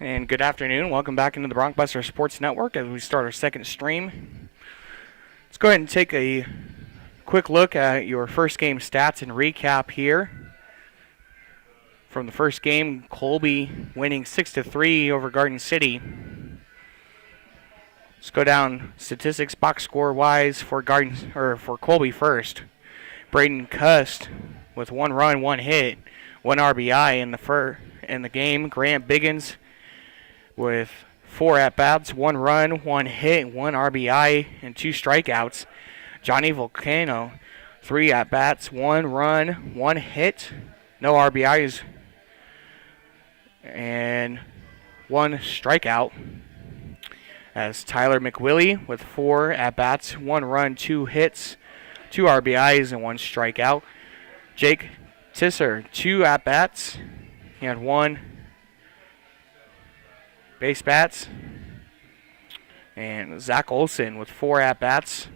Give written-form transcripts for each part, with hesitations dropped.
And good afternoon. Welcome back into the Bronkbuster Sports Network as we start our second stream. Let's go ahead and take a quick look at your first game stats and recap here. From the first game, Colby winning 6-3 over Garden City. Let's go down statistics box score wise for Colby first. Braden Cust with 1 run, 1 hit, 1 RBI in the game. Grant Biggins with 4 at-bats, 1 run, 1 hit, 1 RBI, and 2 strikeouts. Johnny Volcano, 3 at-bats, 1 run, 1 hit, no RBIs, and 1 strikeout. As Tyler McWillie with 4 at-bats, 1 run, 2 hits, 2 RBIs, and 1 strikeout. Jake Tisser, 2 at-bats. He had 1 base bats. And Zach Olson with 4 at-bats,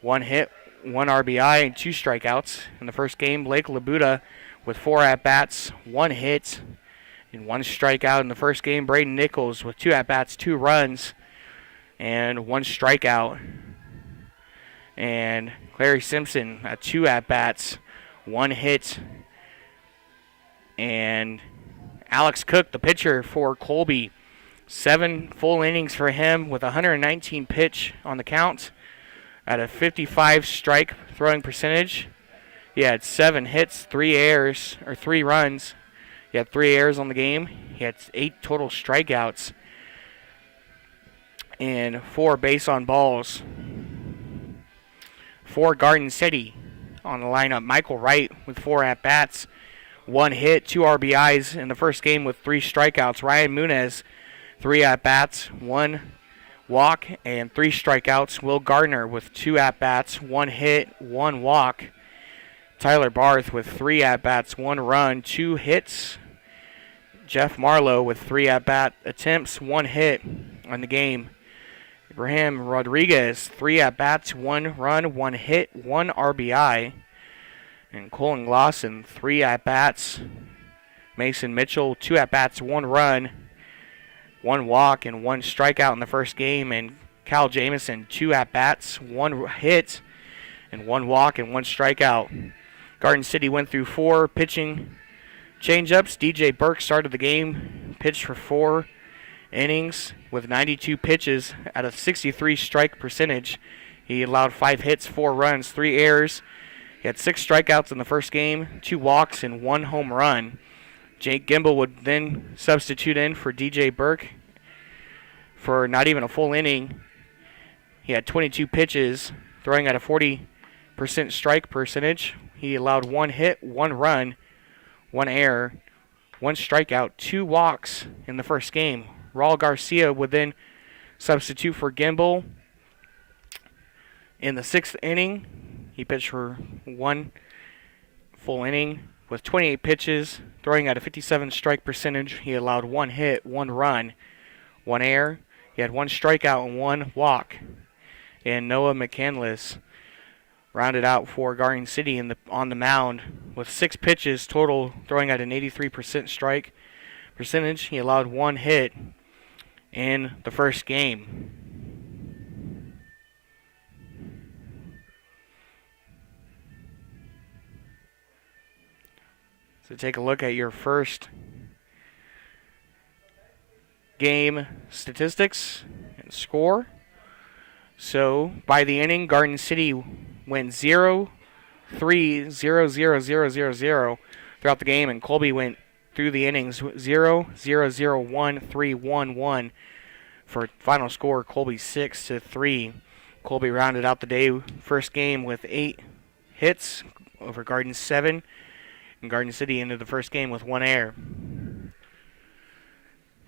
1 hit, 1 RBI, and 2 strikeouts. In the first game, Blake Labuda with 4 at-bats, 1 hit, and 1 strikeout. In the first game, Braden Nichols with 2 at-bats, 2 runs, and 1 strikeout. And Clary Simpson at 2 at-bats, 1 hit, and Alex Cook, the pitcher for Colby, 7 full innings for him with 119 pitch on the count at a 55 strike throwing percentage. He had 7 hits, 3 runs. He had 3 errors on the game. He had 8 total strikeouts and 4 base on balls. For Garden City on the lineup, Michael Wright with 4 at-bats, 1 hit, 2 RBIs in the first game with 3 strikeouts. Ryan Munez, 3 at-bats, 1 walk, and 3 strikeouts. Will Gardner with 2 at-bats, 1 hit, 1 walk. Tyler Barth with 3 at-bats, 1 run, 2 hits. Jeff Marlowe with 3 at-bat attempts, 1 hit on the game. Abraham Rodriguez, 3 at-bats, 1 run, 1 hit, 1 RBI. And Colin Glosson, 3 at-bats. Mason Mitchell, 2 at-bats, 1 run, 1 walk, and 1 strikeout in the first game. And Cal Jamison, 2 at-bats, 1 hit, and 1 walk, and 1 strikeout. Garden City went through 4 pitching change-ups. DJ Burke started the game, pitched for 4 innings with 92 pitches at a 63 strike percentage. He allowed 5 hits, 4 runs, 3 errors. He had 6 strikeouts in the first game, 2 walks, and 1 home run. Jake Gimble would then substitute in for DJ Burke for not even a full inning. He had 22 pitches, throwing at a 40% strike percentage. He allowed 1 hit, 1 run, 1 error, 1 strikeout, 2 walks in the first game. Raul Garcia would then substitute for Gimble in the 6th inning. He pitched for 1 full inning with 28 pitches, throwing at a 57 strike percentage. He allowed 1 hit, 1 run, 1 error. He had 1 strikeout and 1 walk. And Noah McCandless rounded out for Garden City on the mound with 6 pitches total, throwing at an 83% strike percentage. He allowed 1 hit in the first game. So take a look at your first game statistics and score. So by the inning, Garden City went 0-3, 0-0-0-0-0 throughout the game, and Colby went through the innings 0-0-0-1-3-1-1 for final score Colby 6-3. Colby rounded out the day first game with 8 hits over Garden 7, and Garden City ended the first game with 1 error.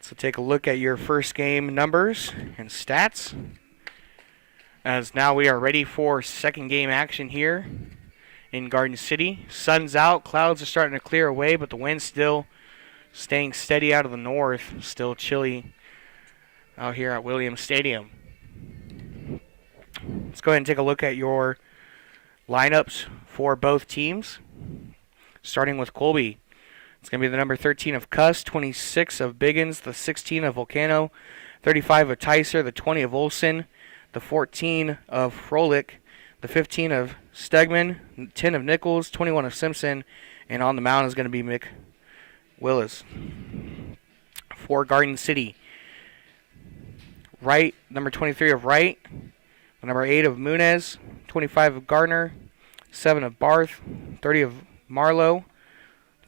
So take a look at your first game numbers and stats, as now we are ready for second game action here in Garden City. Sun's out, clouds are starting to clear away, but the wind's still staying steady out of the north. Still chilly out here at Williams Stadium. Let's go ahead and take a look at your lineups for both teams. Starting with Colby. It's going to be the number 13 of Cuss, 26 of Biggins, the 16 of Volcano, 35 of Tyser, the 20 of Olson, the 14 of Froelich, the 15 of Stegman, 10 of Nichols, 21 of Simpson, and on the mound is going to be Mick Willis. For Garden City, Wright, number 23 of Wright, the number 8 of Munez, 25 of Gardner, 7 of Barth, 30 of Marlowe,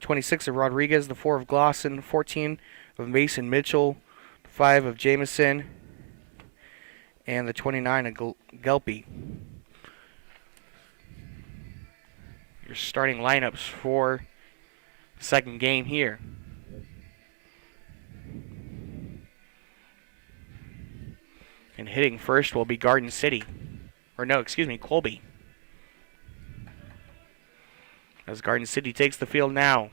26 of Rodriguez, the 4 of Glosson, 14 of Mason Mitchell, the 5 of Jameson, and the 29 of Gelpy. Your starting lineups for the second game here. And hitting first will be Garden City. Or no, excuse me, Colby. As Garden City takes the field now.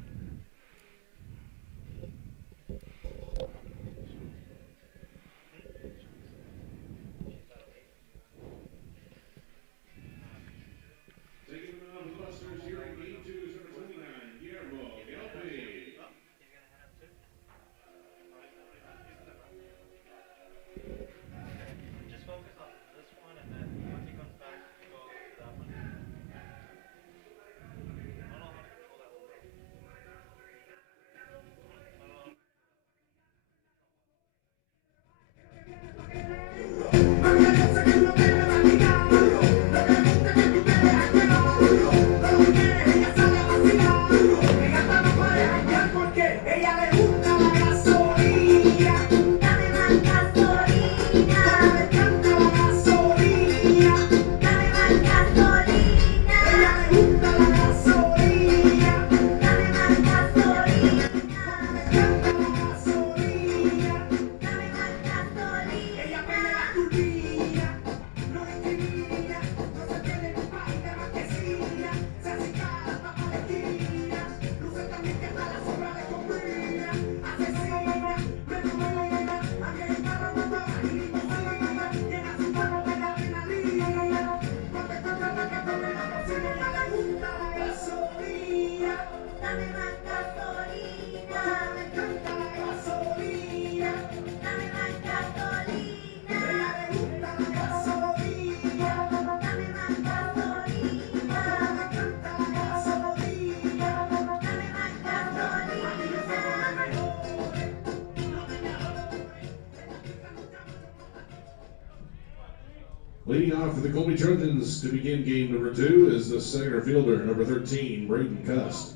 Leading off for the Colby Trojans to begin game number 2 is the center fielder, number 13, Braden Cust.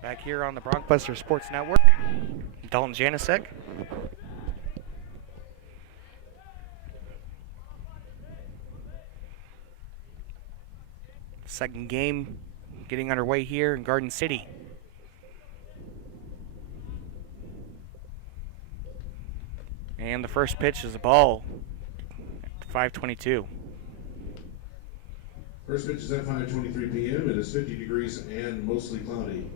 Back here on the Bronkbuster Sports Network, Dalton Janicek. Second game getting underway here in Garden City. And the first pitch is a ball. 5:22. First pitch is at 5:23 p.m. It is 50 degrees and mostly cloudy.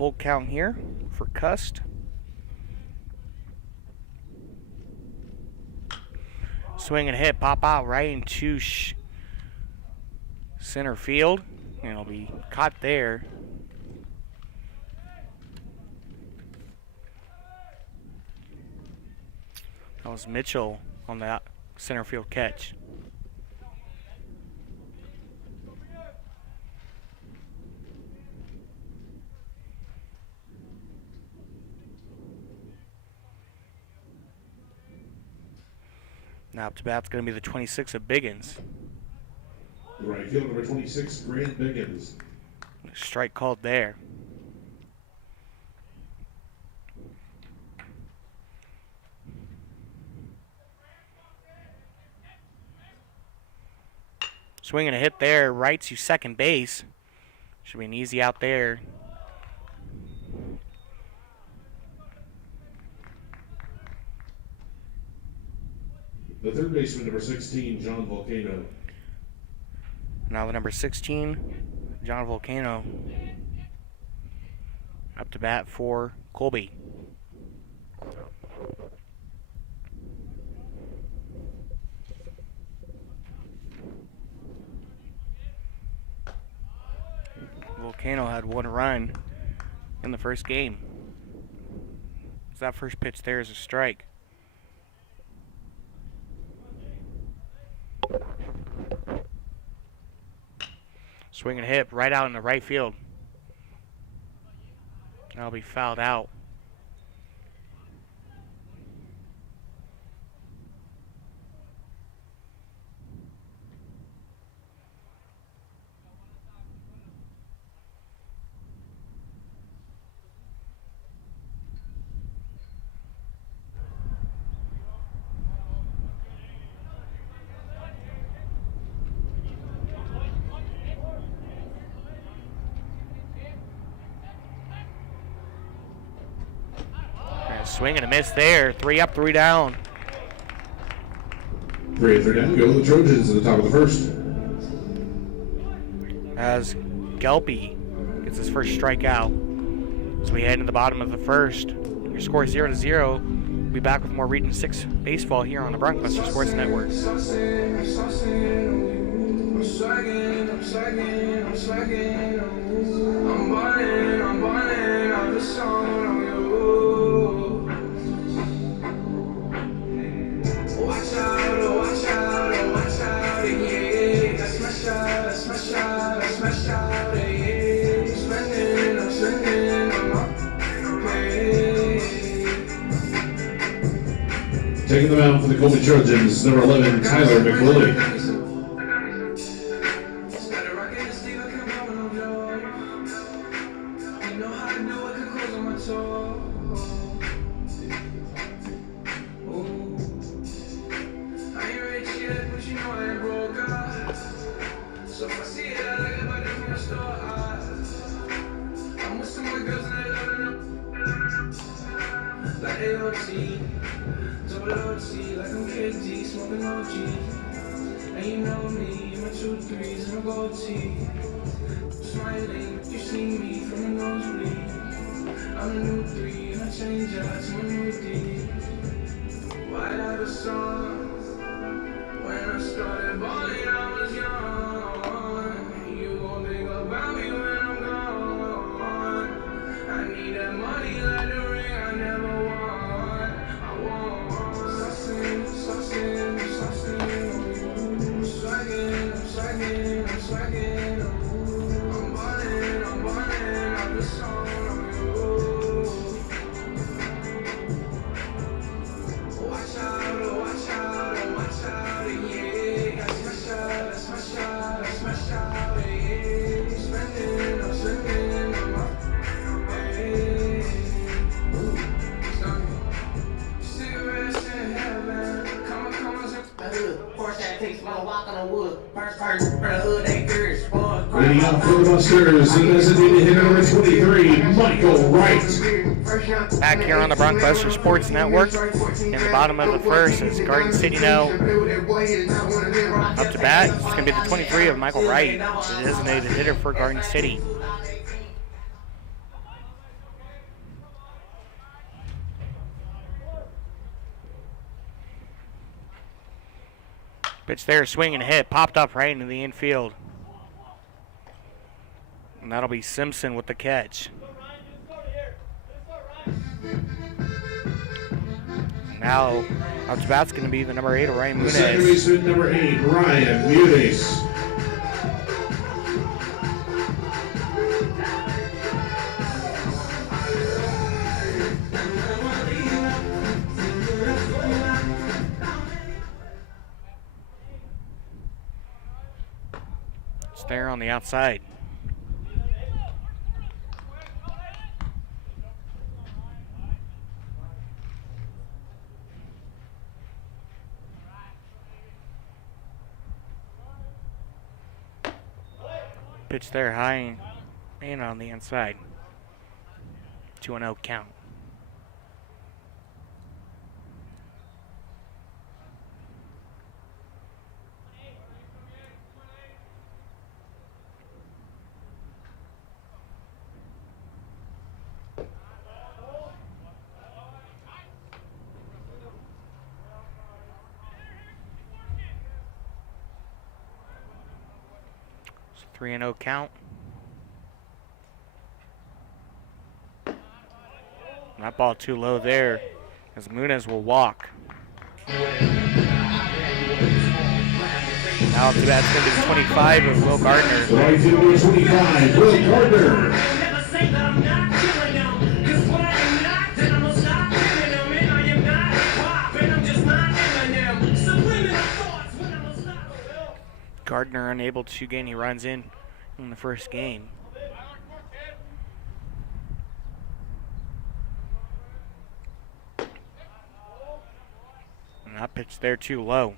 full count here for Cust. Swing and hit, pop out right into center field, and it'll be caught there. That was Mitchell on that center field catch. Now up to bat's going to be the 26 of Biggins. Right field number 26, Grant Biggins. Strike called there. Swing and a hit there, right to second base. Should be an easy out there. The third baseman, number 16, John Volcano. Now the number 16, John Volcano. Up to bat for Colby. Volcano had one run in the first game. So that first pitch there is a strike. Swing and hit right out in the right field. That'll be fouled out. Swing and a miss there. 3 up, 3 down. 3 up, 3 down. Go the Trojans at the top of the first. As Gelpy gets his first strikeout. So we head into the bottom of the first. Your score is 0-0. We'll be back with more Region 6 baseball here on the Bronkbuster Sports Network. Taking the mound for the Colby Trojans, number 11, Tyler McWillie. Leading out for the Busters, the designated hitter number 23, Michael Wright. Back here on the Bronkbuster Sports Network, in the bottom of the first is Garden City now. Up to bat, it's going to be the 23 of Michael Wright, the designated hitter for Garden City. Pitch there, swing and hit, popped up right into the infield. And that'll be Simpson with the catch. Now, up to bat's going to be the number 8, Ryan Muniz. Second baseman, number 8, Ryan Muniz. It's there on the outside. Pitch there high and on the inside. 2-0 count. It's a 3-0 count. That ball too low there, as Muniz will walk. Now up to bat, it's going to be 25 of Will Gardner. Right to number 25, Will Gardner. Gardner unable to get any runs in the first game. And that pitch there too low.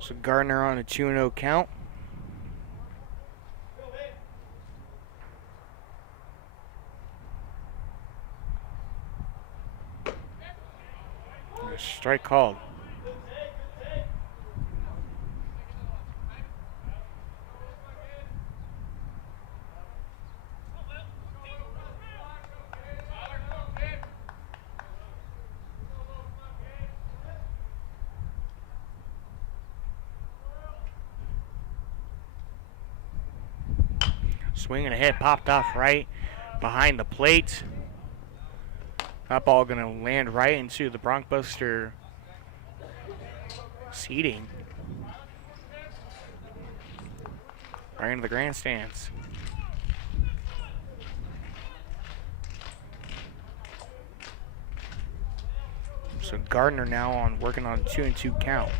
So Gardner on a 2-0 count. Strike called. Swing and a hit, popped off right behind the plate. That ball going to land right into the Bronc Buster seating. Right into the grandstands. So Gardner now working on a 2-2 count.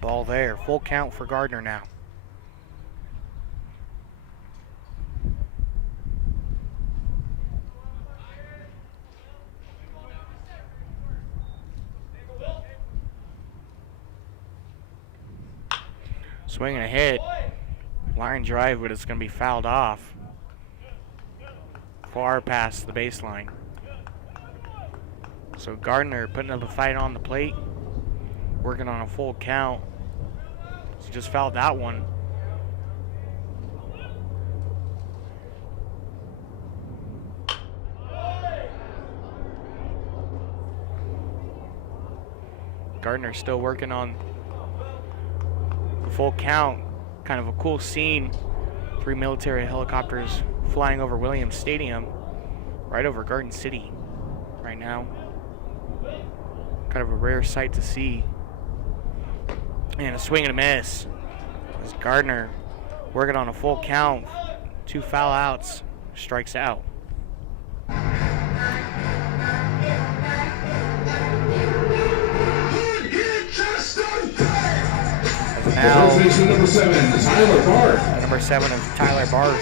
Ball there, full count for Gardner now. Swing and a hit, line drive, but it's going to be fouled off. Far past the baseline. So Gardner putting up a fight on the plate, working on a full count. He just fouled that one. Gardner still working on the full count. Kind of a cool scene. 3 military helicopters flying over Williams Stadium, right over Garden City right now. Kind of a rare sight to see. And a swing and a miss. As Gardner working on a full count. 2 foul outs. Strikes out. Now, number 7, Tyler Barth. Number 7 of Tyler Barth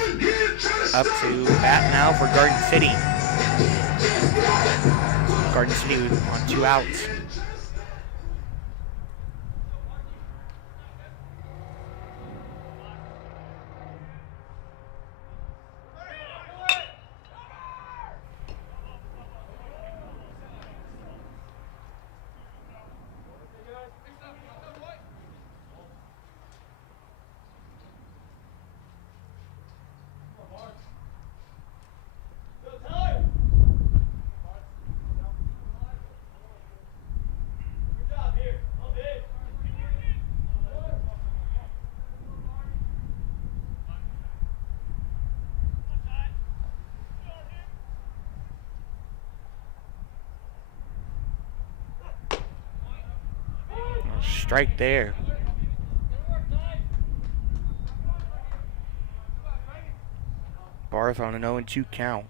Up to bat now for Garden City. Garden City on 2 outs. Strike there. Barth on an 0-2 count.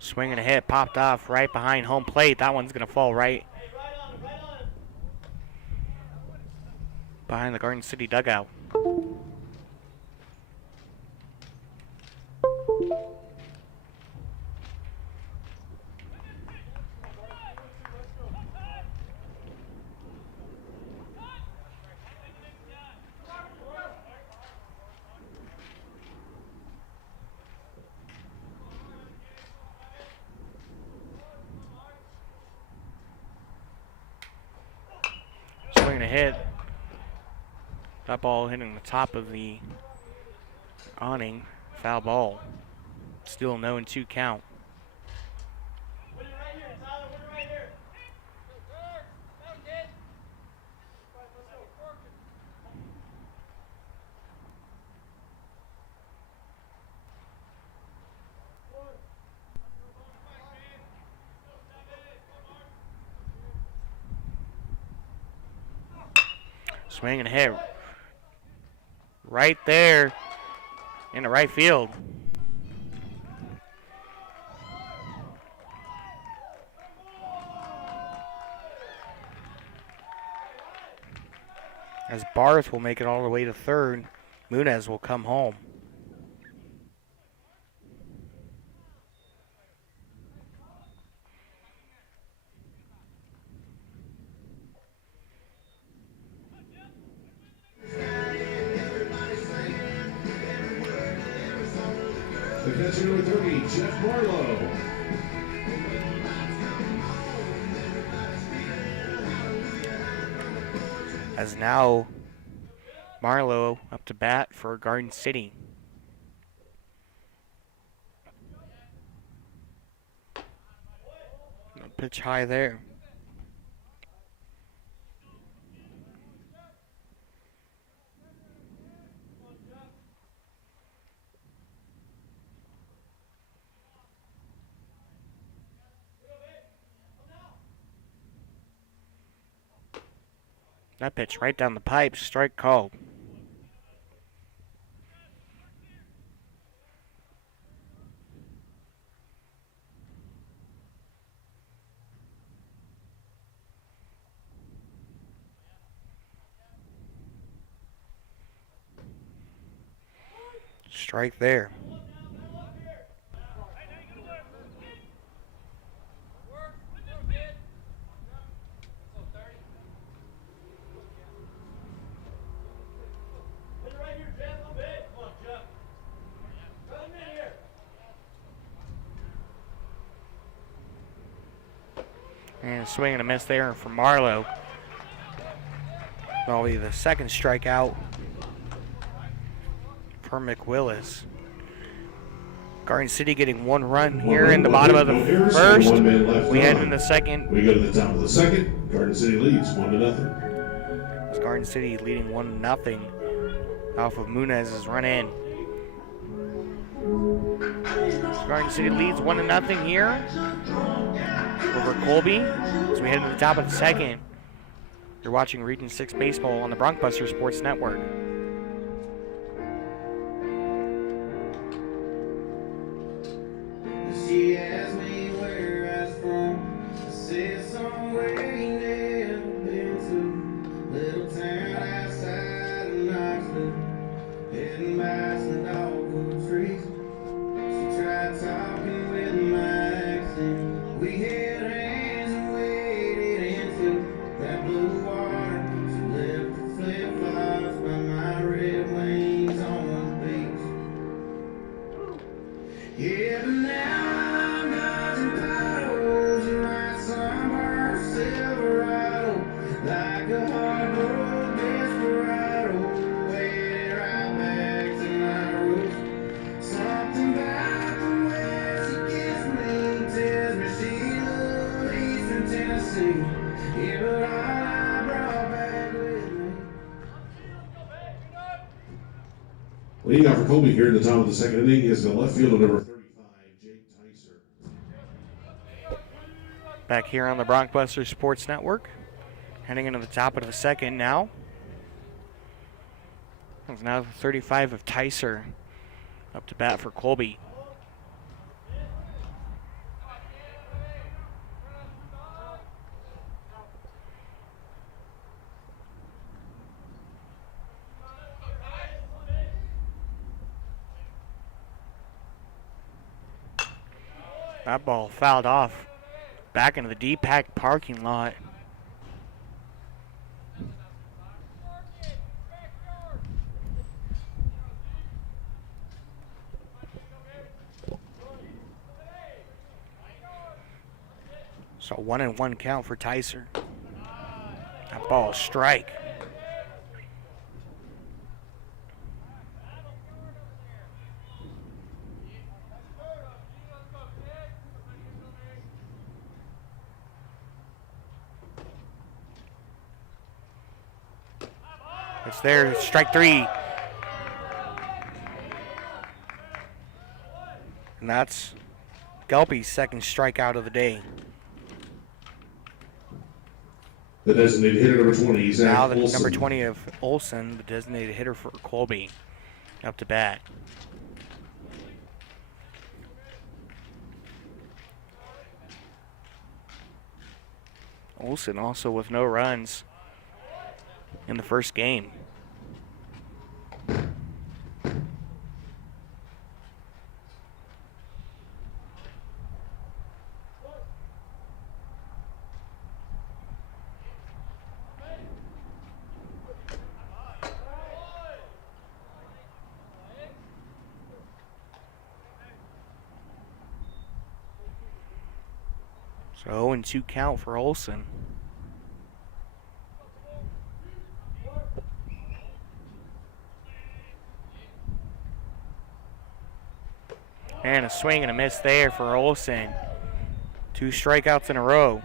Swing and a hit, popped off right behind home plate. That one's going to fall right behind the Garden City dugout. Swing and a hit. That ball hitting the top of the awning. Foul ball. Still a 0-2 count. Swing and a hit. Right there in the right field. As Barth will make it all the way to third, Munez will come home. The catcher number 30, Jeff Marlowe. As now Marlowe up to bat for Garden City. Pitch high there. That pitch right down the pipe, strike called. Strike there. And a swing and a miss there from Marlowe. That'll be the second strikeout for McWillis. Garden City getting 1 run here in the bottom of the first. We head in the second. We go to the top of the second. Garden City leads 1-0. It's Garden City leading 1-0 off of Munez's run in. So Garden City leads 1-0 here over Colby as we head into the top of the second. You're watching Region 6 Baseball on the Bronc Buster Sports Network. Leading off for Colby here in the top of the second inning is the left fielder number 35, Jake Tyser. Back here on the Bronxbuster Sports Network. Heading into the top of the second now. It's now the 35 of Tyser up to bat for Colby. That ball fouled off back into the D-Pack parking lot. So 1-1 count for Tyser. That ball strike. It's there, strike three. And that's Gelby's second strikeout of the day. The designated hitter number 20, Zach Now the Olson. number 20 of Olson, the designated hitter for Colby, up to bat. Olson also with no runs in the first game. So 0-2 count for Olson. And a swing and a miss there for Olson. 2 strikeouts in a row.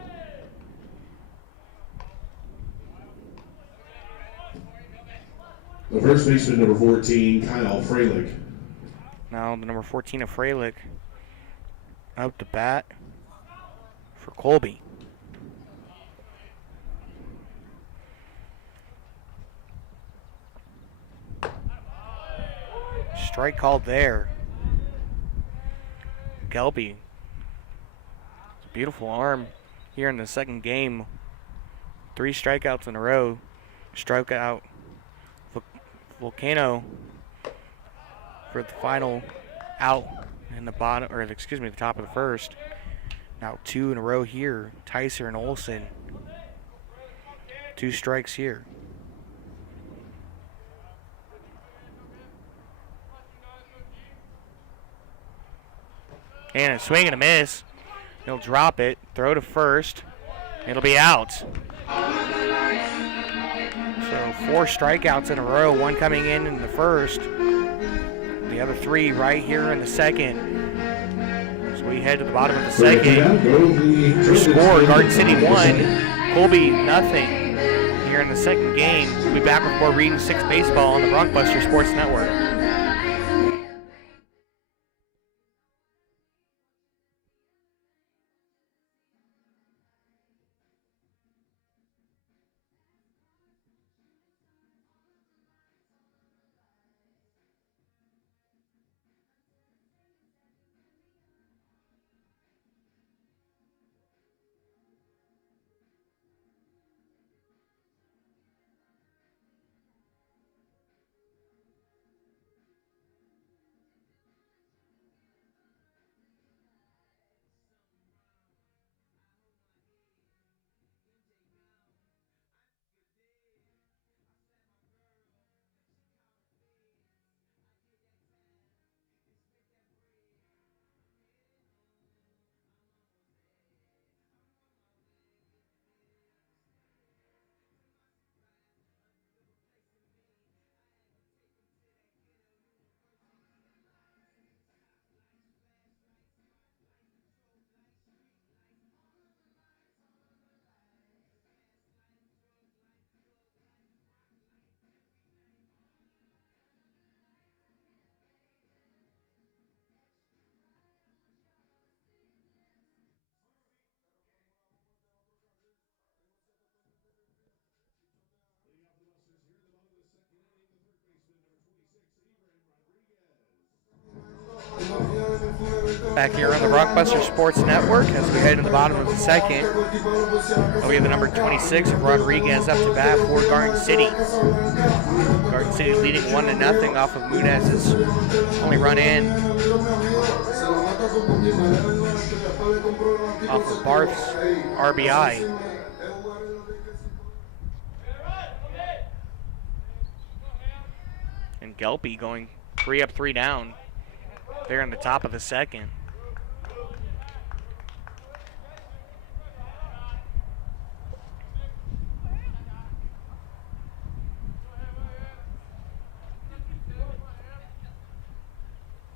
The first baseman number 14, Kyle Freilich. Now the number 14 of Freilich up to bat for Colby. Strike called there. Gelby. It's a beautiful arm here in the second game. 3 strikeouts in a row. Strikeout Volcano for the final out in the bottom, or excuse me, the top of the first. Now 2 in a row here. Tyser and Olson. 2 strikes here. And a swing and a miss. He'll drop it, throw to first. It'll be out. So 4 strikeouts in a row, 1 coming in the first. The other 3 right here in the second. So we head to the bottom of the second. Your score, Garden City 1, Colby nothing. Here in the second game. We'll be back with more Reading 6 baseball on the Bronxbuster Sports Network. back here on the Rockbuster Sports Network as we head into the bottom of the second. We have the number 26 of Rodriguez up to bat for Garden City. Garden City leading 1-0 off of Munez's only run in. Off of Barth's RBI. And Gelpy going 3 up, 3 down there in the top of the second.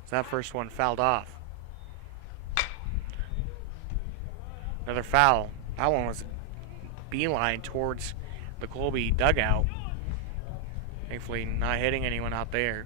So that first one fouled off. Another foul. That one was beeline towards the Colby dugout. Thankfully not hitting anyone out there.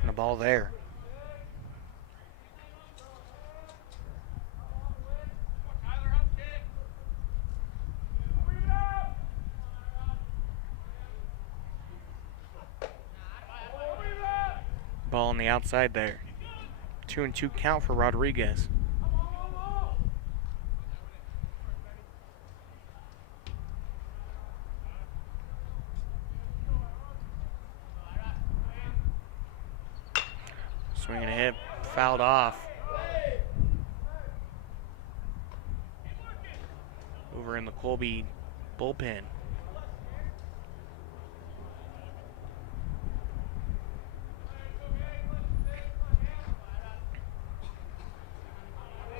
And the ball there. Ball on the outside there. 2-2 count for Rodriguez. Swing and a hit, fouled off. Over in the Colby bullpen.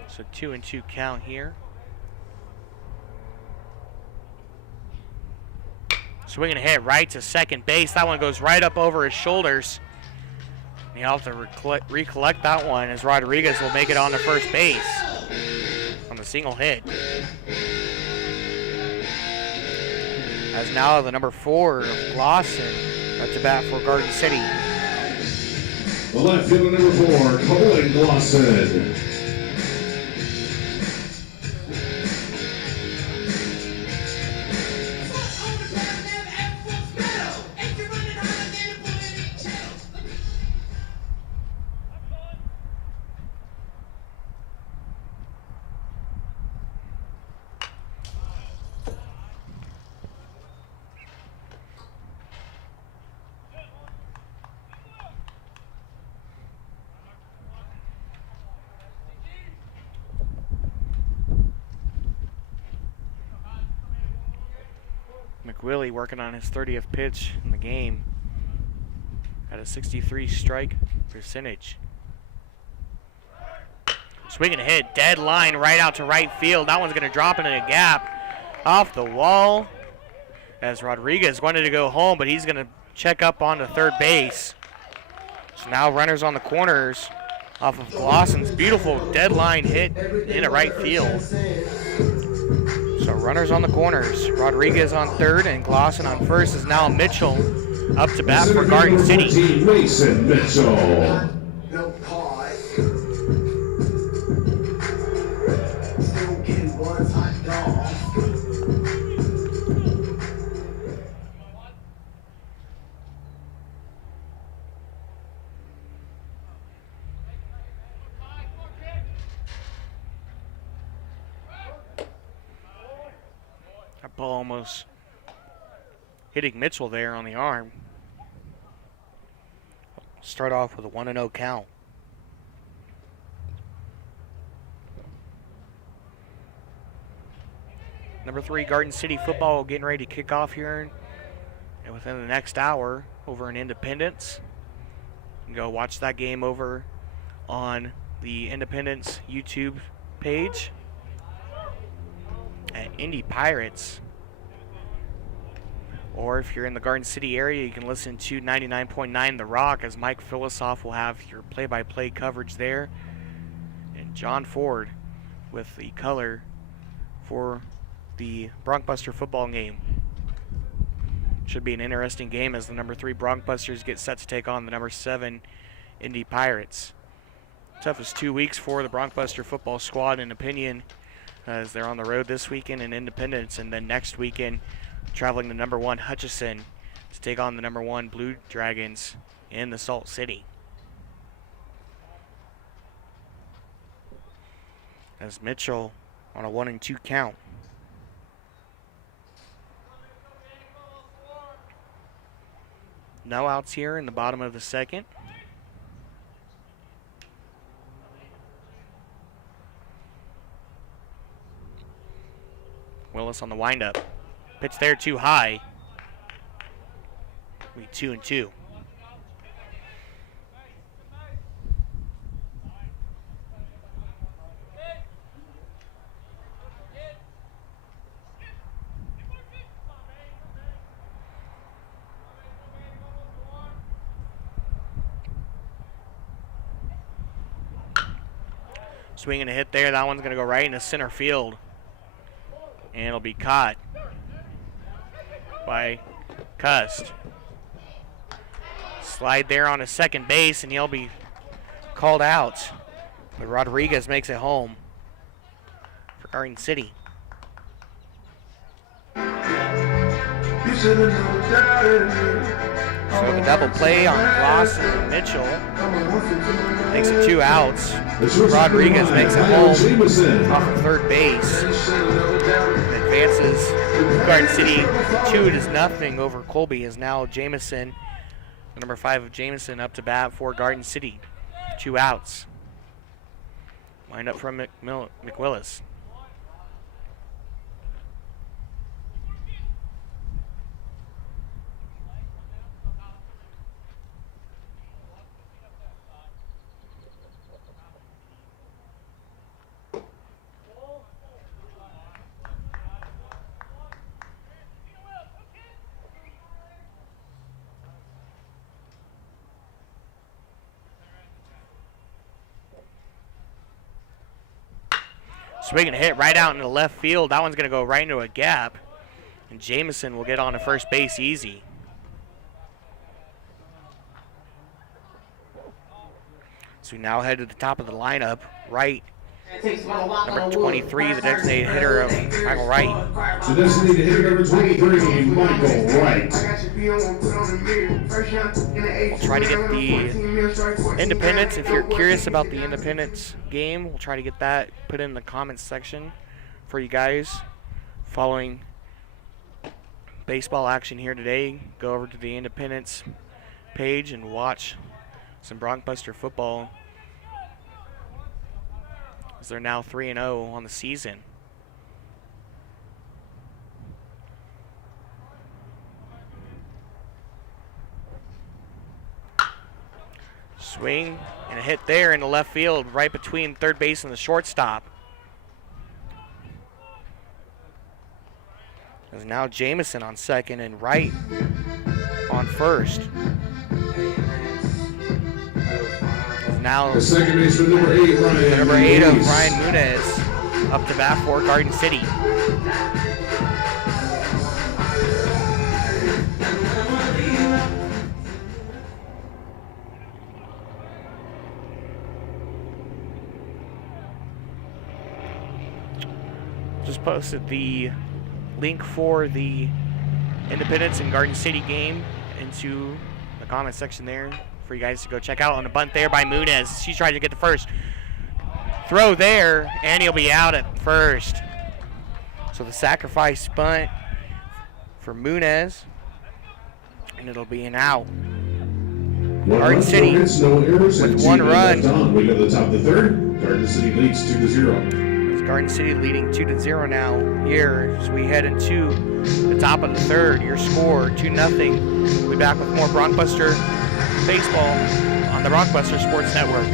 So 2-2 count here. Swing and a hit right to second base. That one goes right up over his shoulders. He'll have to recollect that one as Rodriguez will make it on to first base on the single hit. As now the number 4 of Glosson up to bat for Garden City. The left fielder number 4, Colby Glosson. McWillie working on his 30th pitch in the game at a 63 strike percentage. Swing and a hit, dead line right out to right field. That one's going to drop into a gap off the wall as Rodriguez wanted to go home, but he's going to check up onto third base. So now runners on the corners off of Glosson's beautiful dead line hit into right field. So runners on the corners. Rodriguez on third and Glosson on first is now Mitchell up to bat for Garden City. Mason Mitchell. That ball almost hitting Mitchell there on the arm. Start off with a 1-0 count. Number 3, Garden City football getting ready to kick off here and within the next hour over in Independence. You can go watch that game over on the Independence YouTube page at Indy Pirates. Or if you're in the Garden City area, you can listen to 99.9 The Rock as Mike Philosoph will have your play-by-play coverage there. And John Ford with the color for the Bronkbuster football game. Should be an interesting game as the number 3 Bronkbusters get set to take on the number 7 Indy Pirates. Toughest 2 weeks for the Bronkbuster football squad in opinion, as they're on the road this weekend in Independence, and then next weekend traveling to number 1 Hutchinson to take on the number 1 Blue Dragons in the Salt City. As Mitchell on a 1-2 count. No outs here in the bottom of the second. Willis on the windup. Pitch there too high. We 2-2. Swinging a hit there. That one's going to go right into center field. And it'll be caught by Cust. Slide there on his second base, and he'll be called out. But Rodriguez makes it home for Garden City. So the double play on Gloss and Mitchell makes it 2 outs. Rodriguez makes it home off of third base. And advances Garden City 2-0 over Colby, is now Jamison, the number 5 of Jamison, up to bat for Garden City. 2 outs. Wind up from McWillis. Swinging a hit right out into left field. That one's going to go right into a gap. And Jamison will get on to first base easy. So we now head to the top of the lineup. Right, number 23, the designated hitter of Michael Wright. The designated hitter number 23, Michael Wright. We'll try to get the Independence. If you're curious about the Independence game, we'll try to get that put in the comments section for you guys. Following baseball action here today, go over to the Independence page and watch some Bronkbuster football, as they're now 3-0 on the season. Swing and a hit there in the left field, right between third base and the shortstop. There's now Jamison on second and Wright on first. Now The second baseman, number 8, Ryan. the number 8 of Muniz. Ryan Muniz up to bat for Garden City. Just posted the link for the Independence and Garden City game into the comment section there for you guys to go check out. On the bunt there by Muniz. She's trying to get the first. Throw there, and he'll be out at first. So the sacrifice bunt for Muniz, and it'll be an out. Garden City with 1 run. We go to the top of the third. Garden City leads 2-0. It's Garden City leading 2-0 now here as we head into the top of the third. Your score 2-0. We'll be back with more Bronkbuster baseball on the Bronkbuster Sports Network.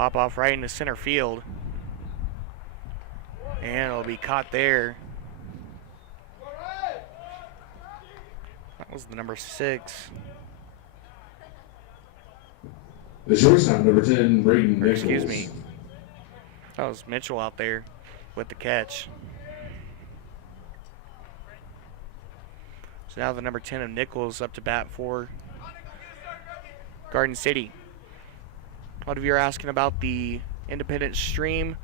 Pop off right into center field. And it'll be caught there. That was the number 6. The shortstop, number 10, Braden Nichols. Excuse me. That was Mitchell out there with the catch. So now the number 10 of Nichols up to bat for Garden City. A lot of you are asking about the Independent stream.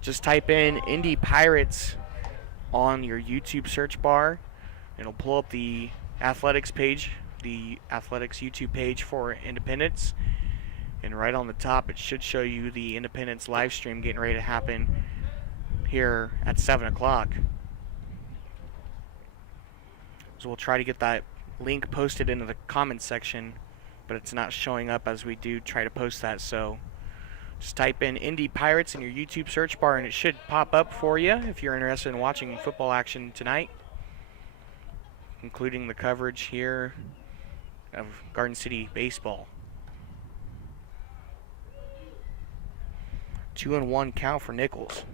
Just type in Indy Pirates on your YouTube search bar. It'll pull up the athletics page, the athletics YouTube page for Independence. And right on the top, it should show you the Independence live stream getting ready to happen here at 7 o'clock. So we'll try to get that link posted into the comments section, but it's not showing up as we do try to post that. So just type in Indy Pirates in your YouTube search bar and it should pop up for you if you're interested in watching football action tonight, including the coverage here of Garden City baseball. 2-1 count for Nichols.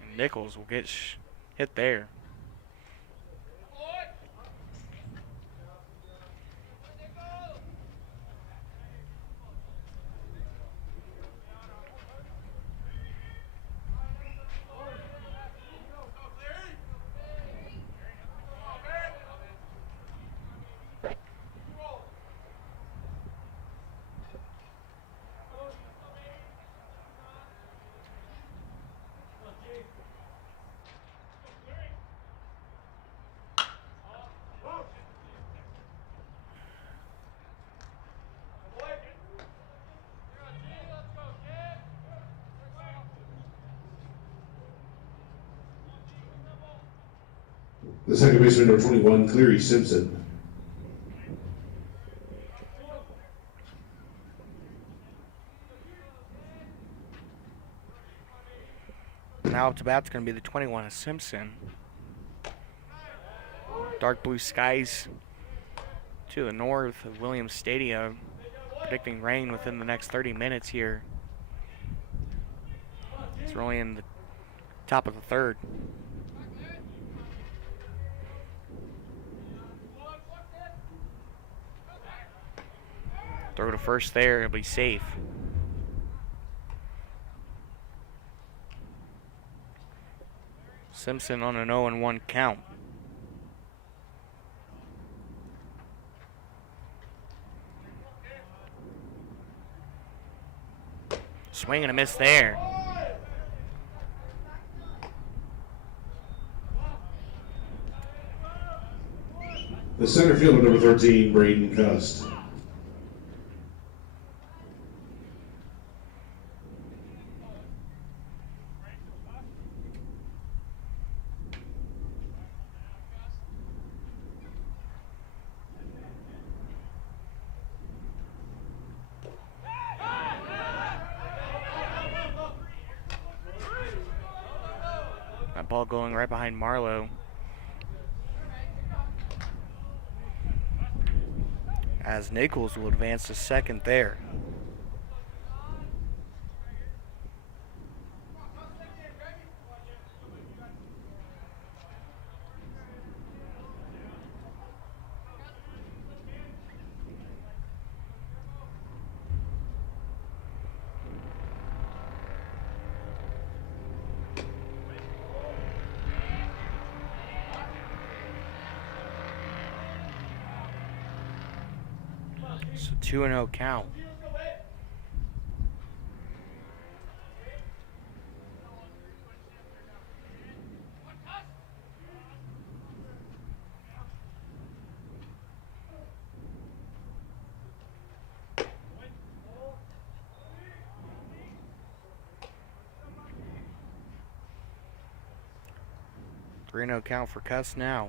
And Nichols will get hit there. The second baseman, number 21, Cleary Simpson. Now up to bat's going to be the 21 of Simpson. Dark blue skies to the north of Williams Stadium. Predicting rain within the next 30 minutes here. It's really in the top of the third. Throw to first there, it'll be safe. Simpson on an 0-1 count. Swing and a miss there. The center fielder, number 13, Braden Cust. That ball going right behind Marlowe. As Nichols will advance to second there. So 2-0 count. Three-0 count for Cuss now.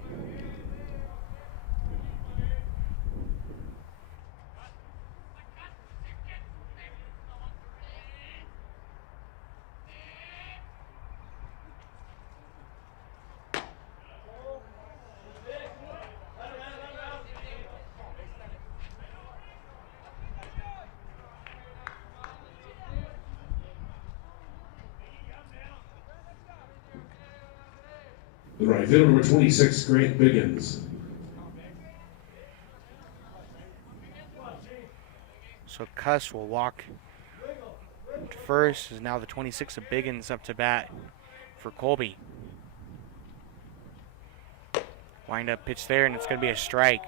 The right fielder, number 26, Grant Biggins. So Cuss will walk to first. Is now the 26 of Biggins up to bat for Colby. Wind up pitch there, and it's going to be a strike.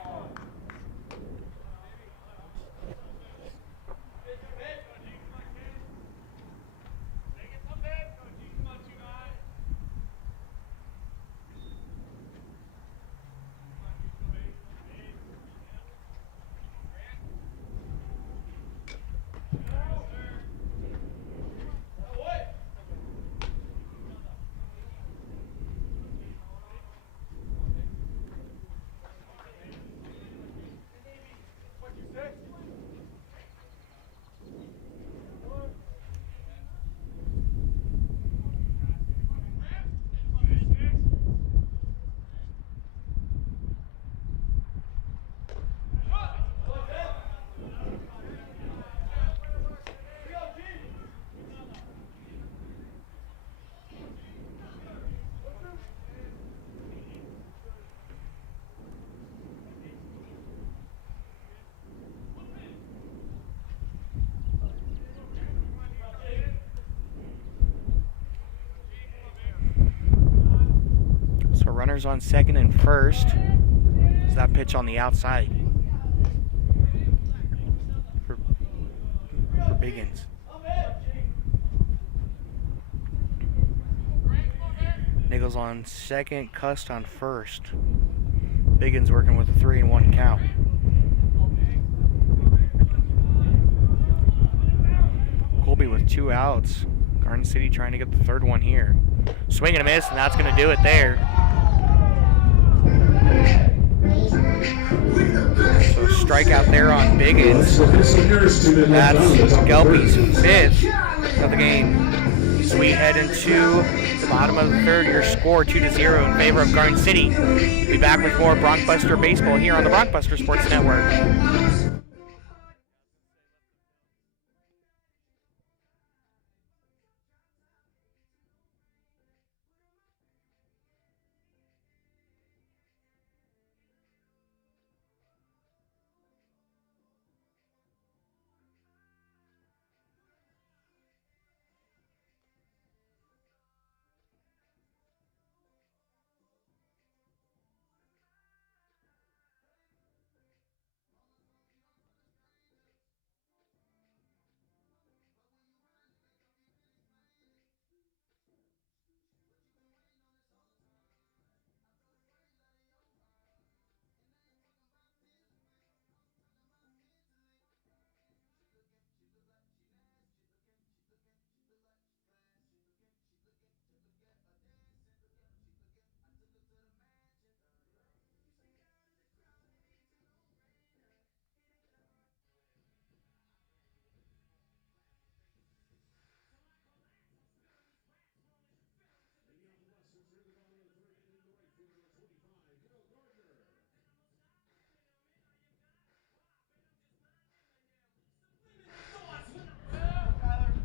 So runners on second and first. Is that pitch on the outside for Biggins. Nichols on second, Cust on first. Biggins working with a 3-1 count. Colby with 2 outs. Garden City trying to get the third one here. Swing and a miss, and that's going to do it there. So strikeout there on Biggins. That's Gelby's 5th of the game. So we head into the bottom of the third. Your score 2-0 in favor of Garden City. We'll be back with more Bronkbuster baseball here on the Bronkbuster Sports Network.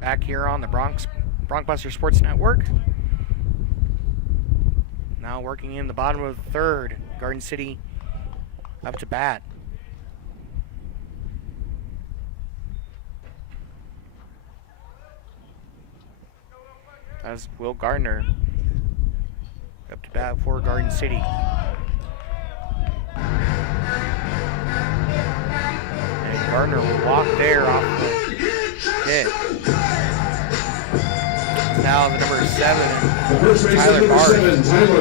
Back here on the Bronkbuster Sports Network. Now working in the bottom of the third. Garden City up to bat. That's Will Gardner up to bat for Garden City. And Gardner will walk there off the hit. Now the number 7, Tyler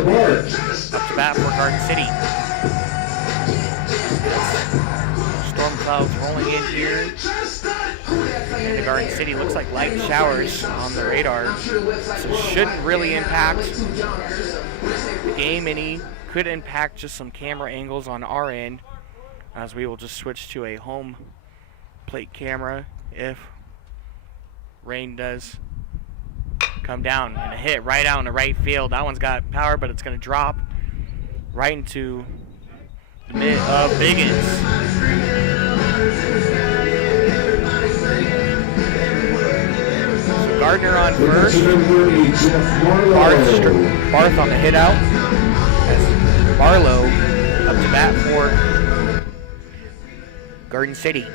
Bart, up to bat for Garden City. Storm clouds rolling in here. And the Garden City looks like light showers on the radar. So shouldn't really impact the game any. Could impact just some camera angles on our end, as we will just switch to a home plate camera if rain does come down. And a hit right out in the right field. That one's got power, but it's going to drop right into the mid of Biggins. So Gardner on first. Barth on the hit out. As Barlow up to bat for Garden City.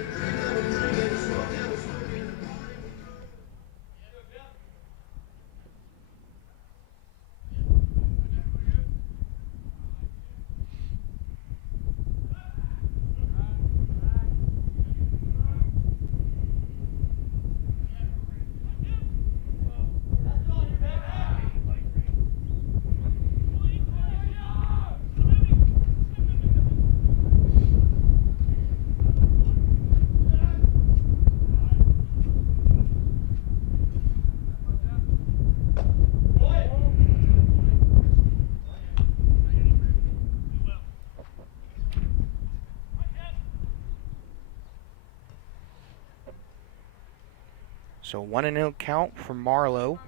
So 1-0 count for Marlowe.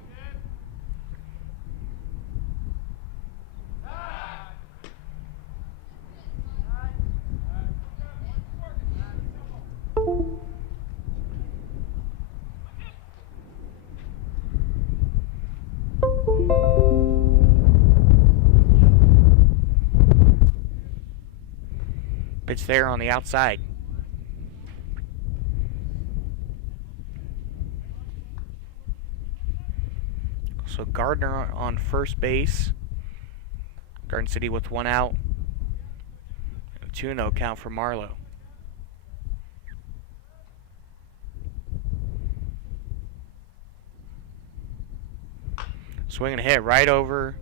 Pitch there on the outside. So Gardner on first base. Garden City with 1 out. 2-0 count for Marlowe. Swing and a hit right over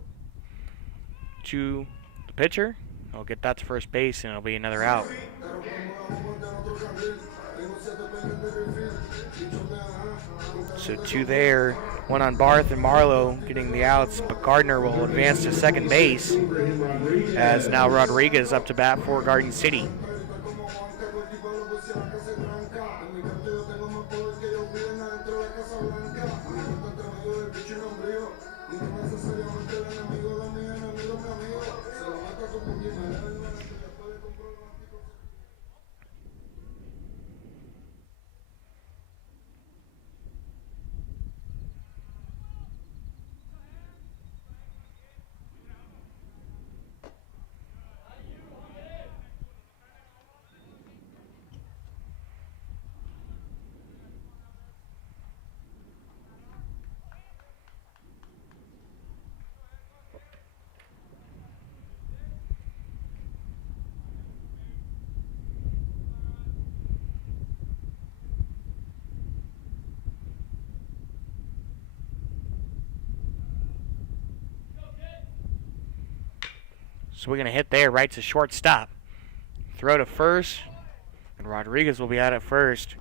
to the pitcher. He'll get that to first base and it'll be another out. So 2 there. 1 on Barth and Marlowe getting the outs, but Gardner will advance to second base as now Rodriguez up to bat for Garden City. So we're going to hit there right to shortstop. Throw to first, and Rodriguez will be out at first.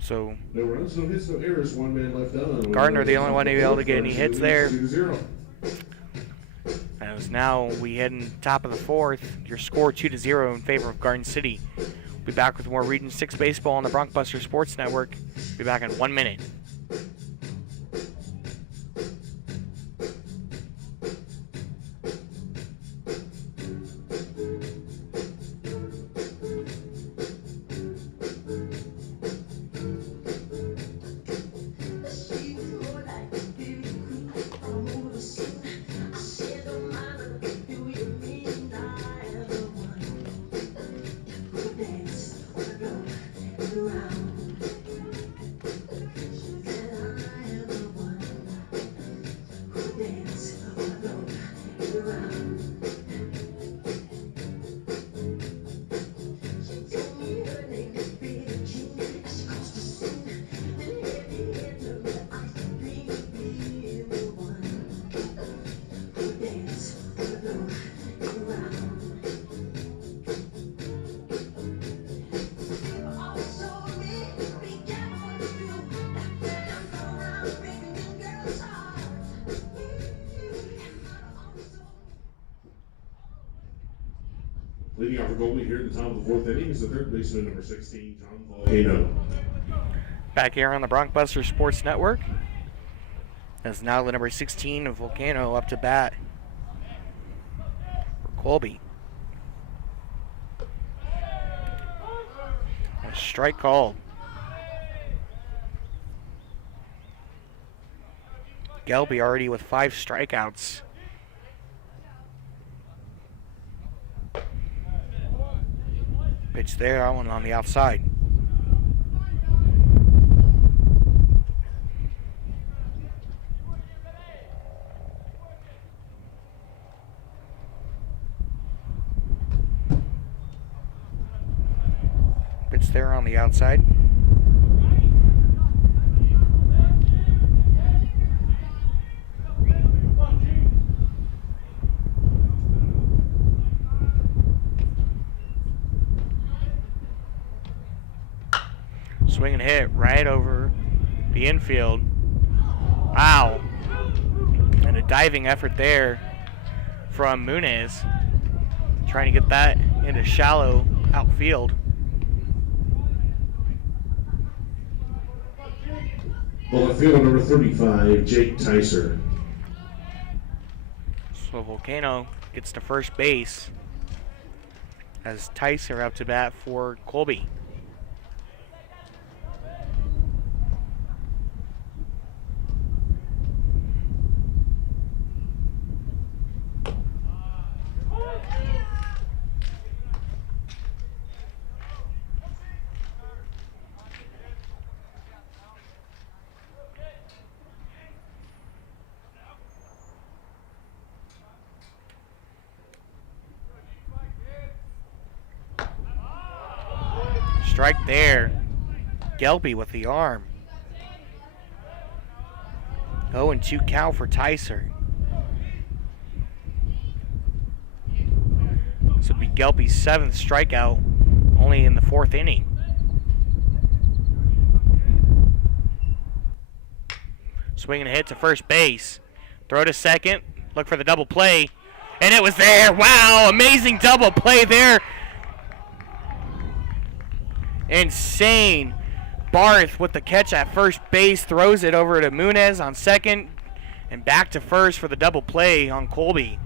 So no runs, no hits, no errors, 1 man left on. Gardner the only one to be able to get any hits there. As now we head in top of the 4th. Your score 2-0 in favor of Garden City. We'll be back with more Region 6 baseball on the Bronkbuster Sports Network. Be back in 1 minute. Leading off for Colby here at the top of the 4th inning is the 3rd baseman, number 16, John Volcano. Back here on the Bronkbuster Sports Network. As now the number 16 of Volcano up to bat for Colby. A strike called. Gelby already with 5 strikeouts. Pitch there, that one on the outside. Pitch there on the outside. Swing and hit right over the infield. Wow. And a diving effort there from Munez. Trying to get that into shallow outfield. Well, at field number 35, Jake Tyser. So Volcano gets to first base as Tyser up to bat for Colby. Strike there. Gelby with the arm. 0-2 count for Tyser. This would be Gelby's 7th strikeout, only in the 4th inning. Swing and hit to first base. Throw to second. Look for the double play. And it was there. Wow, amazing double play there. Insane. Barth with the catch at first base, throws it over to Munez on second, and back to first for the double play on Colby.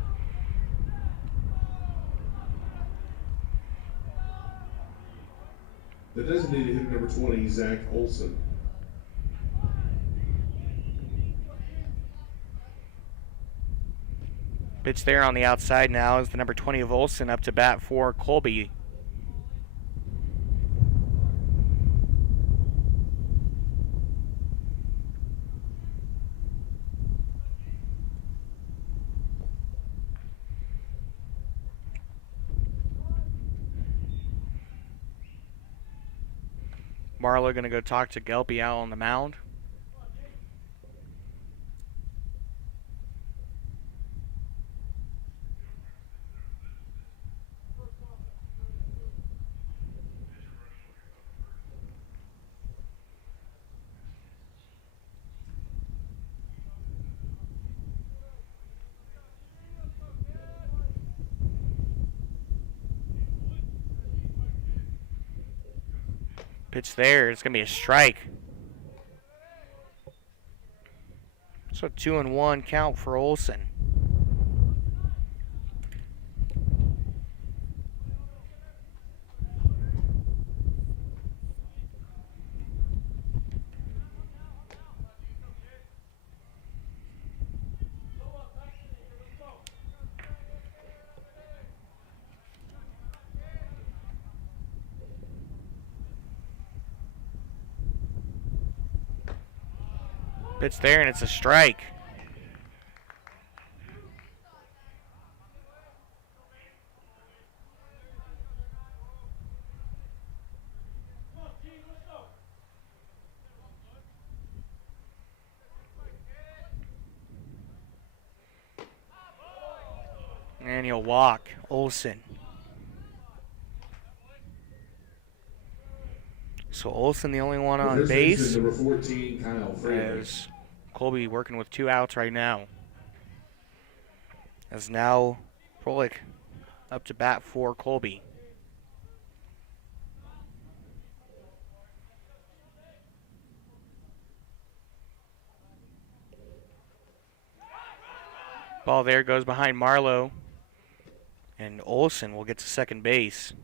The designated hitter number 20, Zach Olson. Pitch there on the outside now is the number 20 of Olson up to bat for Colby. Marlowe going to go talk to Gelby out on the mound. Pitch there. It's going to be a strike. So 2-1 count for Olson. Pitch there, and it's a strike. And he'll walk Olson. So Olson the only one on base. Number 14, Kyle Frazier. As Colby working with 2 outs right now. As now Froelich up to bat for Colby. Ball there goes behind Marlowe. And Olson will get to second base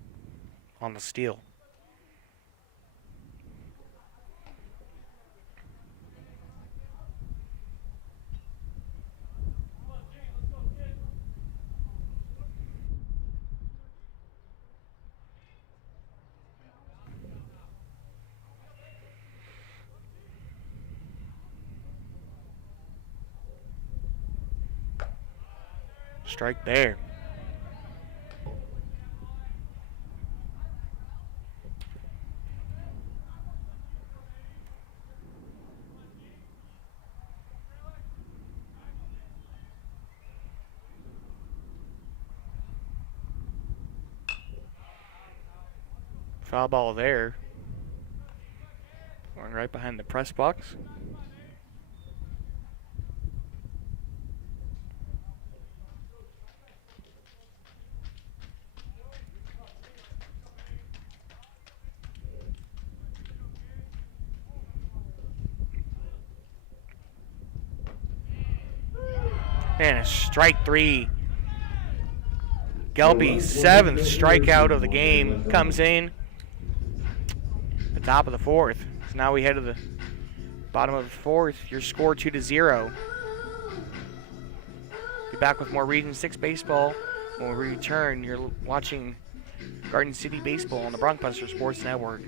on the steal. Strike there. Foul ball there. Going right behind the press box. And a strike three. Gelby's 7th strikeout of the game comes in the top of the 4th. So now we head to the bottom of the 4th. Your score 2-0. Be back with more Region 6 baseball when we return. You're watching Garden City Baseball on the Bronkbuster Sports Network.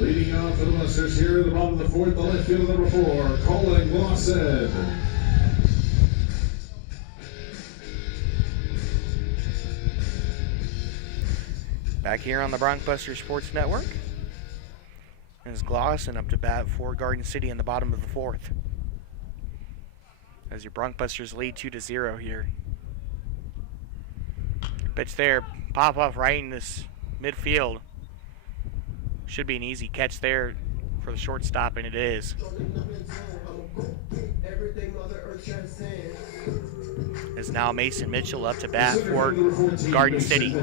Leading off for the Busters here at the bottom of the 4th, the left fielder number 4, Colby Lawson. Back here on the Bronkbuster Sports Network. Is Glosson up to bat for Garden City in the bottom of the 4th. As your Bronkbusters lead 2-0 here. Pitch there, pop off right in this midfield. Should be an easy catch there for the shortstop, and it is. Is now Mason Mitchell up to bat for Garden City.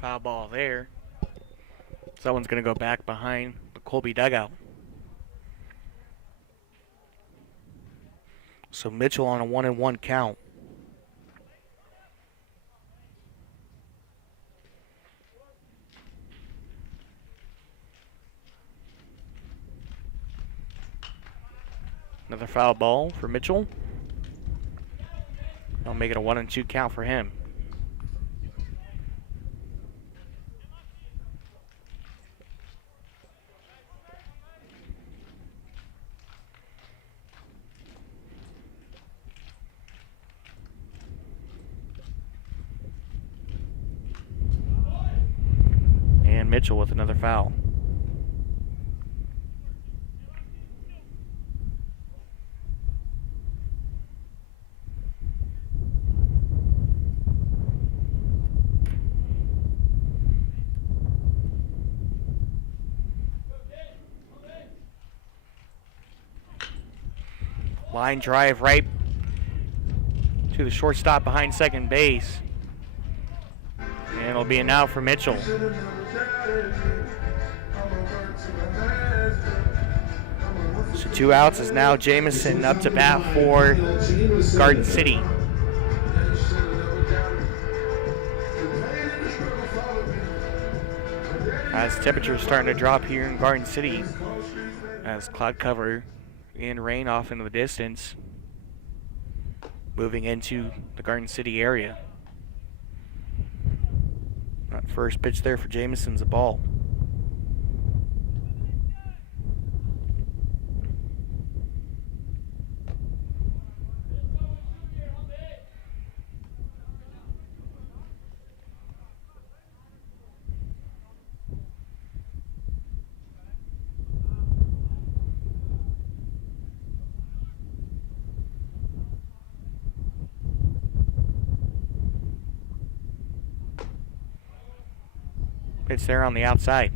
Foul ball there. So that one's going to go back behind the Colby dugout. So Mitchell on a 1-1 count. Another foul ball for Mitchell. That'll make it a 1-2 count for him. And Mitchell with another foul. Line drive right to the shortstop behind second base. And it'll be an out for Mitchell. So 2 outs is now Jamison up to bat for Garden City. As temperatures starting to drop here in Garden City, as cloud cover and rain off into the distance, moving into the Garden City area. That first pitch there for Jamison's a ball. Pitch there on the outside.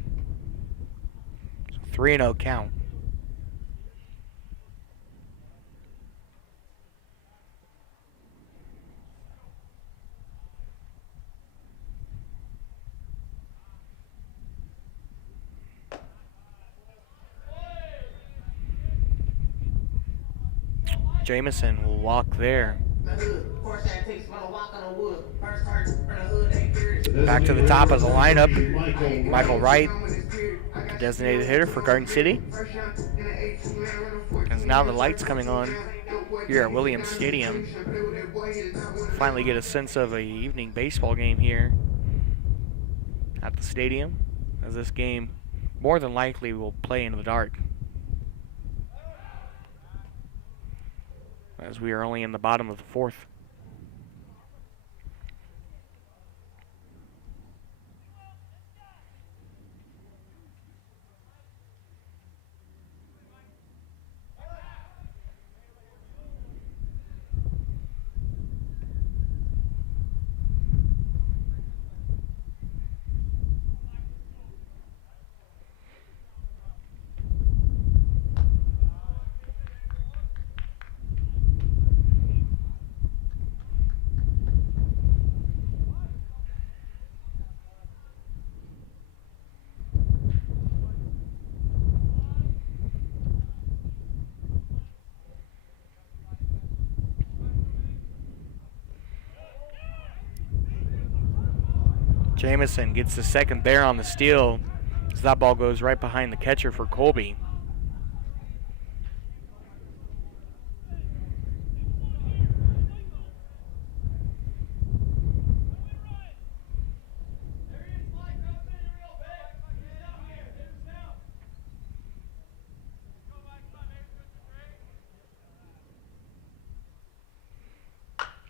So 3-0 count. Jamison will walk there. Back to the top of the lineup, Michael Wright, designated hitter for Garden City. As now the lights coming on here at Williams Stadium. Finally get a sense of an evening baseball game here at the stadium, as this game more than likely will play in the dark, as we are only in the bottom of the fourth. Jamison gets the second there on the steal, as that ball goes right behind the catcher for Colby.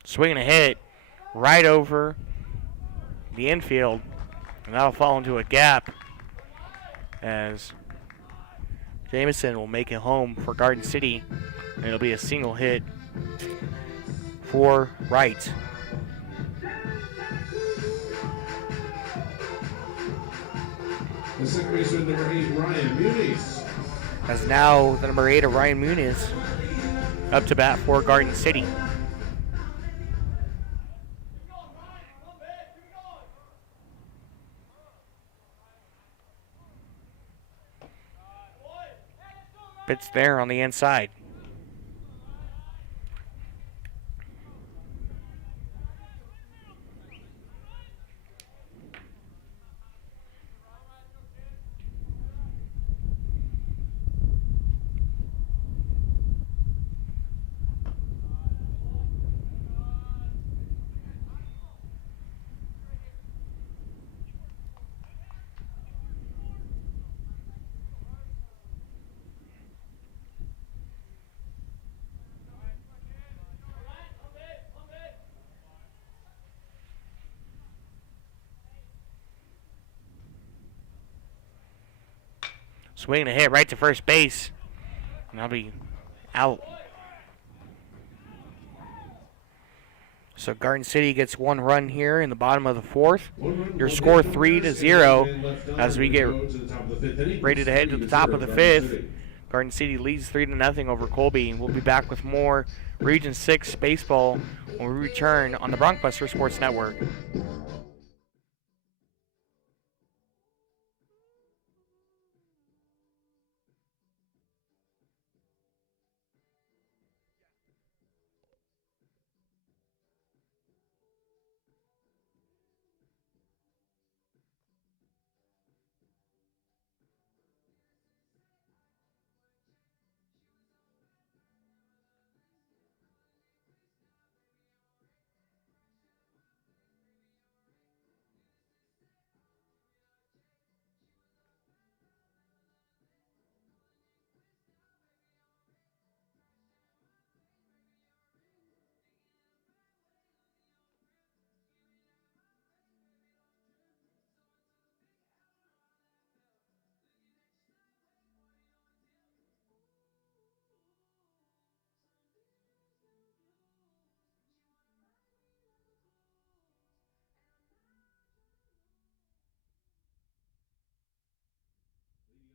Swinging a hit right over the infield, and that'll fall into a gap, as Jamison will make it home for Garden City, and it'll be a single hit for Wright. The second baseman, number 8, Ryan Muniz. As now the number 8 of Ryan Muniz up to bat for Garden City. Pitch there on the inside. Swinging a hit right to first base, and that'll be out. So Garden City gets one run here in the bottom of the fourth. Your score 3-0 as we get ready to head to the top of the fifth. Garden City leads 3-0 over Colby. We'll be back with more Region 6 baseball when we return on the Broncbuster Sports Network. Leading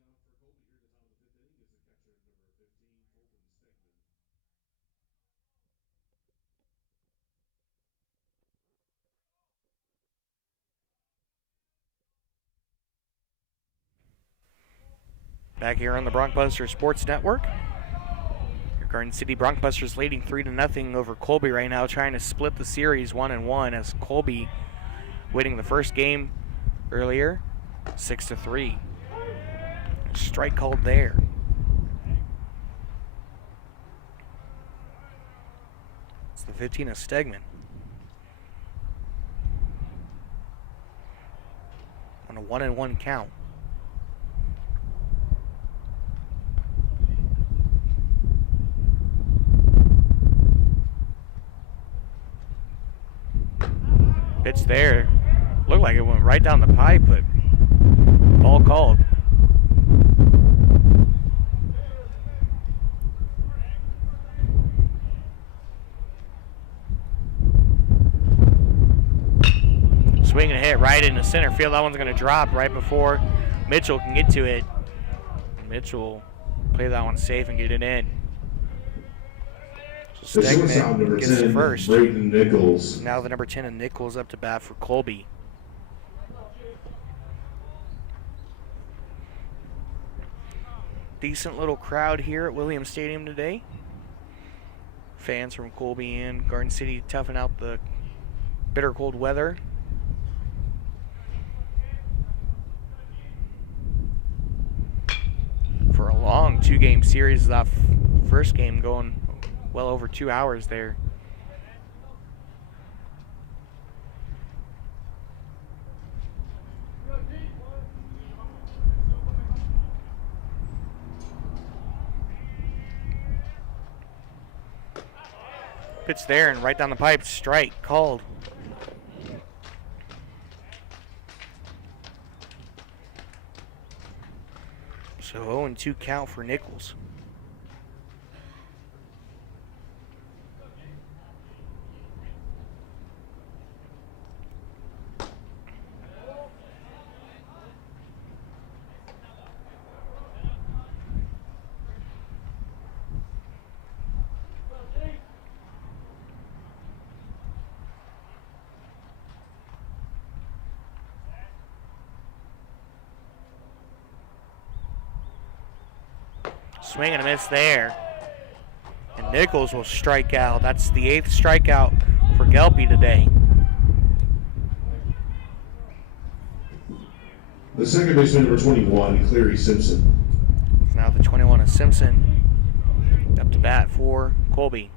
off for Colby here at the top of the fifth inning is the catcher, number 15, Colton Stegman. Back here on the Broncbuster Sports Network. Your Garden City Broncbusters leading 3-0 over Colby right now, trying to split the series 1-1 as Colby winning the first game earlier 6-3. Strike called there. It's the 15 of Stegman. On a 1-1 count. Pitch there. Looked like it went right down the pipe, but ball called. Swing and a hit right into center field. That one's going to drop right before Mitchell can get to it. Mitchell play that one safe and get it in. So Stegman gets the first. Nichols. Now the number 10 of Nichols up to bat for Colby. Decent little crowd here at Williams Stadium today. Fans from Colby and Garden City toughing out the bitter cold weather. For a long two-game series, that first game going well over 2 hours there. Pitch there and right down the pipe, strike called. So 0-2 count for Nichols. Swing and a miss there. And Nichols will strike out. That's the 8th strikeout for Gelby today. The second baseman, number 21, Clary Simpson. Now the 21 is Simpson up to bat for Colby.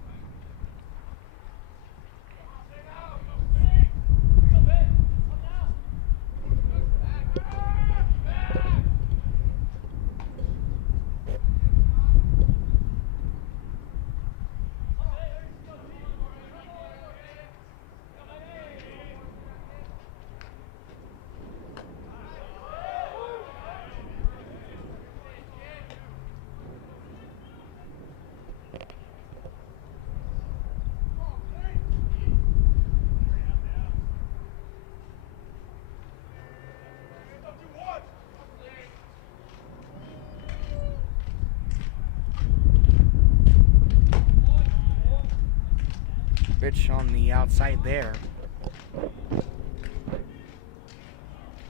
pitch on the outside there.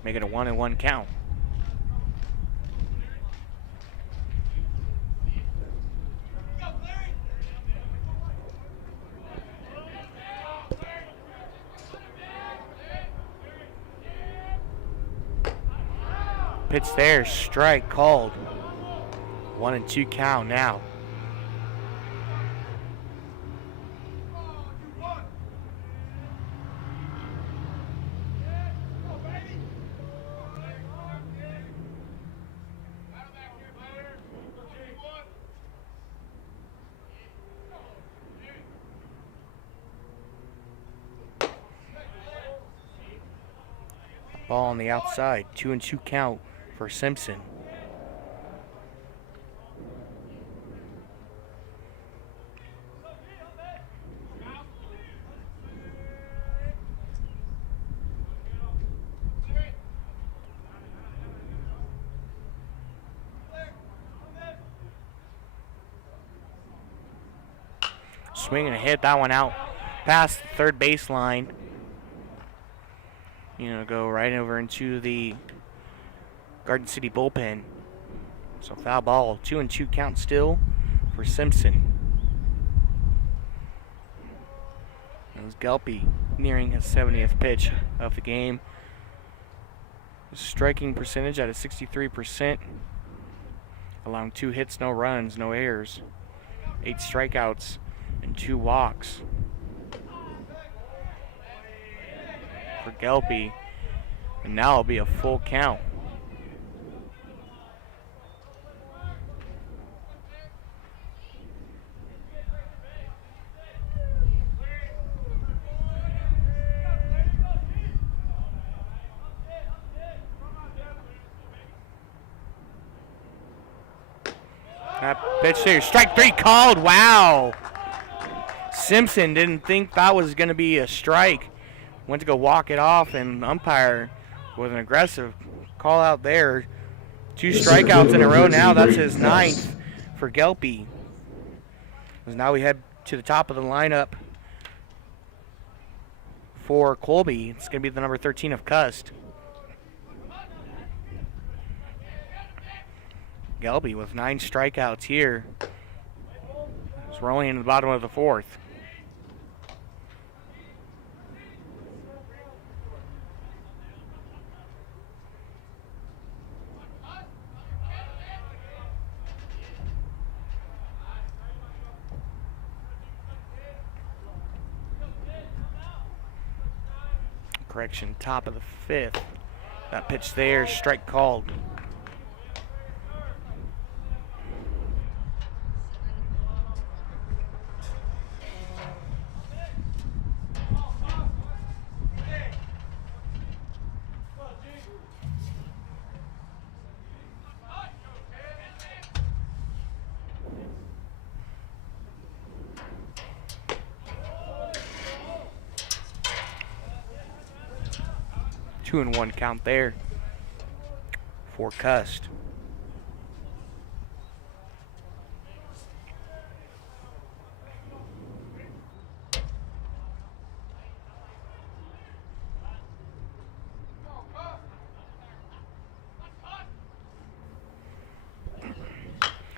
Make it a 1-1 count. Pitch there, strike called. 1-2 count now. Ball on the outside, 2-2 count for Simpson. Swing and a hit, that one out past the third baseline. Go right over into the Garden City bullpen. So foul ball, 2-2 count still for Simpson. It was Gelpy nearing his 70th pitch of the game. Striking percentage at a 63%, allowing 2 hits, no runs, no errors, 8 strikeouts, and 2 walks. For Gelpy, and now it'll be a full count. That pitch there, strike 3 called. Wow. Simpson didn't think that was going to be a strike. Went to go walk it off, and umpire with an aggressive call out there. 2 strikeouts in a row now. That's his 9th for Gelpy. As now we head to the top of the lineup for Colby. It's going to be the number 13 of Cust. Gelpy with 9 strikeouts here. It's rolling in the bottom of the 4th. Correction, top of the 5th. That pitch there, strike called. Two and 1 count there for Cust.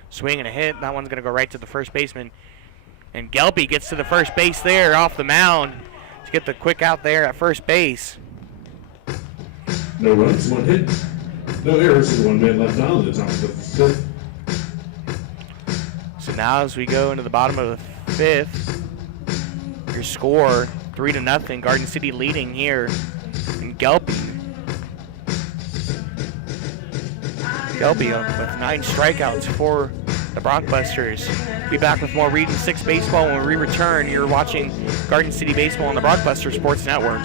Swing and a hit. That one's going to go right to the first baseman. And Gelpy gets to the first base there off the mound to get the quick out there at first base. No runs, 1 hit. No errors, and 1 man left on the top of the 5th. So now as we go into the bottom of the 5th, your score 3-0. Garden City leading here. And Gelpy with 9 strikeouts for the Brockbusters. Be back with more Region 6 baseball when we return. You're watching Garden City Baseball on the Brockbuster Sports Network.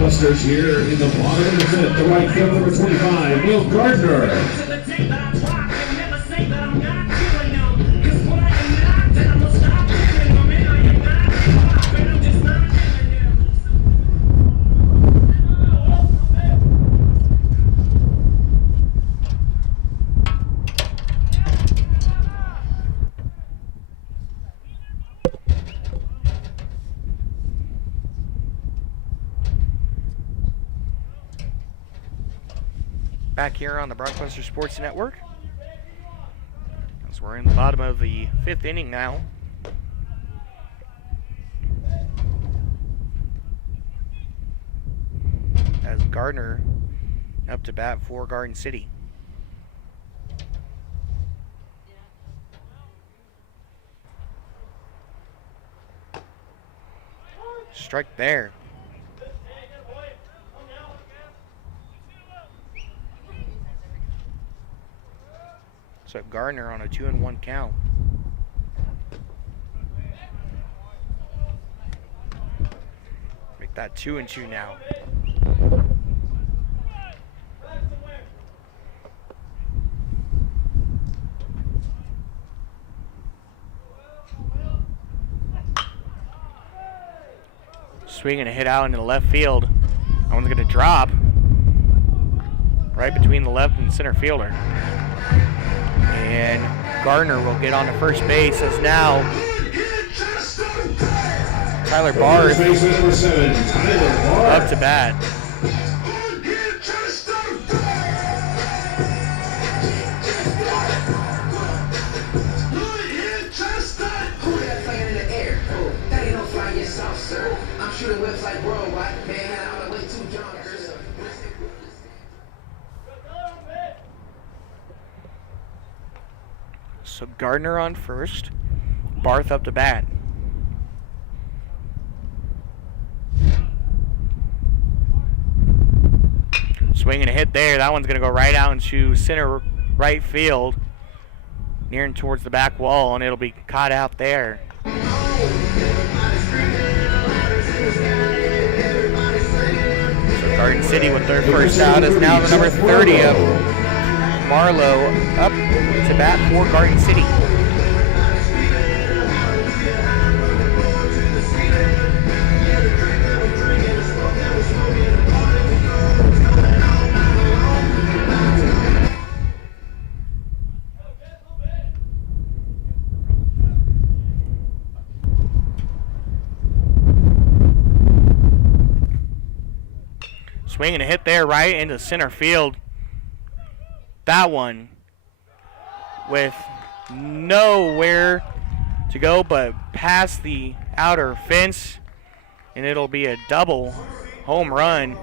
Busters here in the bottom of the fifth, the right field number 25, Will Gardner. Back here on the Brockbuster Sports Network, as we're in the bottom of the fifth inning now. As Gardner up to bat for Garden City. Strike there. So Gardner on a 2-1 count. Make that 2-2 now. Swing and a hit out into the left field. That one's going to drop right between the left and center fielder. And Gardner will get on to first base as now Tyler Barth up to bat. So Gardner on first, Barth up to bat. Swing and a hit there. That one's going to go right out into center right field, nearing towards the back wall, and it'll be caught out there. So Garden City with their first out is now the number 30 of Marlowe up to bat for Garden City. Swing and a hit there right into center field. That one with nowhere to go but past the outer fence, and it'll be a double home run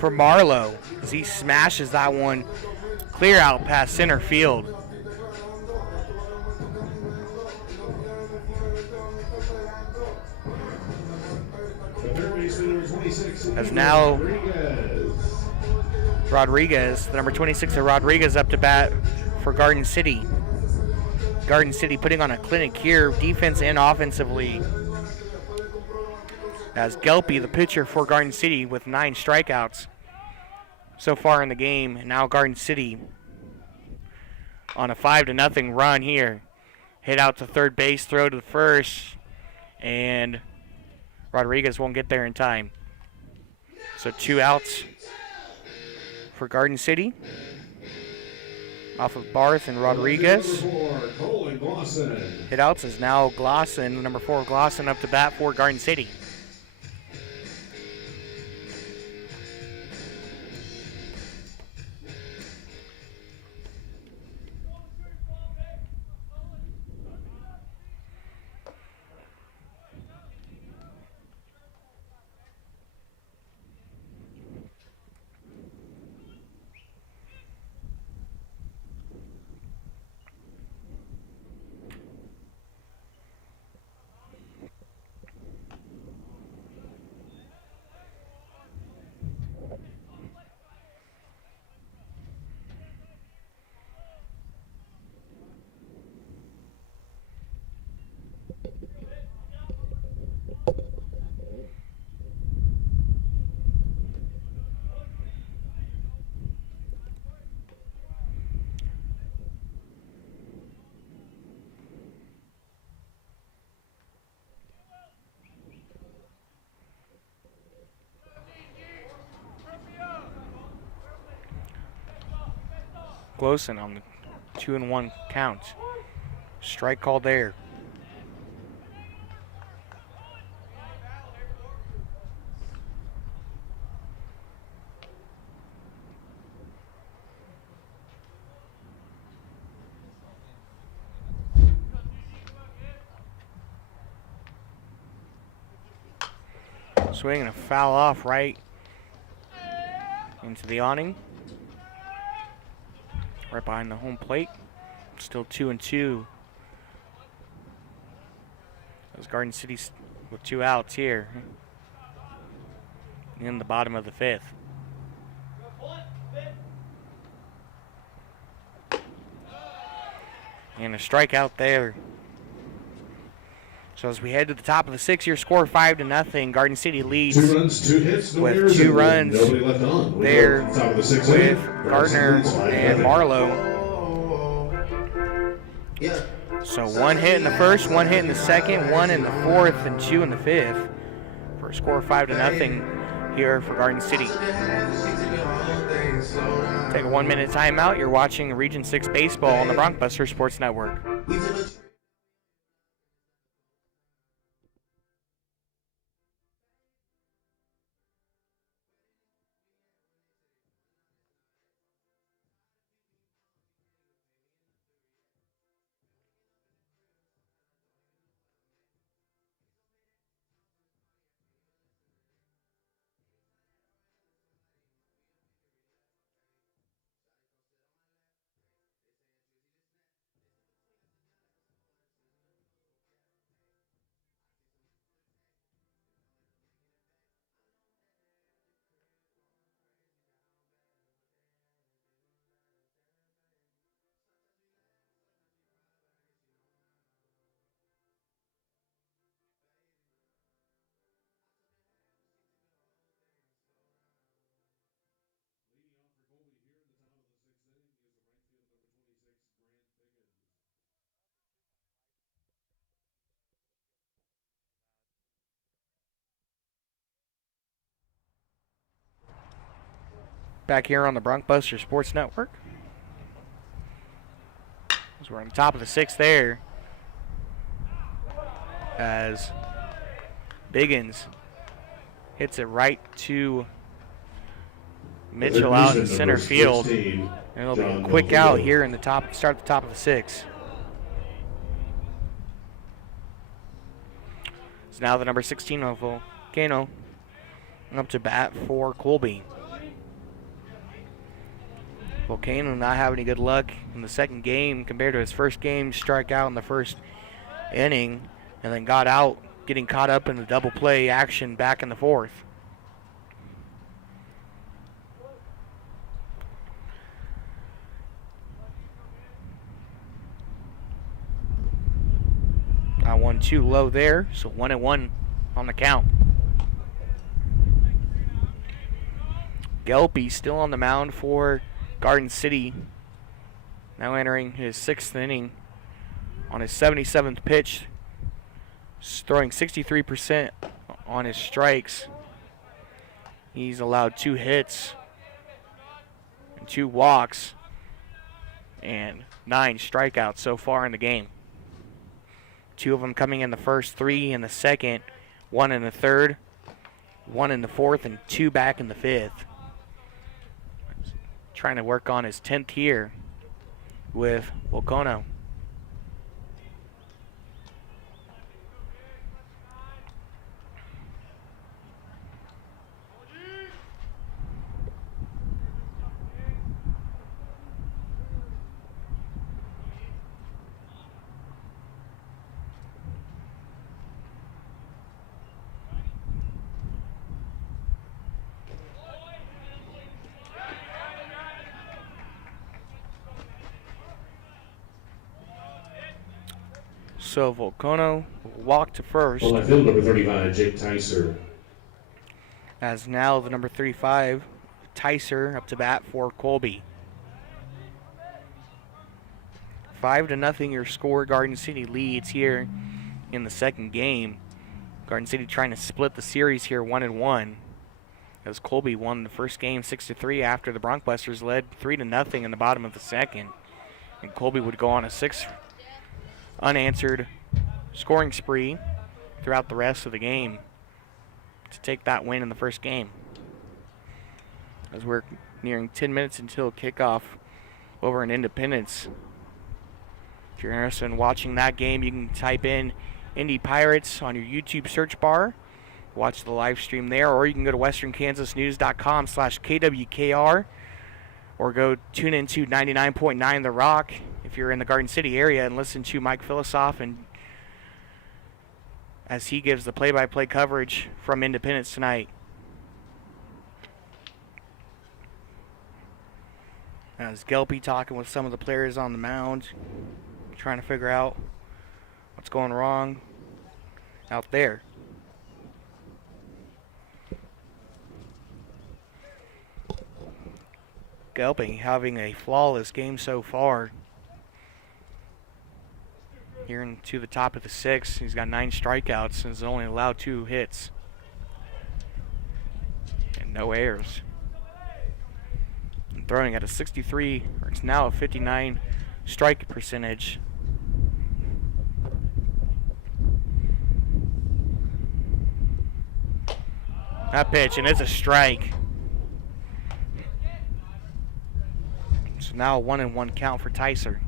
for Marlowe as he smashes that one clear out past center field. As now Rodriguez, the number 26 of Rodriguez, up to bat for Garden City. Garden City putting on a clinic here, defense and offensively. As Gelpy, the pitcher for Garden City, with 9 strikeouts so far in the game. And now Garden City on a 5-0 run here. Hit out to third base, throw to the first, and Rodriguez won't get there in time. So 2 outs for Garden City off of Barth and Rodriguez. Hit outs is now Glosson, number 4 Glosson, up to bat for Garden City. Glossen on the 2-1 count. Strike called there. Swing and a foul off right into the awning. Right behind the home plate. Still 2-2. As Garden City's with 2 outs here in the bottom of the 5th. And a strikeout there. So as we head to the top of the 6th, your score 5-0. Garden City leads 2 runs, 2 hits, no with errors, 2 runs nobody left on. there Top of the 6th with inning. Gardner Garden City's and 5-0. Marlowe. So 1 hit in the 1st, 1 hit in the 2nd, 1 in the 4th, and 2 in the 5th for a score 5-0 here for Garden City. Take a 1-minute timeout. You're watching Region 6 baseball on the Bronxbuster Sports Network. Back here on the Bronxbuster Sports Network. As we're on the top of the 6th there. As Biggins hits it right to Mitchell out in center field. And it'll be a quick out here in the top, start at the top of the 6th. It's now the number 16 of Volcano up to bat for Colby. Volcano not having any good luck in the second game compared to his first game. Struck out in the first inning and then got out, getting caught up in the double play action back in the 4th. Got 1-2 low there, so 1-1 on the count. Gelpy still on the mound for Garden City, now entering his 6th inning on his 77th pitch, throwing 63% on his strikes. He's allowed 2 hits and 2 walks and 9 strikeouts so far in the game. 2 of them coming in the first, 3 in the second, 1 in the 3rd, 1 in the 4th, and 2 back in the 5th. Trying to work on his 10th here with Volcano. So Volcano will walk to first. On that field, number 35, Jake Tyser. As now the number 35, Tyser, up to bat for Colby. 5-0 your score. Garden City leads here in the second game. Garden City trying to split the series here 1-1. as Colby won the first game 6-3 after the Bronxbusters led 3-0 in the bottom of the second. And Colby would go on a 6 unanswered scoring spree throughout the rest of the game to take that win in the first game. As we're nearing 10 minutes until kickoff over in Independence. If you're interested in watching that game, you can type in Indy Pirates on your YouTube search bar. Watch the live stream there, or you can go to westernkansasnews.com/KWKR, or go tune into 99.9 The Rock if you're in the Garden City area, and listen to Mike Philosoph and as he gives the play-by-play coverage from Independence tonight. As Gelpy talking with some of the players on the mound, trying to figure out what's going wrong out there. Gelpy having a flawless game so far. Here into the top of the 6th, he's got 9 strikeouts and has only allowed 2 hits. And no errors. And throwing at a 63, or it's now a 59 strike percentage. That pitch, and it's a strike. So now a 1-1 count for Tyser.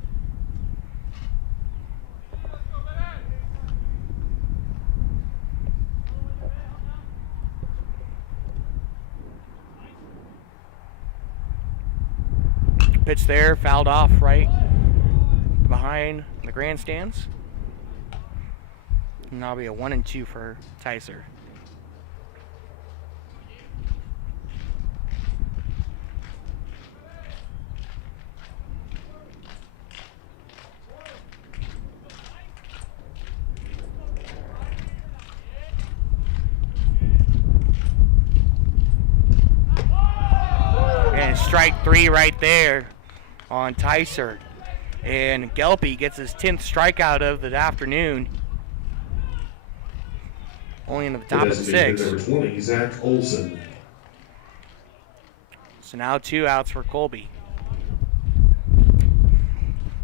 Pitch there, fouled off right behind the grandstands. And that'll be a 1-2 for Tyser. And strike 3 right there on Tyser. And Gelpy gets his 10th strikeout of the afternoon. Only into the top of the 6th. Number 20, Zach Olson. So now 2 outs for Colby.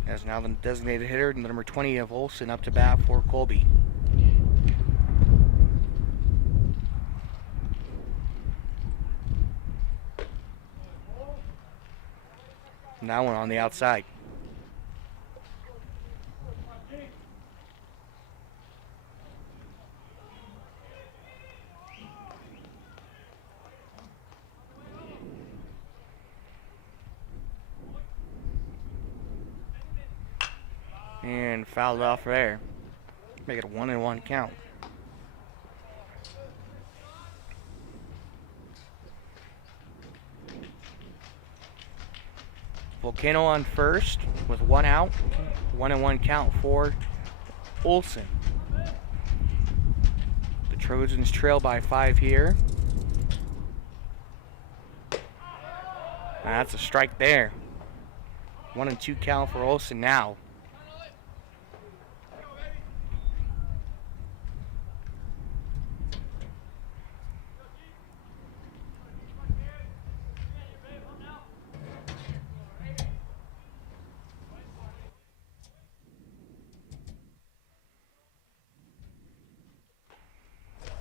As now the designated hitter, number 20 of Olson, up to bat for Colby. That one on the outside. And fouled off there. Make it a 1-1 count. Volcano on first with 1 out. 1-1 count for Olson. The Trojans trail by 5 here. That's a strike there. 1-2 count for Olson now.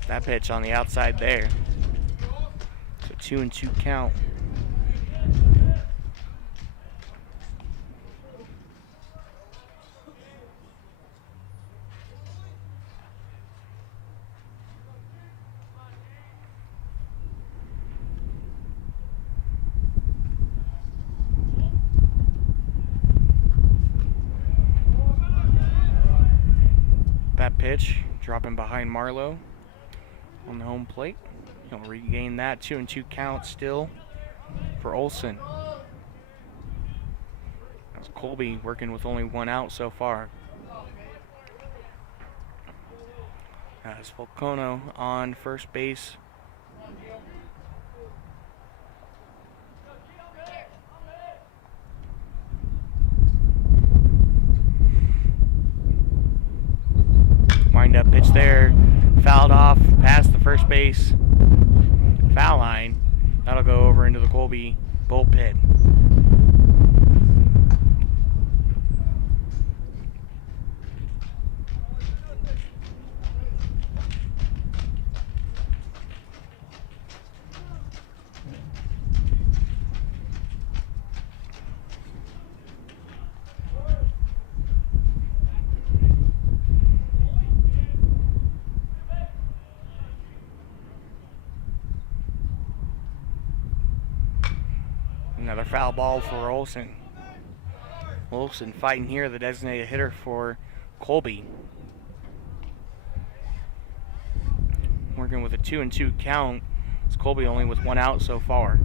That pitch on the outside there. So 2-2 count. That pitch dropping behind Marlowe on the home plate. He'll regain that. 2-2 count still for Olson. That's Colby working with only 1 out so far. As Volcano on first base. Wind up pitch there. Fouled off past the first base foul line. That'll go over into the Colby bullpen. Another foul ball for Olsen. Olsen fighting here, the designated hitter for Colby. Working with a 2-2 count. It's Colby only with 1 out so far.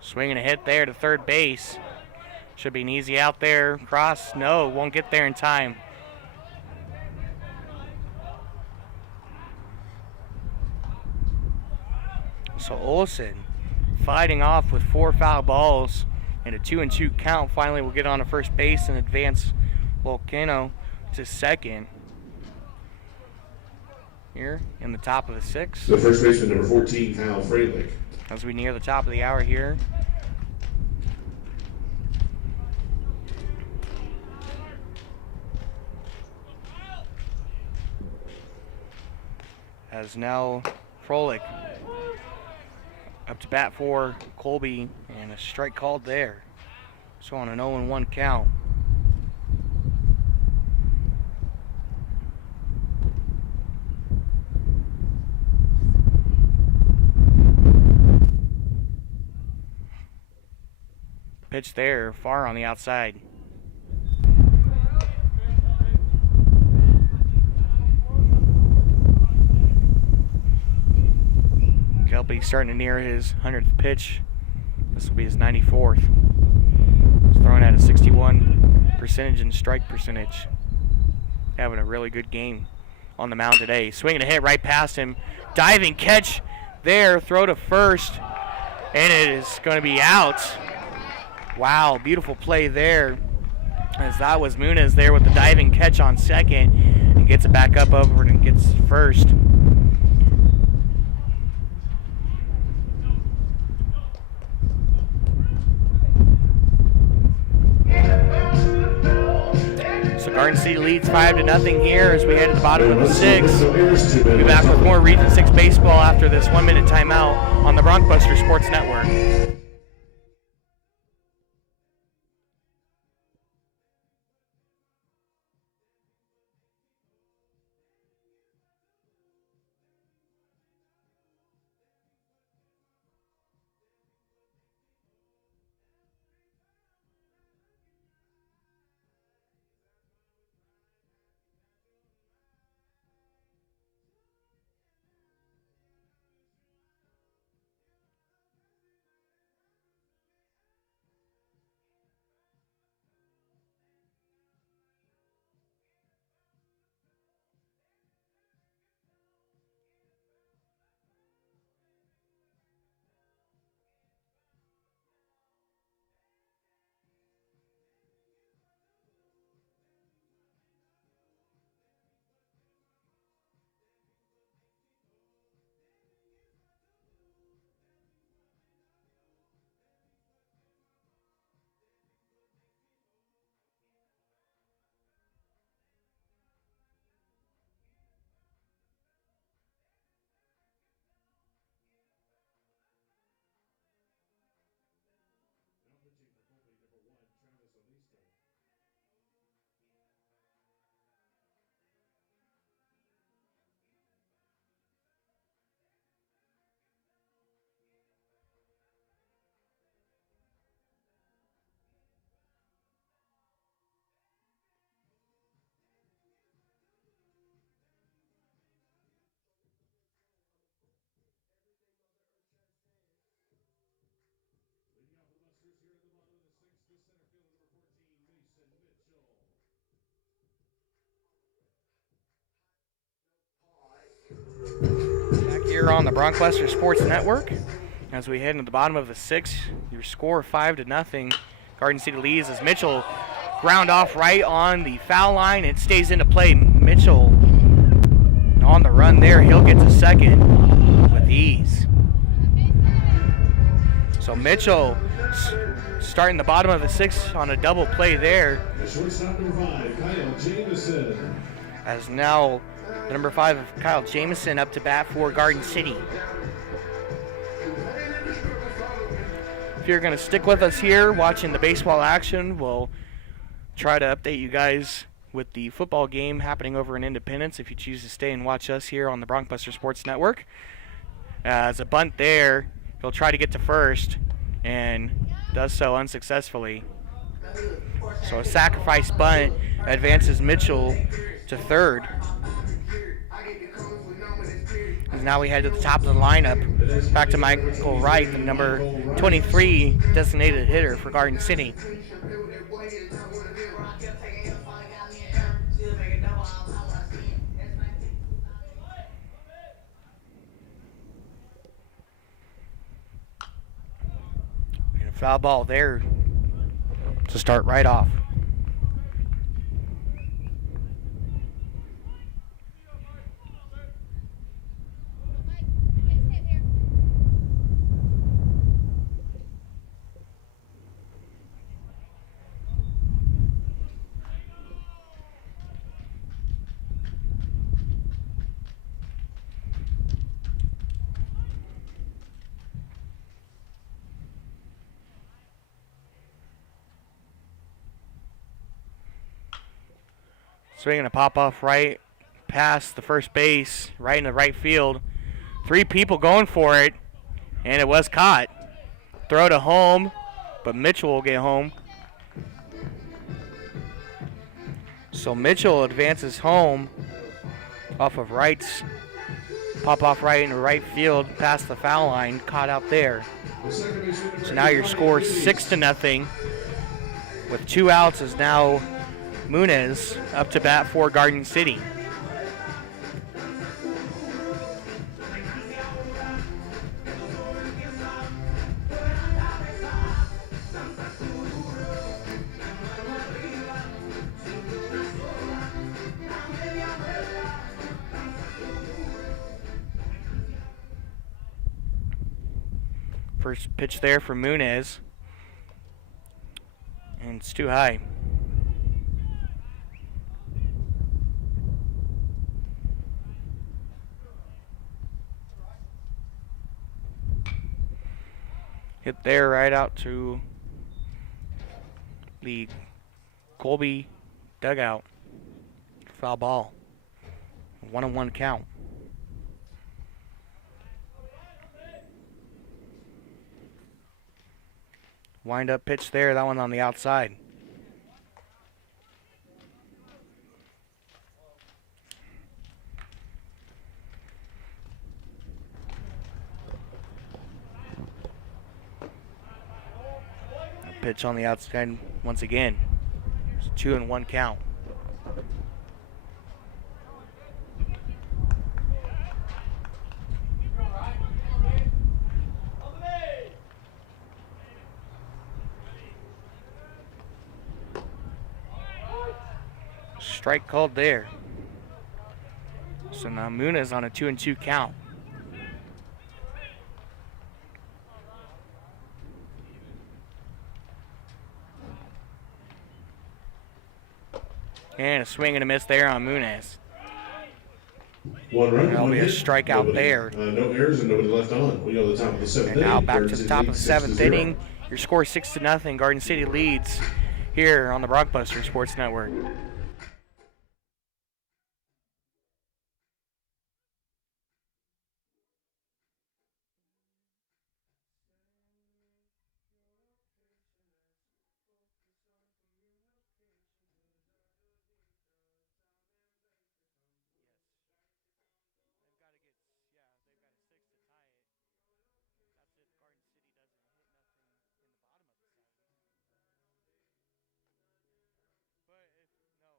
Swinging a hit there to third base. Should be an easy out there. Cross, no, won't get there in time. So Olsen fighting off with 4 foul balls and a 2-2 count. Finally will get on to first base and advance Volcano to second. Here in the top of the 6th. The first baseman, number 14, Kyle Freilich. As we near the top of the hour here. As now Froelich up to bat for Colby, and a strike called there. So on an 0-1 count. Pitch there, far on the outside. Colby starting to near his 100th pitch. This will be his 94th. He's throwing at a 61% in strike percentage. Having a really good game on the mound today. Swinging a hit right past him. Diving catch there. Throw to first. And it is going to be out. Wow, beautiful play there. As that was Muniz there with the diving catch on second. And gets it back up over and gets first. Garden City leads 5-0 here as we head to the bottom of the 6th. We'll be back with more Region 6 baseball after this 1-minute timeout on the Bronxbuster Sports Network. Back here on the Bronxbuster Sports Network as we head into the bottom of the 6th. Your score 5-0. Garden City leads as Mitchell ground off right on the foul line. It stays into play. Mitchell on the run there. He'll get to second with ease. So Mitchell starting the bottom of the sixth on a double play there. Shortstop number 5, Kyle Jameson. As now the number 5 of Kyle Jameson up to bat for Garden City. If you're going to stick with us here watching the baseball action, we'll try to update you guys with the football game happening over in Independence if you choose to stay and watch us here on the Bronkbuster Sports Network. As a bunt there, he'll try to get to first and does so unsuccessfully. So a sacrifice bunt advances Mitchell to third. As now we head to the top of the lineup. Back to Michael Wright, the number 23 designated hitter for Garden City. And a foul ball there to start right off. Swinging a pop-off right past the first base, right in the right field. 3 people going for it, and it was caught. Throw to home, but Mitchell will get home. So Mitchell advances home off of Wright's pop-off right in the right field past the foul line, caught out there. So now your score is 6-0 with 2 outs is now Muniz up to bat for Garden City. First pitch there for Muniz, and it's too high. Hit there right out to the Colby dugout. Foul ball. 1-1 count. Wind up pitch there, that one on the outside. Pitch on the outside once again. It's a 2-1 count. Strike called there. So now Muniz on a 2-2 count. And a swing and a miss there on Muniz. 1 run. There'll be a strikeout there. No errors and nobody left on. We go to the top of the 7th And inning. now back to Garden the top of the City 7th 6-0. inning. Your score is 6-0. Garden City leads here on the Bronkbuster Sports Network. But if no,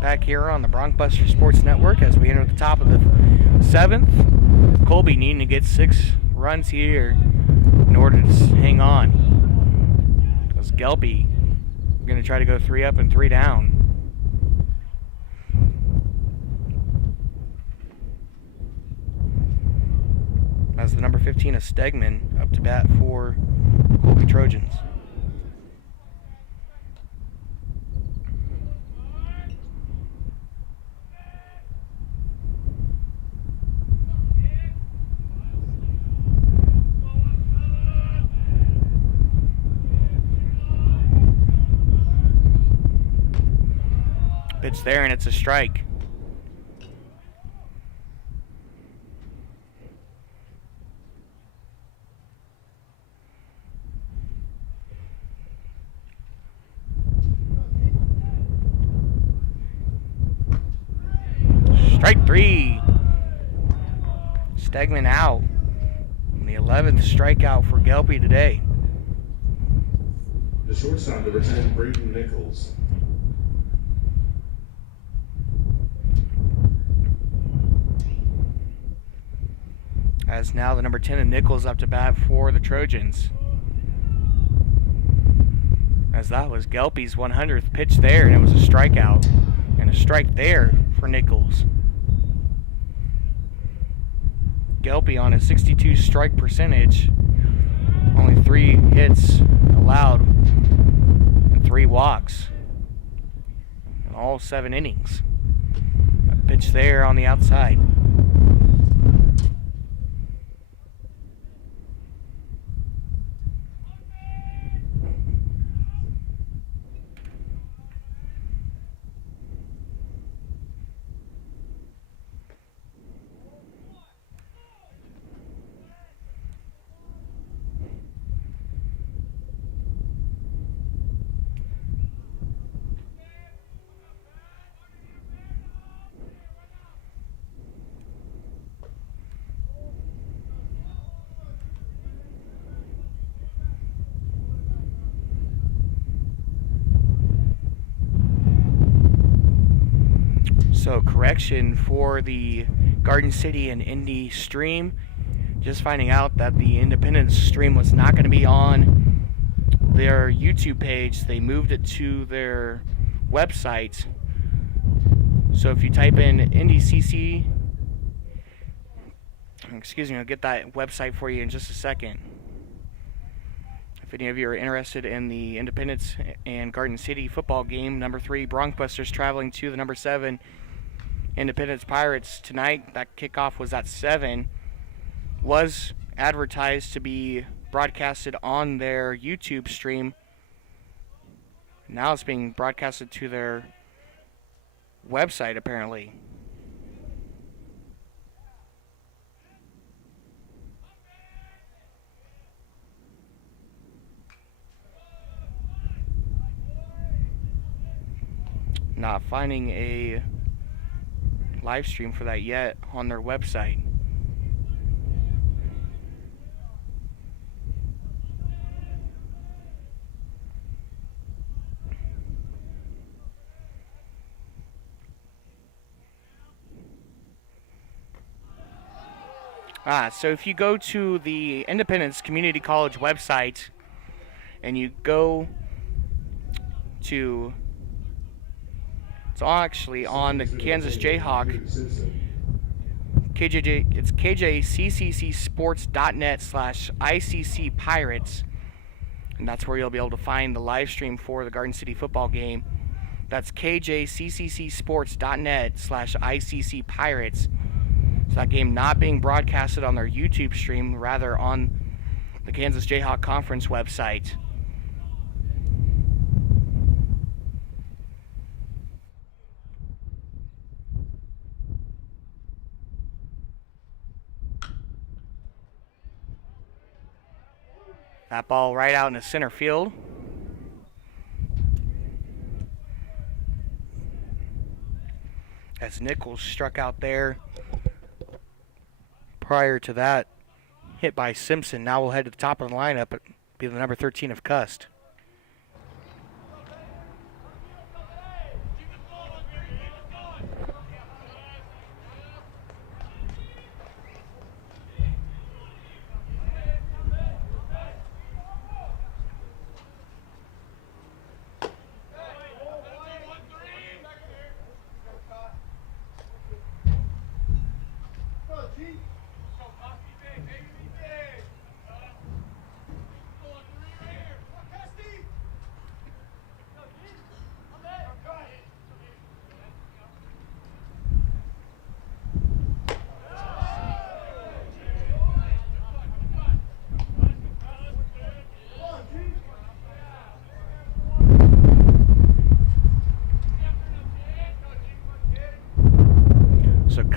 back here on the Broncbuster Sports Network as we enter the top of the 7th. Colby needing to get 6 runs here in order to hang on. Because Gelby going to try to go 3 up and 3 down. As the number 15 of Stegman up to bat for Colby Trojans. Pitch there, and it's a strike. Strike 3. Stegman out. The 11th strikeout for Gelby today. The shortstop, number 10, Braden Nichols. As now the number 10 of Nichols up to bat for the Trojans. As that was Gelby's 100th pitch there, and it was a strikeout. And a strike there for Nichols. Gelby on a 62 strike percentage. Only 3 hits allowed and 3 walks in all 7 innings. A pitch there on the outside. So correction for the Garden City and Indy stream. Just finding out that the Independence stream was not going to be on their YouTube page. They moved it to their website. So if you type in IndyCC, excuse me, I'll get that website for you in just a second. If any of you are interested in the Independence and Garden City football game, number 3 Broncbusters traveling to the number 7 Independence Pirates tonight. That kickoff was at 7. Was advertised to be broadcasted on their YouTube stream. Now it's being broadcasted to their website, apparently. Not finding a live stream for that yet on their website. So if you go to the Independence Community College website and you go to, it's actually on the Kansas Jayhawk, it's kjccsports.net/ICC Pirates, and that's where you'll be able to find the live stream for the Garden City football game. That's kjccsports.net/ICC Pirates. So that game not being broadcasted on their YouTube stream, rather on the Kansas Jayhawk Conference website. That ball right out into center field. As Nichols struck out there. Prior to that, hit by Simpson. Now we'll head to the top of the lineup. It'll be the number 13 of Cust.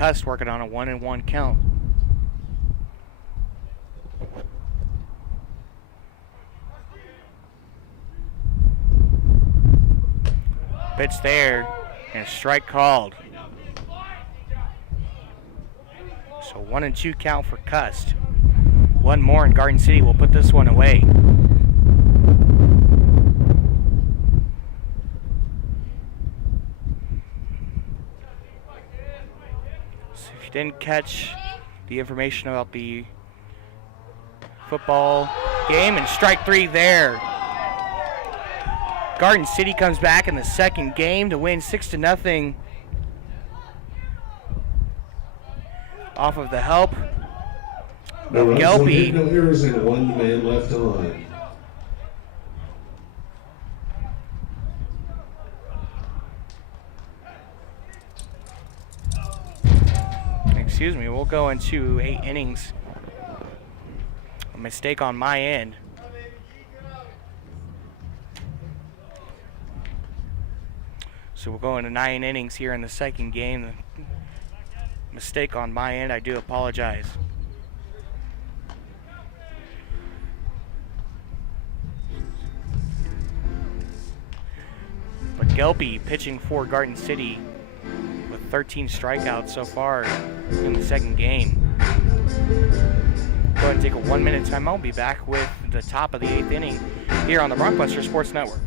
Cust working on a 1-1 count. Pitch there, and a strike called. So 1-2 count for Cust. One more and Garden City will put this one away. So if you didn't catch the information about the football game, and strike 3 there. Garden City comes back in the second game to win 6-0 off of the help of Gelby. No errors and 1 man left on. Excuse me, we'll go into 8 innings. A mistake on my end. So we'll go into 9 innings here in the second game. Mistake on my end, I do apologize. But Gelby pitching for Garden City with 13 strikeouts so far in the second game. Go ahead and take a 1-minute timeout. I'll be back with the top of the 8th inning here on the Bronxbuster Sports Network.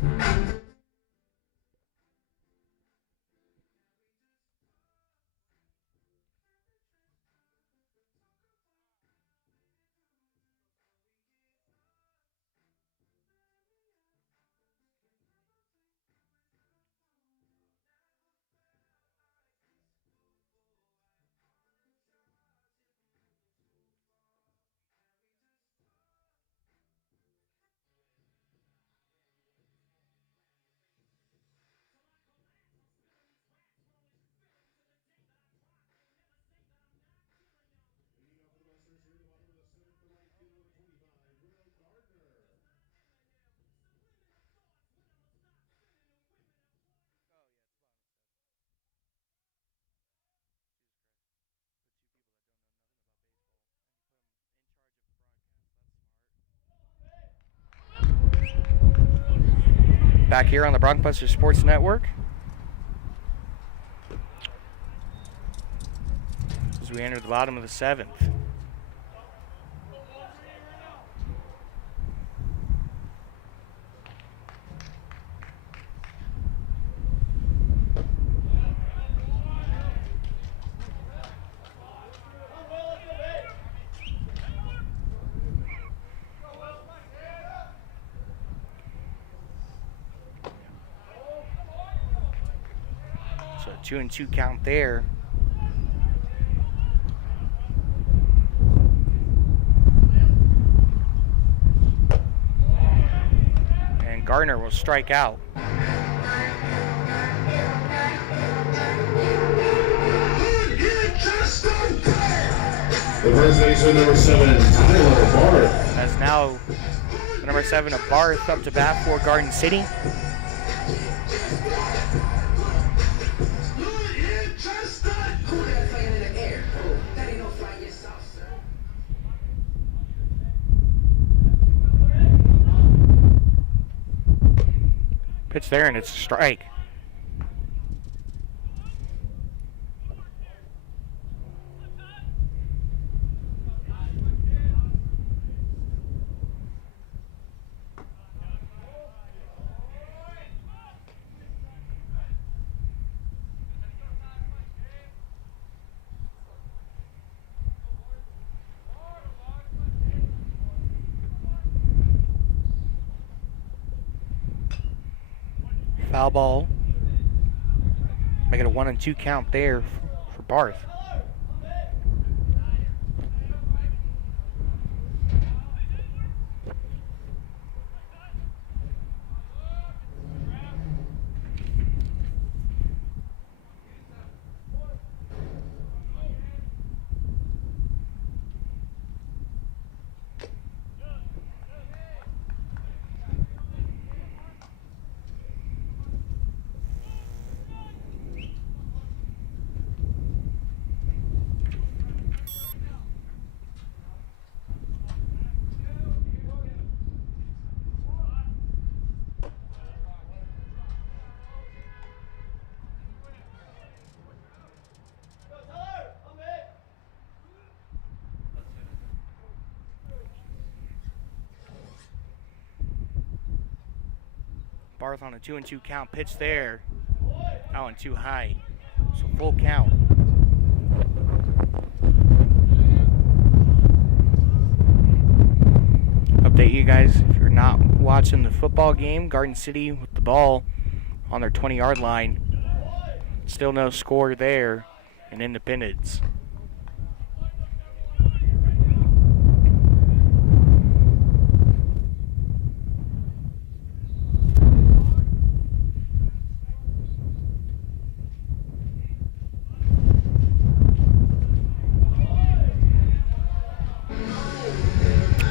Back here on the Bronxbuster Sports Network as we enter the bottom of the 7th. So 2-2 count there. And Gardner will strike out. The first baseman, number 7, Tyler Barth. As now the number 7 of Barth up to bat for Garden City. Pitch there, and it's a strike. Foul ball. Make it a 1-2 count there for Barth. Barth on a 2-2 count. Pitch there. That one too high. So full count. Update you guys, if you're not watching the football game, Garden City with the ball on their 20-yard line. Still no score there in Independence.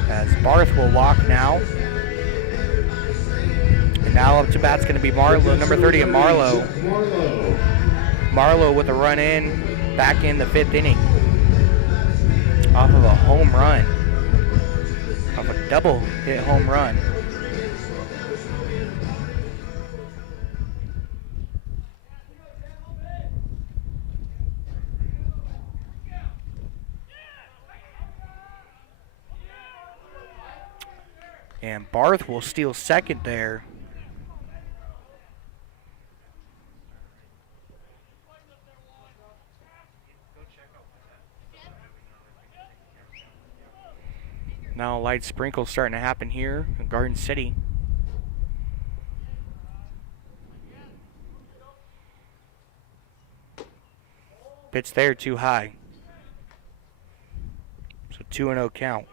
As Barth will walk now. And now up to bat's going to be Marlowe, number 30 of Marlowe. Marlowe with a run in, back in the 5th inning. Off of a home run. Off a double hit home run. And Barth will steal second there. Now a light sprinkle starting to happen here in Garden City. Pitch there too high. So 2-0 count.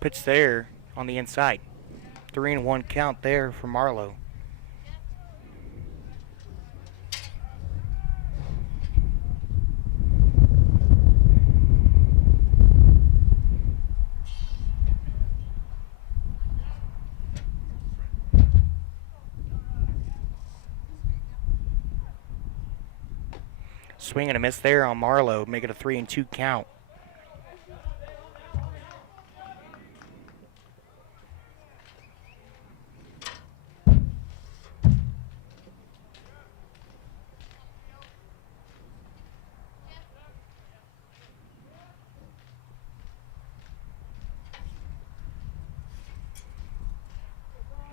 Pitch there on the inside. 3-1 count there for Marlowe. Swing and a miss there on Marlowe, make it a 3-2 count.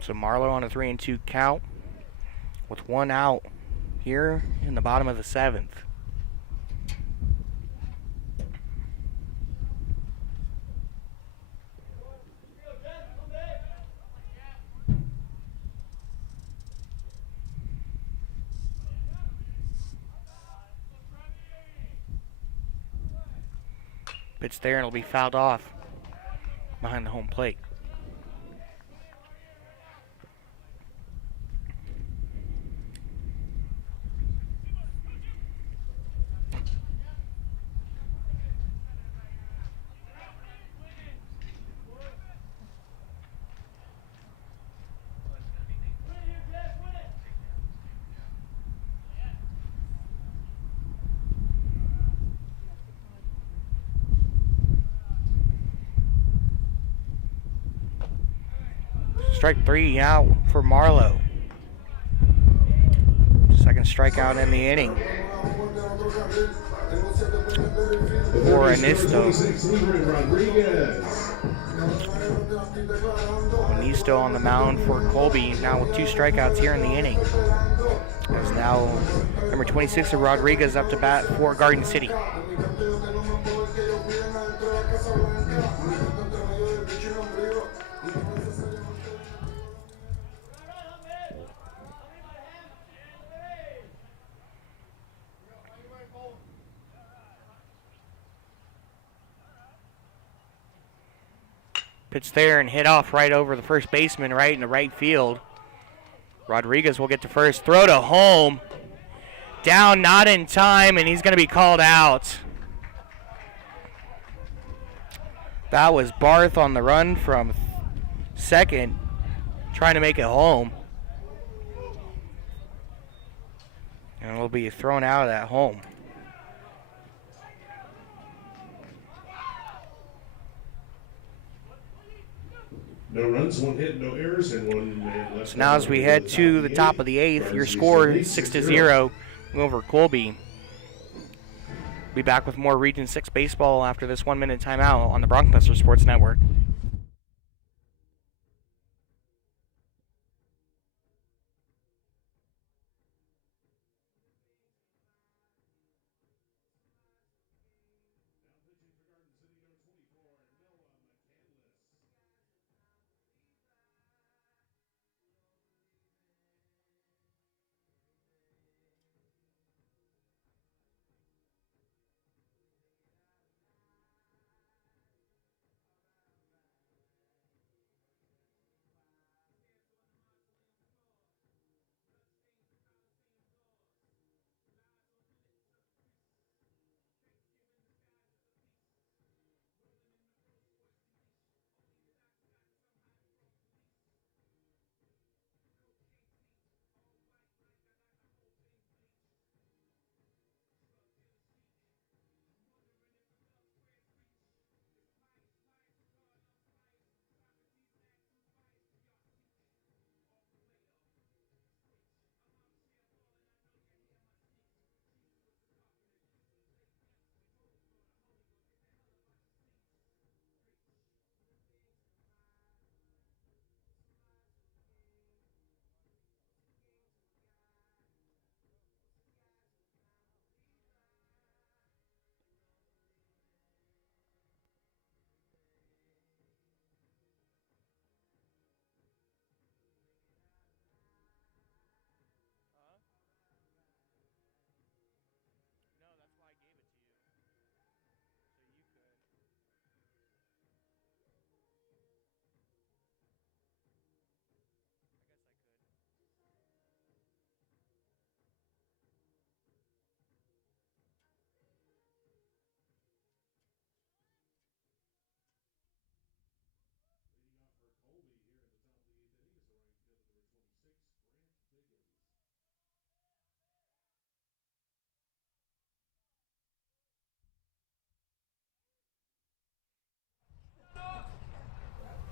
So Marlowe on a 3-2 count with 1 out here in the bottom of the 7th. Pitch there and it'll be fouled off behind the home plate. Strike 3 out for Marlowe. Second strikeout in the inning for Anisto. Anisto on the mound for Colby, now with 2 strikeouts here in the inning. As now number 26 of Rodriguez up to bat for Garden City. Pitch there and hit off right over the first baseman right into right field. Rodriguez will get to first. Throw to home. Down, not in time, and he's going to be called out. That was Barth on the run from second, trying to make it home. And will be thrown out at home. No runs, 1 hit, no errors, and 1 man left. So now as we head to the top of the 8th, your score 6-0 over Colby. Be back with more Region 6 baseball after this 1-minute timeout on the Bronkbuster Sports Network.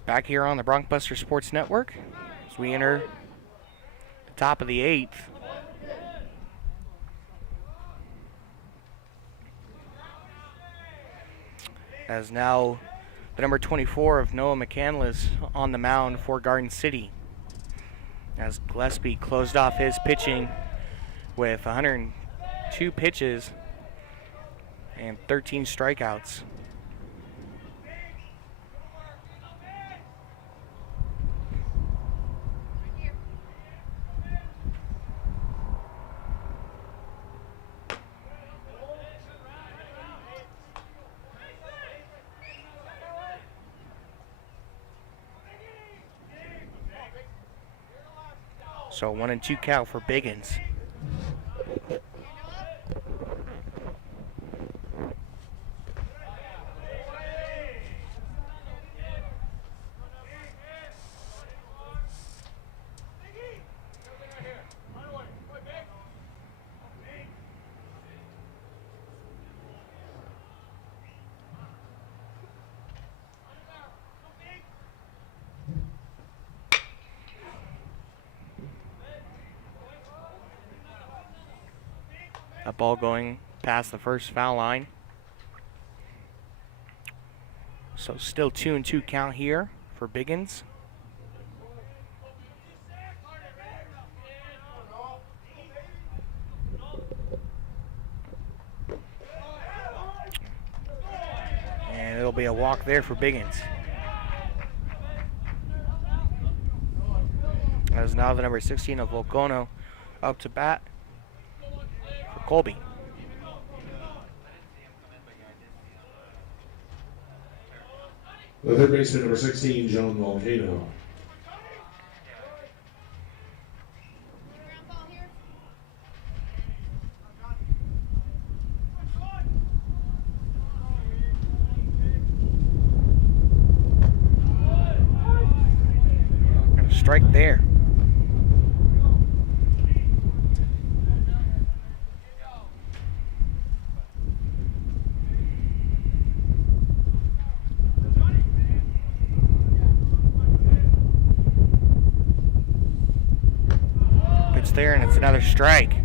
Back here on the Bronkbuster Sports Network as we enter the top of the 8th. As now the number 24 of Noah McCandless on the mound for Garden City. As Gillespie closed off his pitching with 102 pitches and 13 strikeouts. So 1-2 count for Biggins. A ball going past the first foul line. So still 2-2 count here for Biggins. And it'll be a walk there for Biggins. As now the number 16 of Volcono up to bat for Colby. The third baseman, number 16, John Volcano. strike there. Pitch there, and it's another strike.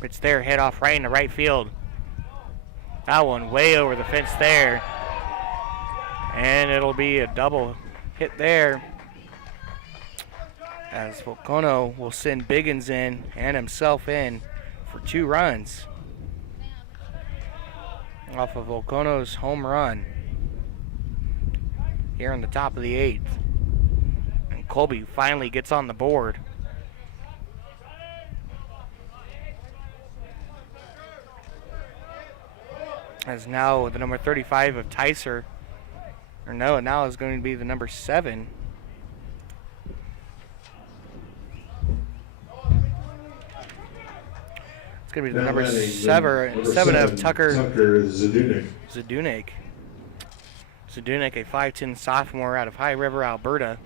Pitch there, hit off right into right field. That one way over the fence there. And it'll be a double hit there, as Volcano will send Biggins in and himself in for 2 runs off of Volcano's home run here in the top of the 8th. And Colby finally gets on the board. As now the number 35 of Tyser, or no, now is going to be the number 7. It's going to be the number 7 of Tucker Zadunik. Zadunik, a 5'10" sophomore out of High River, Alberta.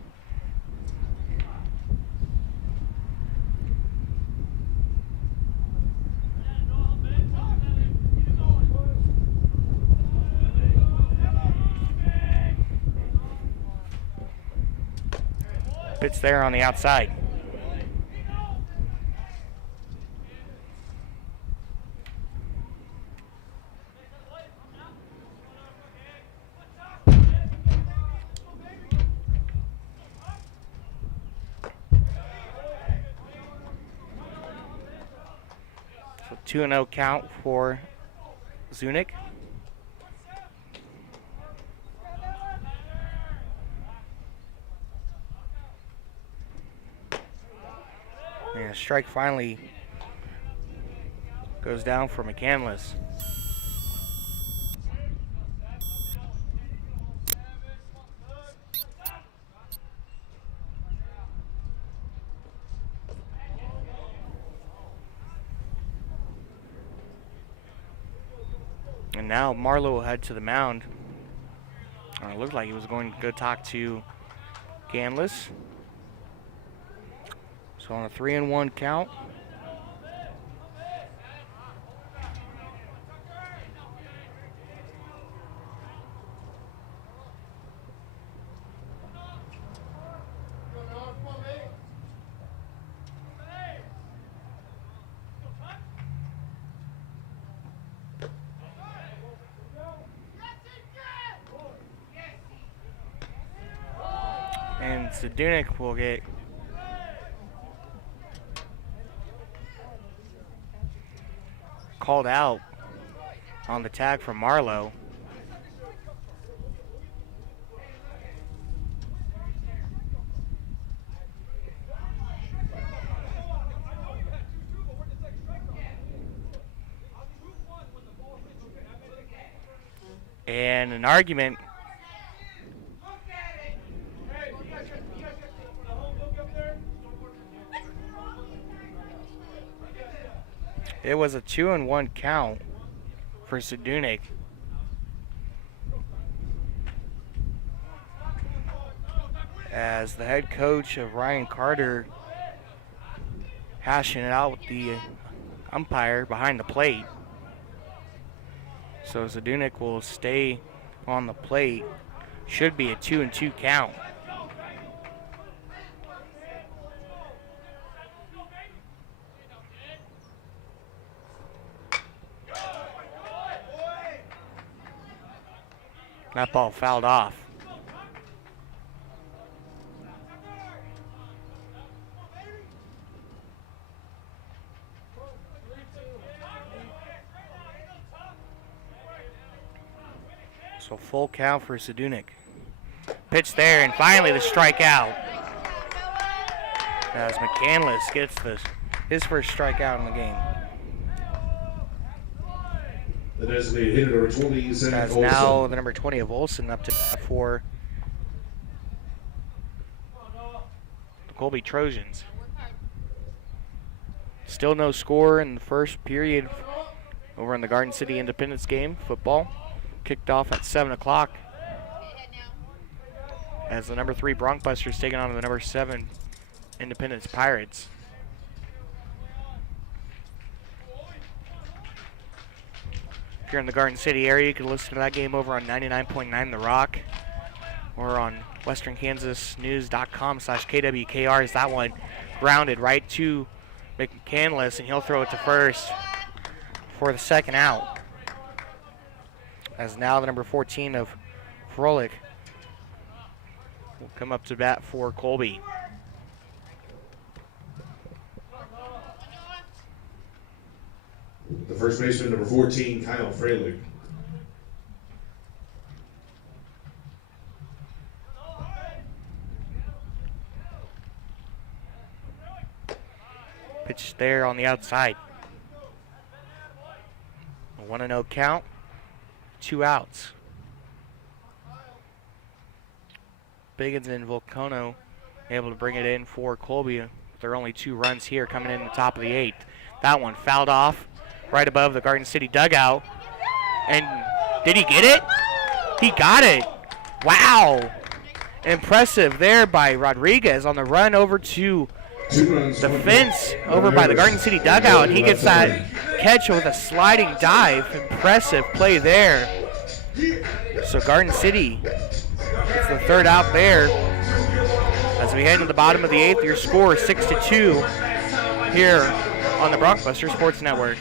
Pitch there on the outside. So 2-0 count for Zunic. And a strike finally goes down for McCandless. And now Marlowe will head to the mound. It looked like he was going to go talk to Canlis. So on a 3-1 count. And Zadunik will get called out on the tag from Marlowe. And an argument It was a 2-1 count for Zadunik. As the head coach of Ryan Carter hashing it out with the umpire behind the plate. So Zadunik will stay on the plate. Should be a 2-2 count. That ball fouled off. So full count for Sedunik. Pitch there, and finally the strikeout. As McCandless gets his first strikeout in the game. The designated hitter, number 20, Zach That's Olson. now the number 20 of Olson up to for the Colby Trojans. Still no score in the first period over in the Garden City Independence game. Football kicked off at 7 o'clock as the number 3 Broncbusters taking on the number 7 Independence Pirates. If you're in the Garden City area, you can listen to that game over on 99.9 The Rock or on westernkansasnews.com/KWKR as that one grounded right to McCandless, and he'll throw it to first for the second out. As now the number 14 of Froelich will come up to bat for Colby. The first baseman, number 14, Kyle Froelich. Pitch there on the outside. A 1-0 count, 2 outs. Biggins and Volcano able to bring it in for Colby. There are only 2 runs here coming in the top of the 8th. That one fouled off right above the Garden City dugout. And did he get it? He got it. Wow. Impressive there by Rodriguez on the run over to the fence over by the Garden City dugout, and he gets that catch with a sliding dive. Impressive play there. So Garden City gets the 3rd out there. As we head to the bottom of the 8th, your score is 6-2 here on the Broncbuster Sports Network.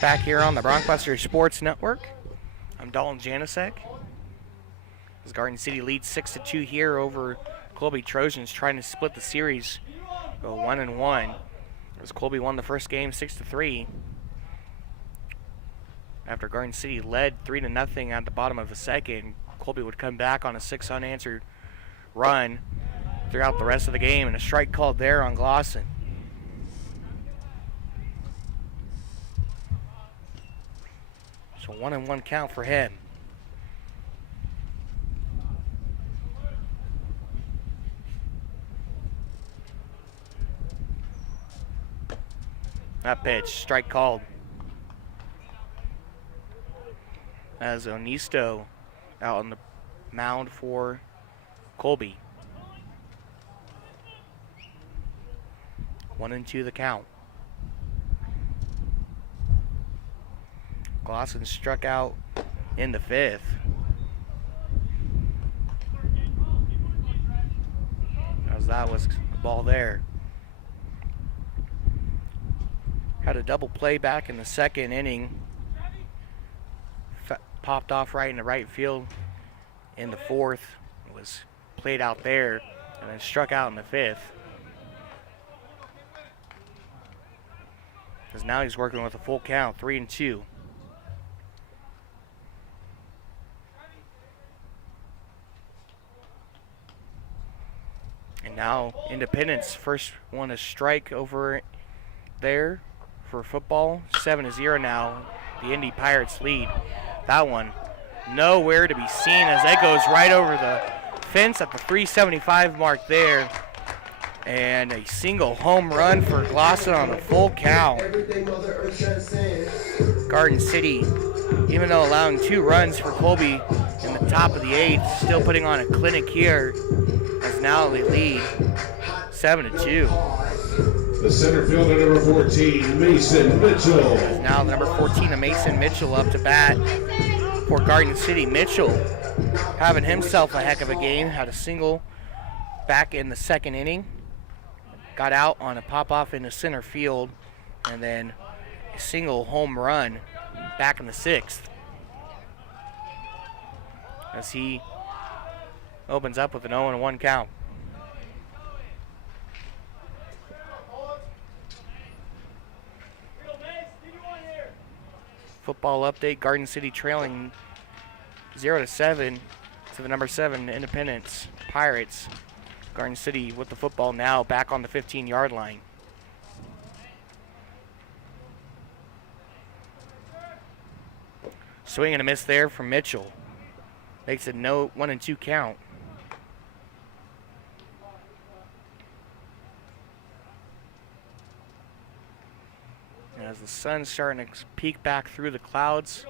Back here on the Broncbuster Sports Network, I'm Dalton Janicek. As Garden City leads 6-2 here over Colby Trojans, trying to split the series, go 1-1. As Colby won the first game 6-3. After Garden City led 3-0 at the bottom of the second, Colby would come back on a 6 unanswered run throughout the rest of the game, and a strike called there on Glosson. So 1-1 count for him. That pitch, strike called. As Onisto out on the mound for Colby. 1-2 the count. Glosson struck out in the 5th. As that was ball there. Had a double play back in the second inning. Popped off right in the right field in the fourth. It was played out there and then struck out in the fifth. Because now he's working with a full count, 3-2. And now Independence first one to strike over there for football. 7-0 now. The Indy Pirates lead. That one nowhere to be seen as that goes right over the fence at the 375 mark there. And a single home run for Glosson on the full count. Garden City, even though allowing 2 runs for Colby in the top of the 8th, still putting on a clinic here as now they lead 7-2. The center fielder, number 14, Mason Mitchell. As now number 14 of Mason Mitchell up to bat for Garden City. Mitchell having himself a heck of a game. Had a single back in the second inning. Got out on a pop-off into center field. And then a single home run back in the 6th. As he opens up with an 0-1 count. Football update, Garden City trailing 0-7 to the number 7 Independence Pirates. Garden City with the football now back on the 15-yard line. Swing and a miss there from Mitchell. Makes it no 1-2 count. As the sun's starting to peek back through the clouds.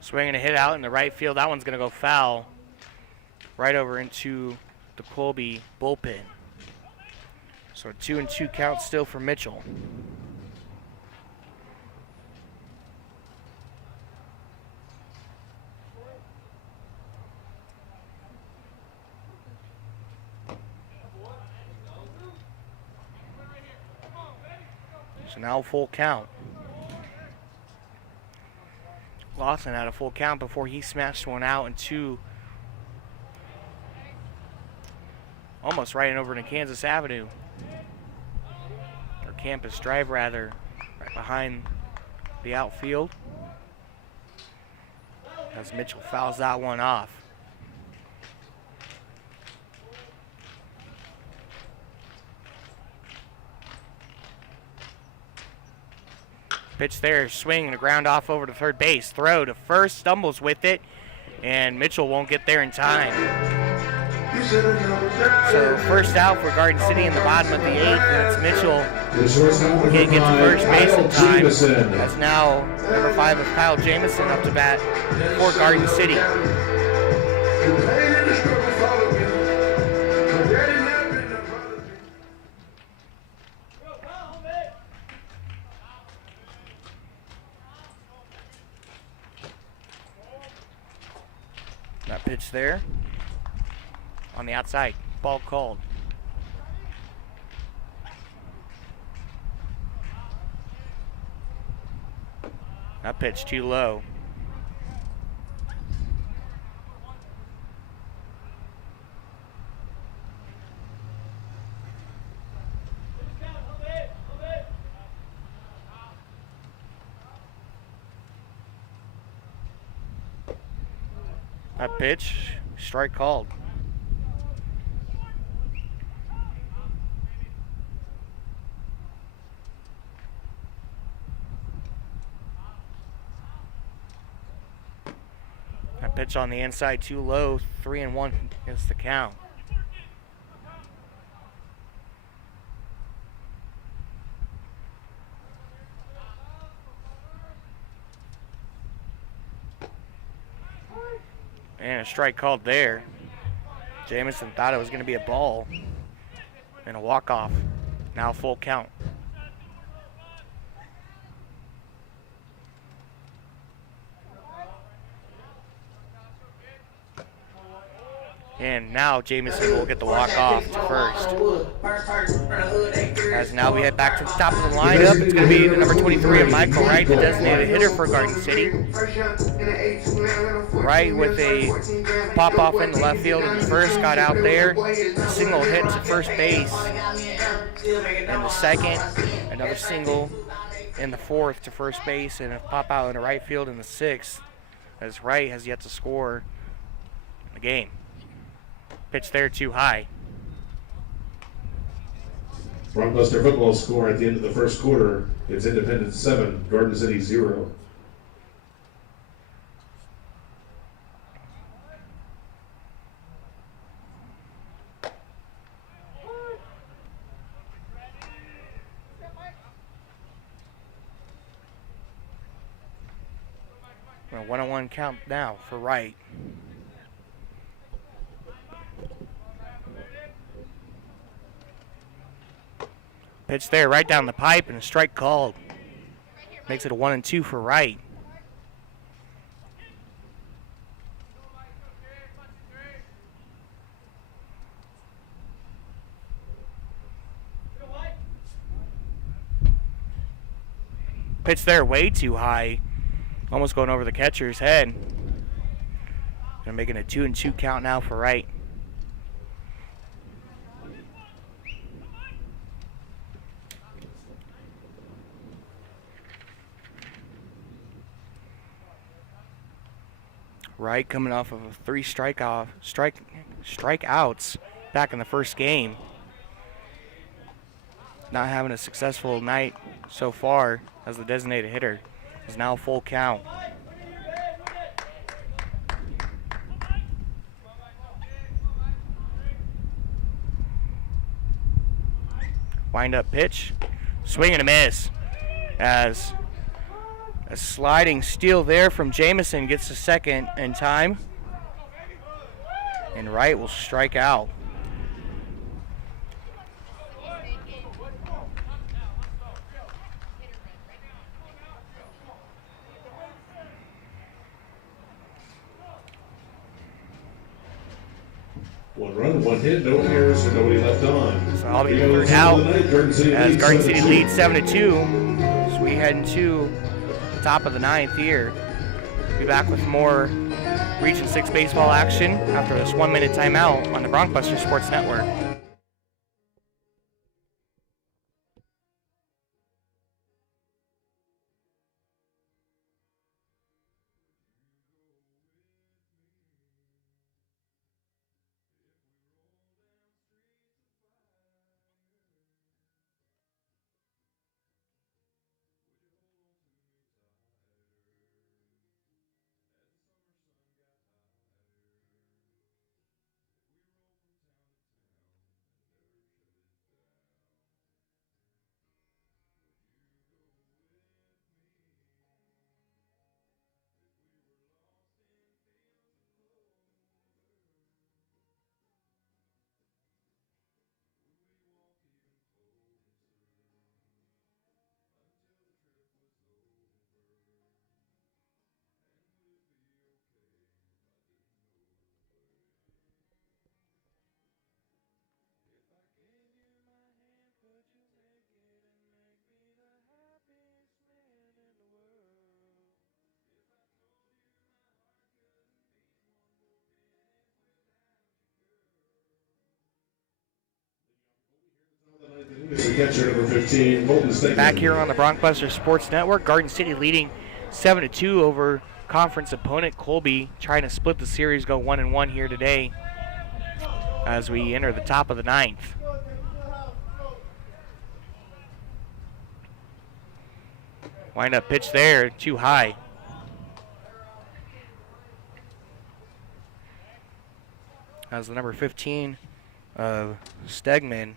Swinging a hit out in the right field. That one's going to go foul right over into the Colby bullpen. So a 2-2 count still for Mitchell. So now full count. Lawson had a full count before he smashed one out and 2. Almost right over to Kansas Avenue. Or Campus Drive, rather. Right behind the outfield. As Mitchell fouls that one off. Pitch there, swing and a ground off over to third base. Throw to first, stumbles with it, and Mitchell won't get there in time. So first out for Garden City in the bottom of the 8th, and it's Mitchell can't get to first base in time. That's now number 5 of Kyle Jamison up to bat for Garden City. That pitch there on the outside, ball called. That pitch too low. That pitch, strike called. That pitch on the inside too low, 3-1 is the count. And a strike called there. Jamison thought it was going to be a ball and a walk-off. Now full count. And now Jamison will get the walk-off to first. As now we head back to the top of the lineup. It's going to be the number 23 of Michael Wright, the designated hitter for Garden City. Wright with a pop-off in the left field in the first, got out there. A single hit to first base. In the second, another single in the fourth to first base, and a pop-out in the right field in the sixth, as Wright has yet to score in the game. Pitch there too high. Blockbuster football score at the end of the first quarter. It's Independence 7, Garden City 0. A 1-on-1 count now for Wright. Pitch there right down the pipe and a strike called. Makes it a 1-2 for Wright. Pitch there way too high. Almost going over the catcher's head. They're making a 2-2 count now for Wright. Wright coming off of 3 strikeouts back in the first game. Not having a successful night so far as the designated hitter. Is now full count. Wind up pitch. Swing and a miss. As a sliding steal there from Jamison gets the second in time. And Wright will strike out. One run, one hit, no errors, and nobody left on. So I'll be third out as Garden City leads 7-2. So we head into the top of the ninth here. Be back with more Region 6 baseball action after this 1-minute timeout on the Bronkbuster Sports Network. Catcher number 15, Bolton. Back here on the Bronkbuster Sports Network, Garden City leading 7-2 over conference opponent Colby, trying to split the series, go 1-1 here today as we enter the top of the ninth. Wind up pitch there, too high. As the number 15 of Stegman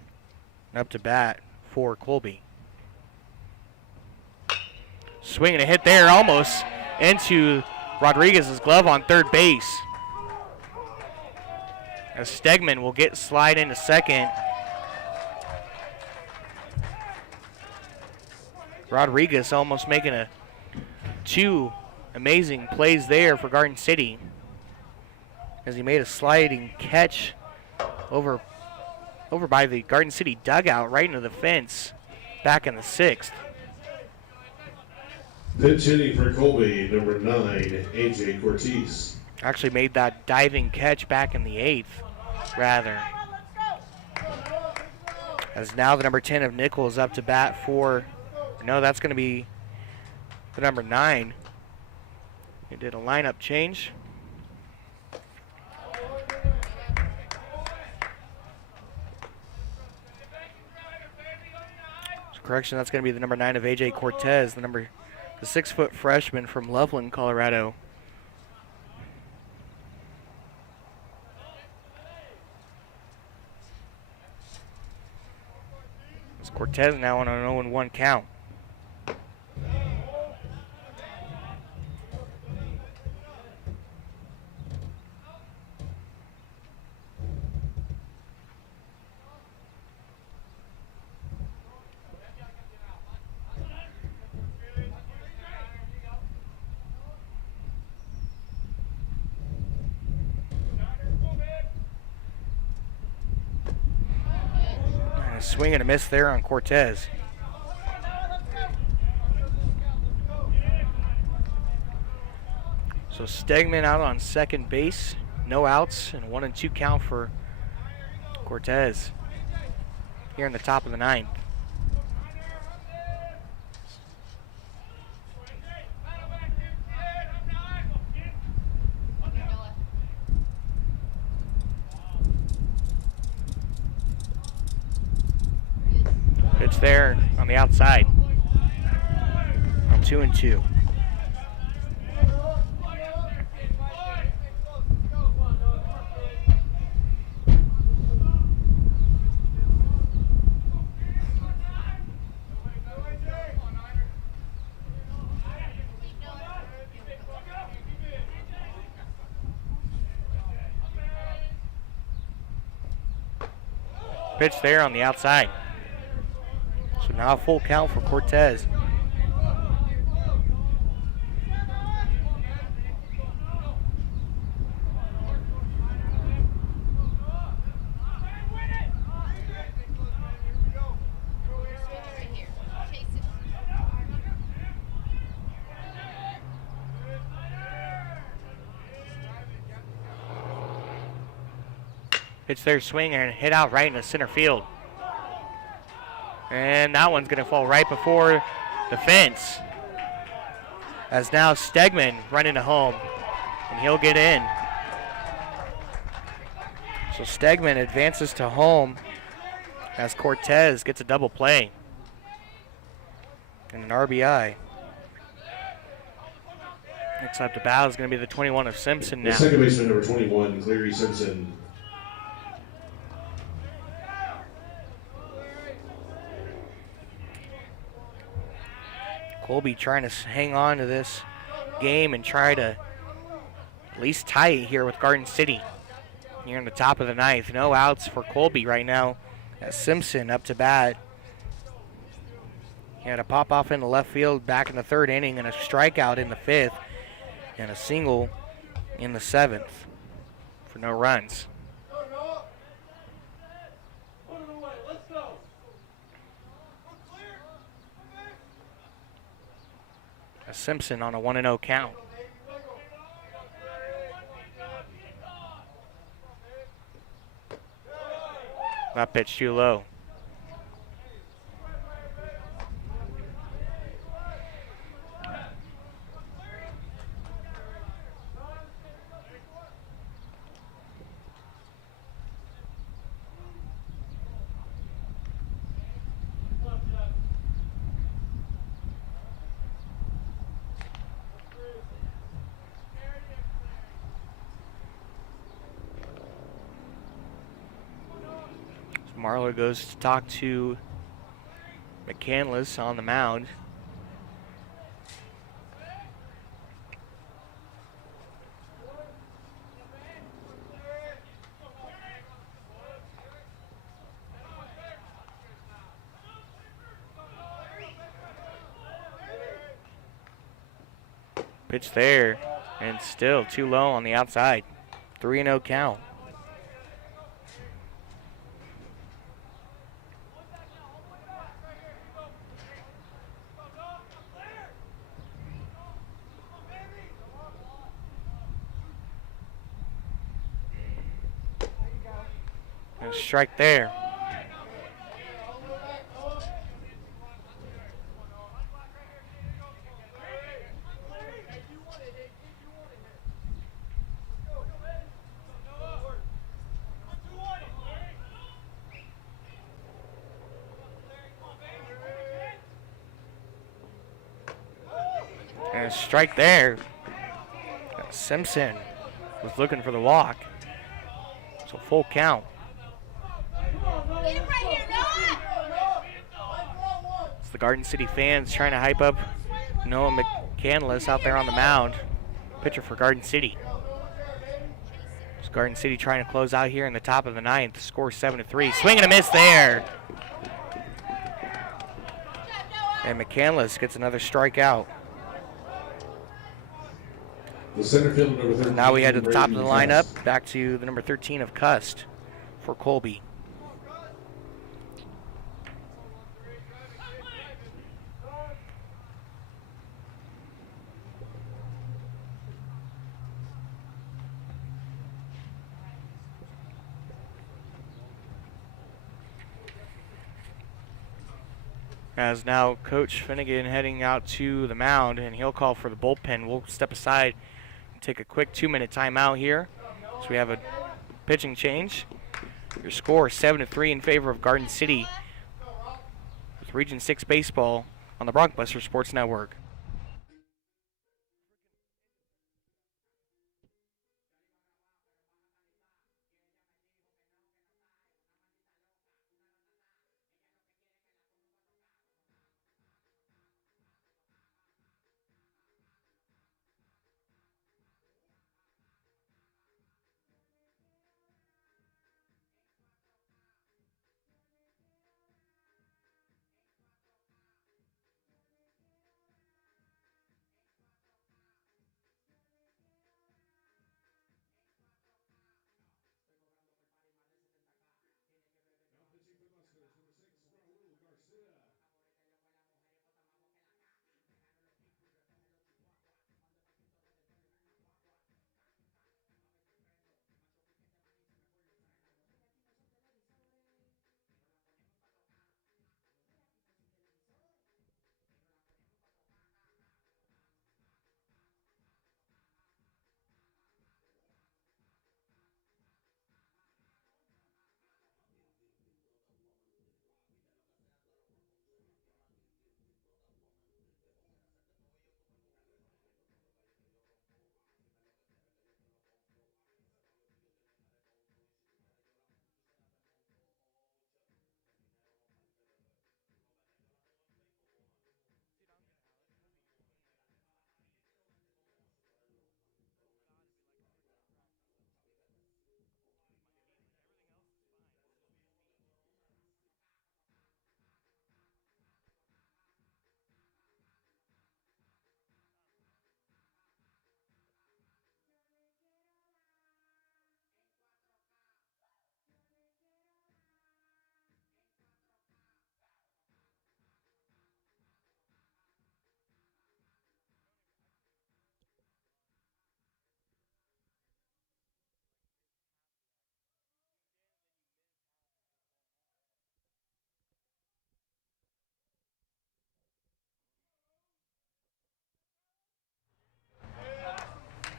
up to bat for Colby. Swing and a hit there, almost into Rodriguez's glove on third base. As Stegman will slide into second. Rodriguez almost making two amazing plays there for Garden City, as he made a sliding catch over by the Garden City dugout right into the fence back in the 6th. Pitch hitting for Colby, number 9, A.J. Cortez. Actually made that diving catch back in the 8th, rather. As now the number 10 of Nickel is up to bat for, no, that's going to be the number 9. He did a lineup change. Correction, that's going to be the number 9 of AJ Cortez, the 6-foot freshman from Loveland, Colorado. It's Cortez now on an 0-1 count. Swing and a miss there on Cortez. So Stegman out on second base, no outs, and 1-2 count for Cortez here in the top of the 9th. Pitch there on the outside. On 2-2. Pitch there on the outside. So now a full count for Cortez. Pitch there, swing, and hit out right into center field. And that one's going to fall right before the fence. As now Stegman running to home, and he'll get in. So Stegman advances to home as Cortez gets a double play and an RBI. Next up to bat is going to be the 21 of Simpson now. The second baseman, number 21, Cleary Simpson. Colby trying to hang on to this game and try to at least tie it here with Garden City. Here in the top of the 9th. No outs for Colby right now as Simpson up to bat. He had a pop off into left field back in the 3rd inning and a strikeout in the 5th and a single in the 7th for no runs. Simpson on a 1-0 count. That pitch too low. Marlar goes to talk to McCandless on the mound. Pitch there, and still too low on the outside. 3-0 count. And a strike there. And a strike there. Simpson was looking for the walk. So full count. It's the Garden City fans trying to hype up Noah McCandless out there on the mound. Pitcher for Garden City. It's Garden City trying to close out here in the top of the ninth. Score 7-3. Swing and a miss there. And McCandless gets another strikeout. The center field number 13. Now we head to the top of the lineup. Back to the number 13 of Cust for Colby. As now Coach Finnegan heading out to the mound, and he'll call for the bullpen. We'll step aside and take a quick 2-minute timeout here. So we have a pitching change. Your score 7-3 in favor of Garden City with Region 6 baseball on the Bronxbuster Sports Network.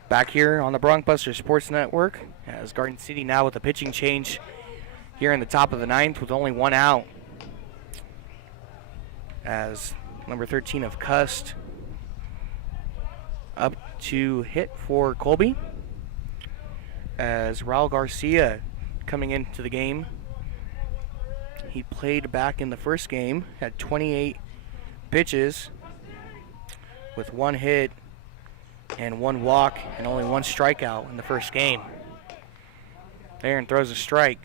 Back here on the Bronxbuster Sports Network, as Garden City now with a pitching change here in the top of the ninth with only one out. As number 13 of Cust up to hit for Colby. As Raul Garcia coming into the game. He played back in the first game, had 28 pitches with one hit and one walk and only one strikeout in the first game. Aaron throws a strike.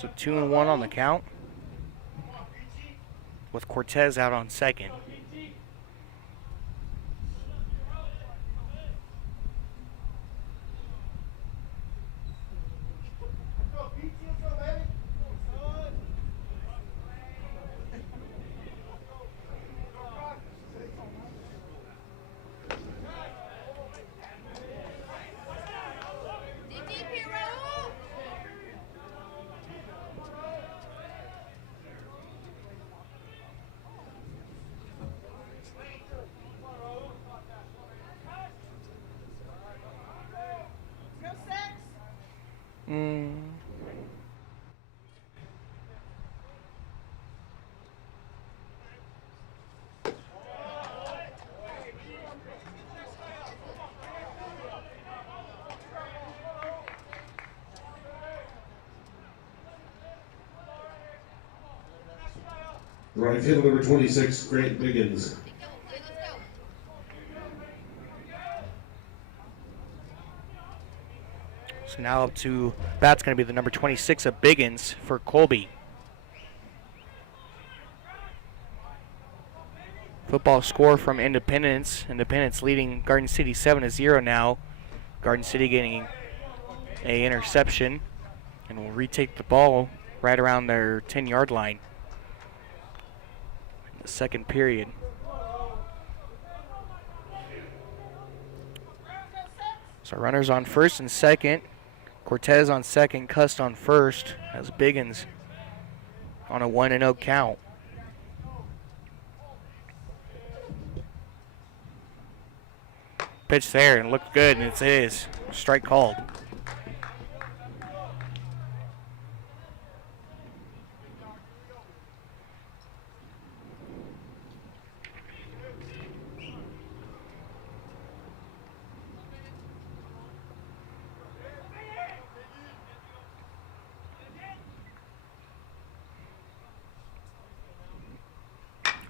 So 2-1 on the count, with Cortez out on second. Right field number 26, Grant Biggins. So now up to bat's going to be the number 26 of Biggins for Colby. Football score from Independence. Independence leading Garden City 7-0 now. Garden City getting a interception and will retake the ball right around their 10-yard line in the second period. So runners on first and second. Cortez on second, Cust on first, as Biggins on a 1-0 count. Pitch there and looked good, and it is. Strike called.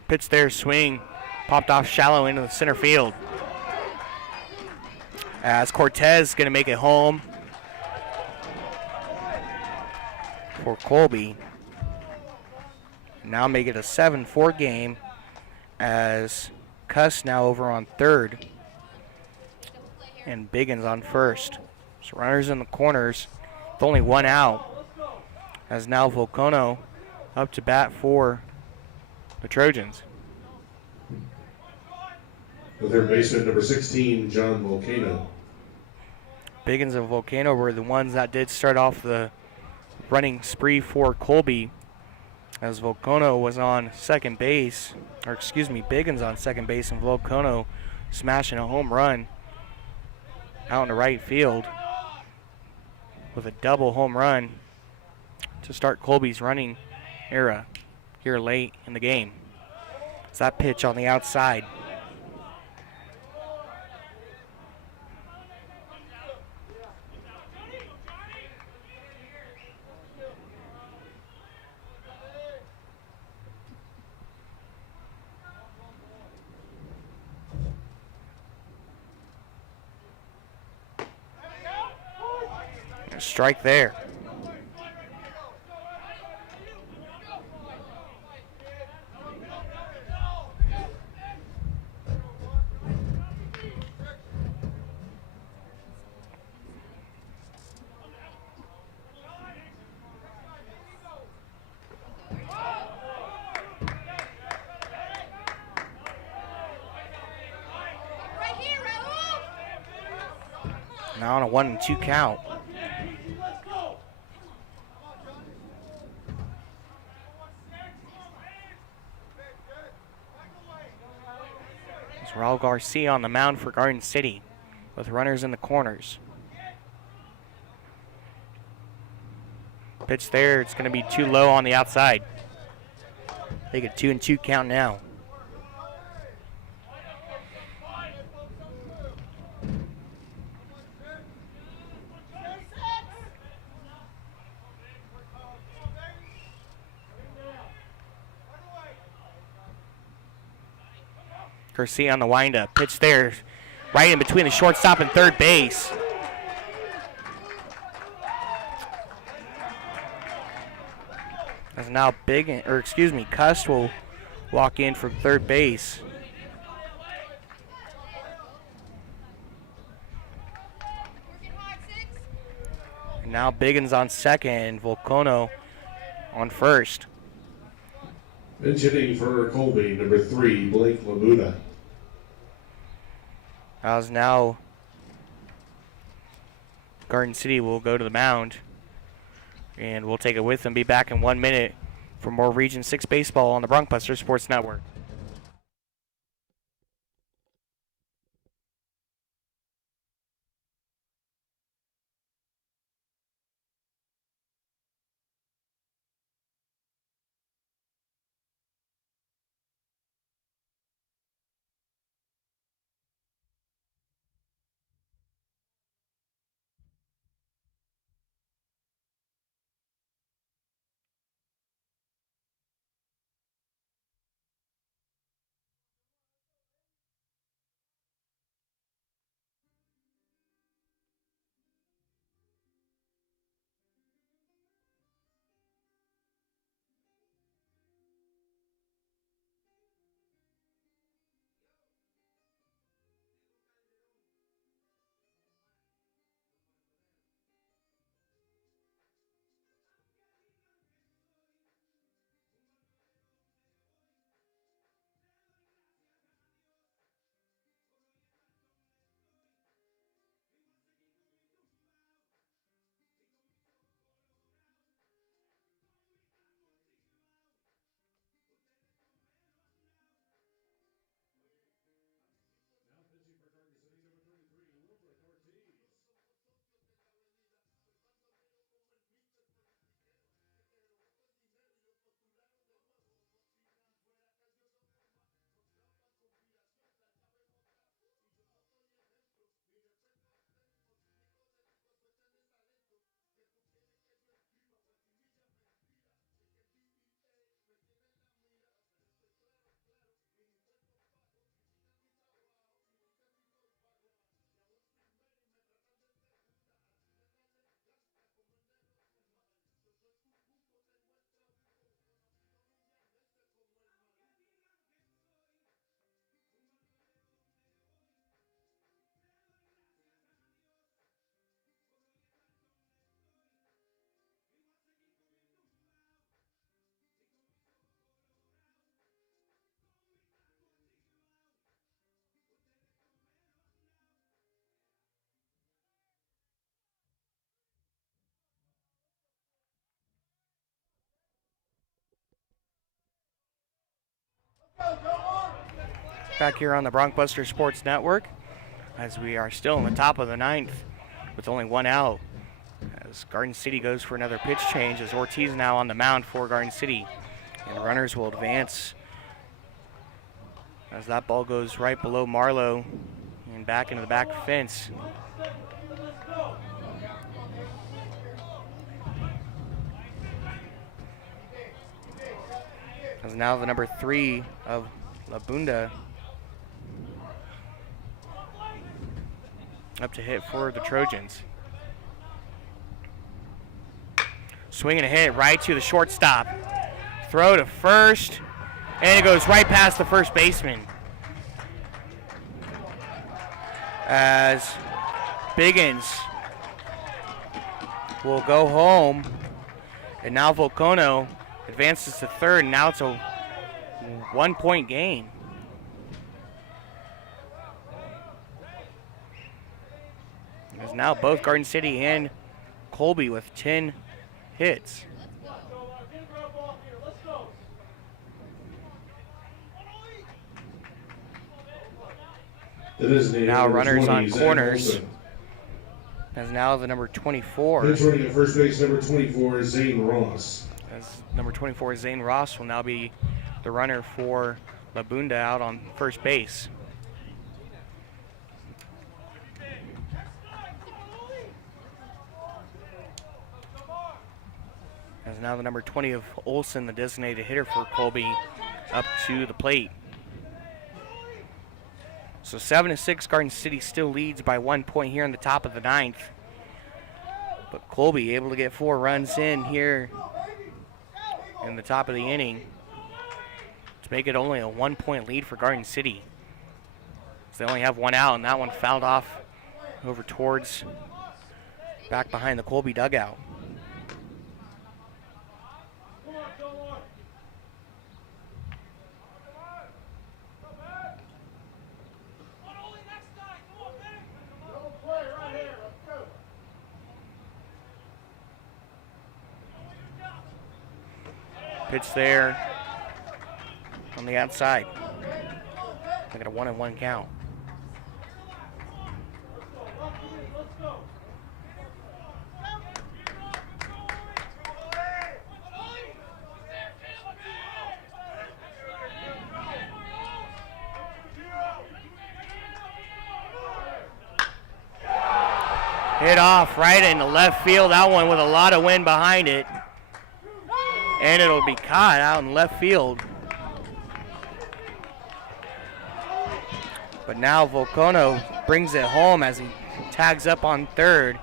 Pitch there, swing, popped off shallow into the center field. As Cortez is going to make it home for Colby. Now make it a 7-4 game as Cuss now over on third and Biggins on first. So runners in the corners with only one out as now Volcano up to bat for the Trojans. The third baseman, number 16, John Volcano. Biggins and Volcano were the ones that did start off the running spree for Colby, as Volcano was on second base, or excuse me, Biggins on second base and Volcano smashing a home run out in the right field with a double home run to start Colby's running era here late in the game. It's that pitch on the outside. Strike there. Now on a 1-2 count. It's Raul Garcia on the mound for Garden City with runners in the corners. Pitch there, it's going to be too low on the outside. Take a 2-2 count now. Garcia on the windup. Pitch there, right in between the shortstop and third base. As now Cust will walk in from third base. And now Biggins on second, Volcono on first. Bench hitting for Colby, number 3, Blake Labuda. As now Garden City will go to the mound. And we'll take it with them. Be back in 1 minute for more Region 6 baseball on the Bronc-Buster Sports Network. Back here on the Bronc-Buster Sports Network, as we are still in the top of the ninth with only one out. As Garden City goes for another pitch change, as Ortiz now on the mound for Garden City. And the runners will advance as that ball goes right below Marlowe and back into the back fence. As now the number 3 of Labunda up to hit for the Trojans. Swinging a hit right to the shortstop. Throw to first, and it goes right past the first baseman. As Biggins will go home, and now Volcono advances to third, and now it's a 1-point game. As now both Garden City and Colby with 10 hits. Now runners on corners. As now the number 24. Running at first base, number 24, Zane Ross. As number 24, Zane Ross will now be the runner for Labunda out on first base. As now the number 20 of Olsen, the designated hitter for Colby, up to the plate. So 7-6, Garden City still leads by 1 point here in the top of the ninth. But Colby able to get 4 runs in here in the top of the inning to make it only a 1-point lead for Garden City. So they only have one out, and that one fouled off over towards back behind the Colby dugout. Pitch there on the outside. Look at a 1-1 count. Hit off right into left field. That one with a lot of wind behind it. And it'll be caught out in left field. But now Volcano brings it home as he tags up on third.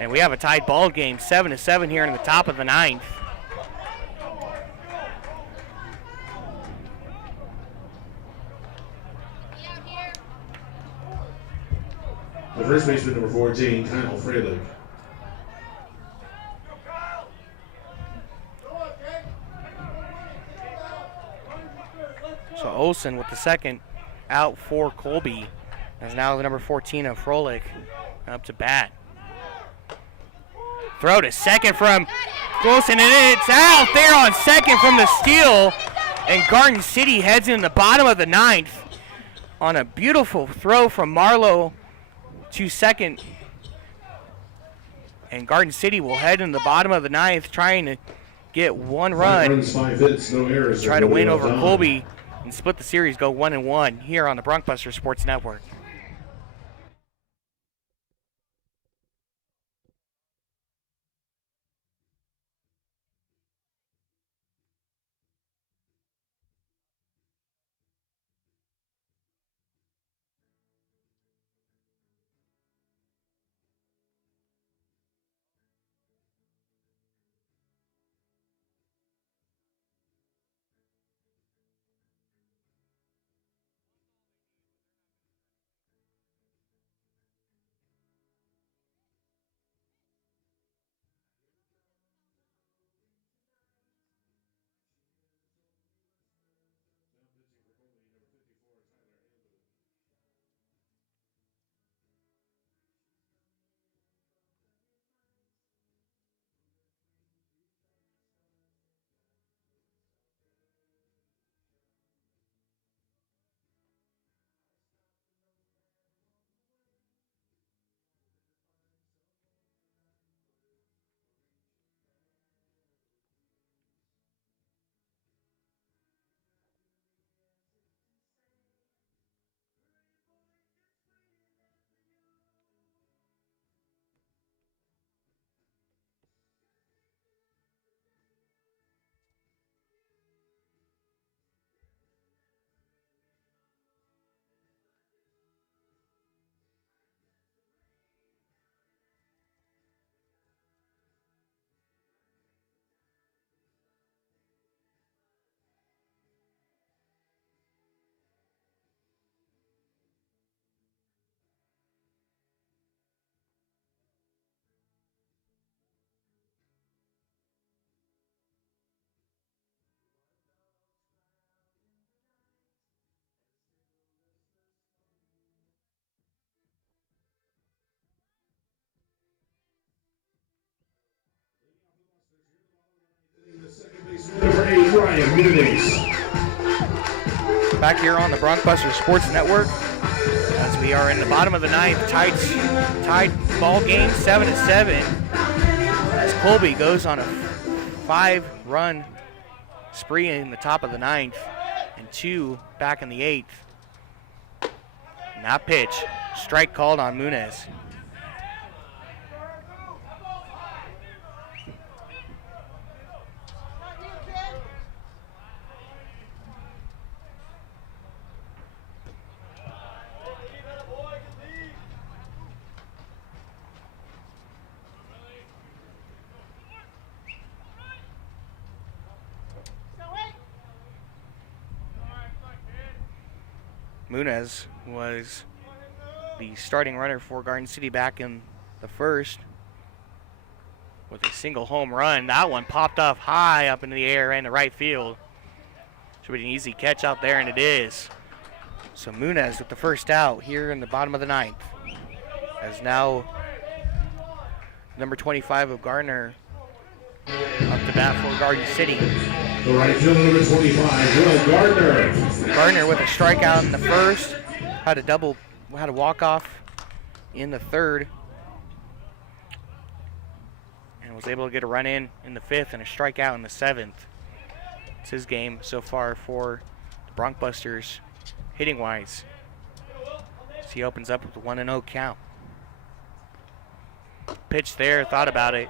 And we have a tied ball game, 7-7 here in the top of the ninth. The first baseman, number 14, Kyle Freilich. So Olsen with the second out for Colby. As now the number 14 of Froelich up to bat. Throw to second from Wilson, and it's out there on second from the steal. And Garden City heads in the bottom of the ninth on a beautiful throw from Marlowe to second. And Garden City will head in the bottom of the ninth trying to get one run. 5 runs, 5 hits, no errors. Try to win over Colby and split the series, go 1-1 here on the Bronkbuster Sports Network. Number 8, Ryan Muniz. Back here on the Bronkbuster Sports Network as we are in the bottom of the ninth, tied ball game 7-7 as Colby goes on a 5-run spree in the top of the ninth and 2 back in the eighth. And that pitch, strike called on Muniz. Munez was the starting runner for Garden City back in the first with a single home run. That one popped off high up into the air in the right field. Should be an easy catch out there, and it is. So Munez with the first out here in the bottom of the ninth. As now number 25 of Gardner up to bat for Garden City. The right fielder, number 25, Will Gardner. Gardner with a strikeout in the first, had a walk-off in the third, and was able to get a run in the fifth and a strikeout in the seventh. It's his game so far for the Broncbusters, hitting-wise. So he opens up with a 1-0 count. Pitch there, thought about it.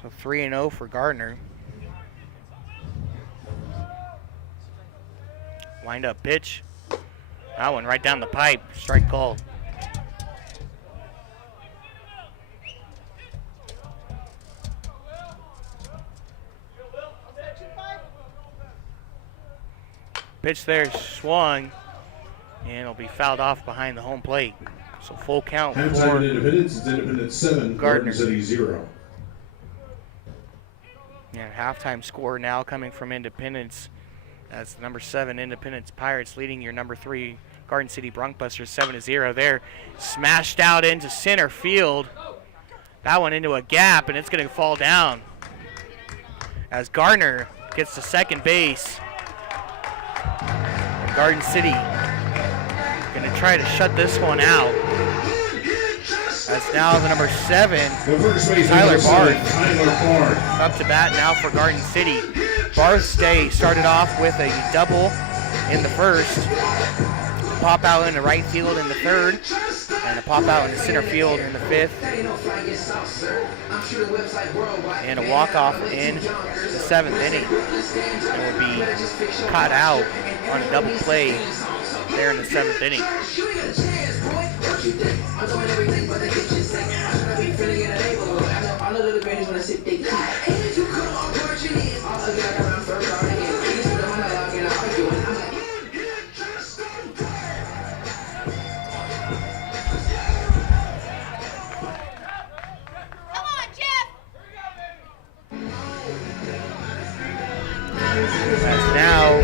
So 3-0 for Gardner. Wind up pitch. That one right down the pipe. Strike called. Pitch there swung, and it'll be fouled off behind the home plate. So full count for Independence. It's Independence 7, Gardner. Garden City 0. Yeah, halftime score now coming from Independence. That's the number 7 Independence Pirates leading your number 3 Garden City Broncbusters 7-0 there. Smashed out into center field. That one into a gap, and it's going to fall down as Gardner gets to second base. And Garden City going to try to shut this one out. As now the number 7, Tyler Barth, up to bat now for Garden City. Barth's day started off with a double in the first, a pop out in the right field in the third, and a pop out in the center field in the fifth, and a walk-off in the seventh inning. And will be caught out on a double play there in the seventh inning. As now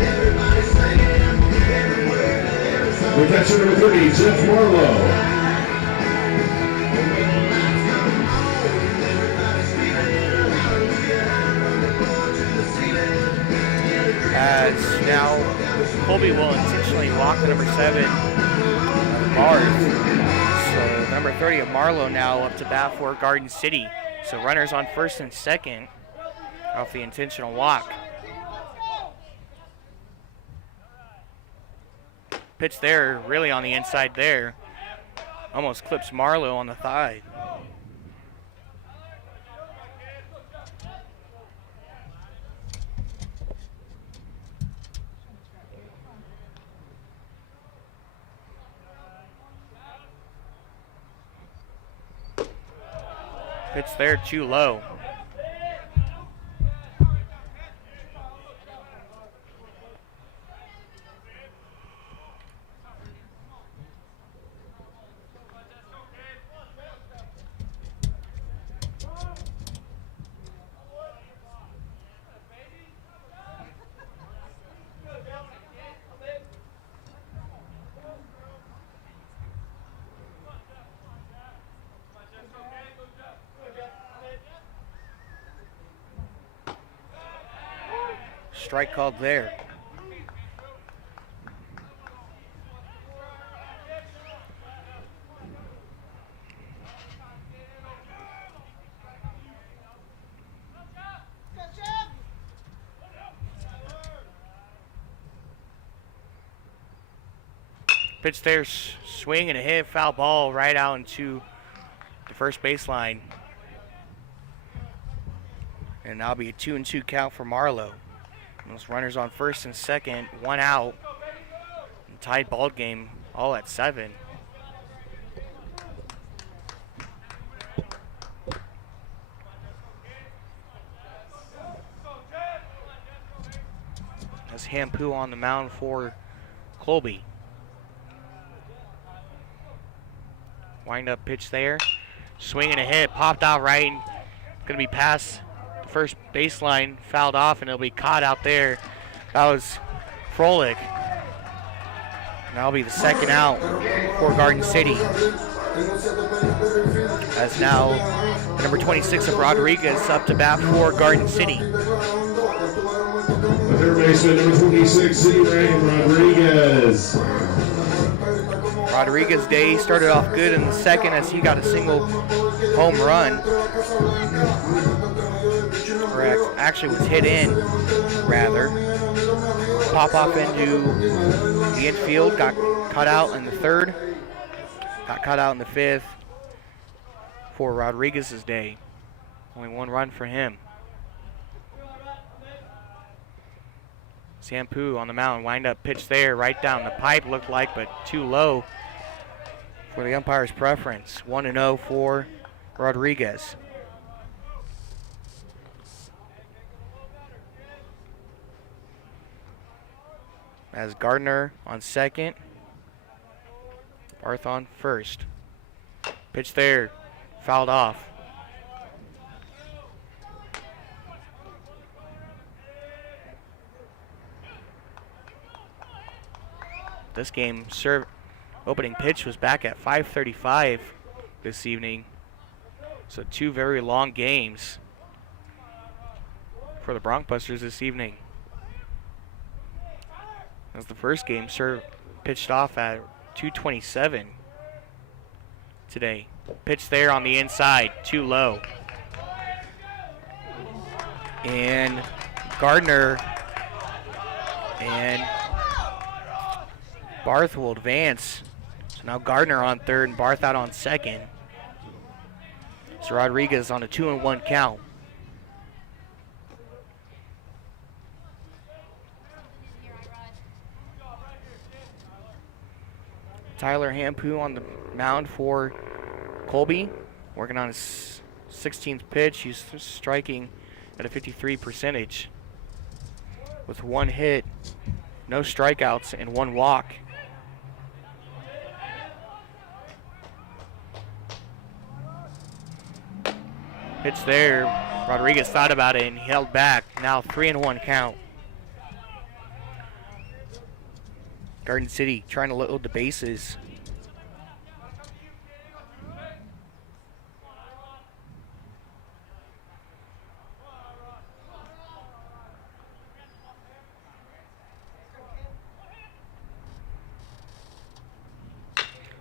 the catcher number 30, Jeff Marlowe. As now Colby will intentionally walk the number 7 Barth. So number 30 of Marlowe now up to bat for Garden City. So runners on first and second off the intentional walk. Pitch there, really on the inside there. Almost clips Marlowe on the thigh. Pitch there, too low. Strike called there. Pitch there, swing and a hit, foul ball right out into the first baseline. And that'll be a 2-2 count for Marlowe. Those runners on first and second, 1 out. And tied ball game, all at 7. That's Hampu on the mound for Colby. Wind up pitch there. Swing and a hit, popped out right. Going to be past the first baseline, fouled off, and it'll be caught out there. That was Froelich. And that'll be the second out for Garden City. As now number 26 of Rodriguez up to bat for Garden City. The third baseman, number 26, City Ryan Rodriguez. Rodriguez's day started off good in the second as he got a single home run. Or actually was hit in, rather. Pop off into the infield, got cut out in the third, got cut out in the fifth for Rodriguez's day. Only 1 run for him. Sampu on the mound, wind up pitch there, right down the pipe looked like, but too low for the umpire's preference. 1-0 for Rodriguez. As Gardner on second, Barth on first. Pitch there, fouled off. This game opening pitch was back at 5:35 this evening. So 2 very long games for the Broncbusters this evening. As the first game pitched off at 2:27 today. Pitch there on the inside, too low. And Gardner and Barth will advance. So now Gardner on third and Barth out on second. So Rodriguez on a 2-1 count. Tyler Hampu on the mound for Colby, working on his 16th pitch. He's striking at a 53 percentage with 1 hit, no strikeouts, and 1 walk. Pitch there. Rodriguez thought about it and he held back. Now 3-1 count. Garden City trying to load the bases.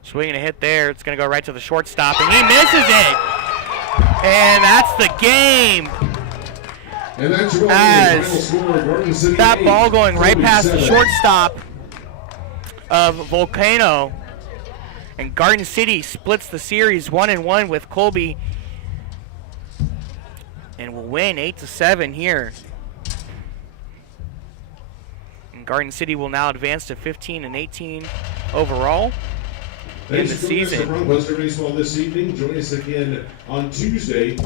Swinging a hit there. It's going to go right to the shortstop, and he misses it. And that's the game. As that ball going right past the shortstop of Volcano, and Garden City splits the series 1-1 with Colby, and will win 8-7 here. And Garden City will now advance to 15-18 overall in the season. Broncbuster baseball this evening. Join us again on Tuesday.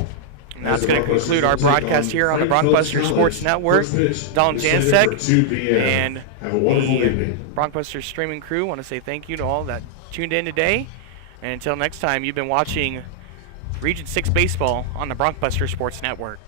And that's going to conclude our broadcast here on the Broncbuster Sports Network. Don Jansek and the Broncbuster streaming crew want to say thank you to all that tuned in today. And until next time, you've been watching Region 6 Baseball on the Broncbuster Sports Network.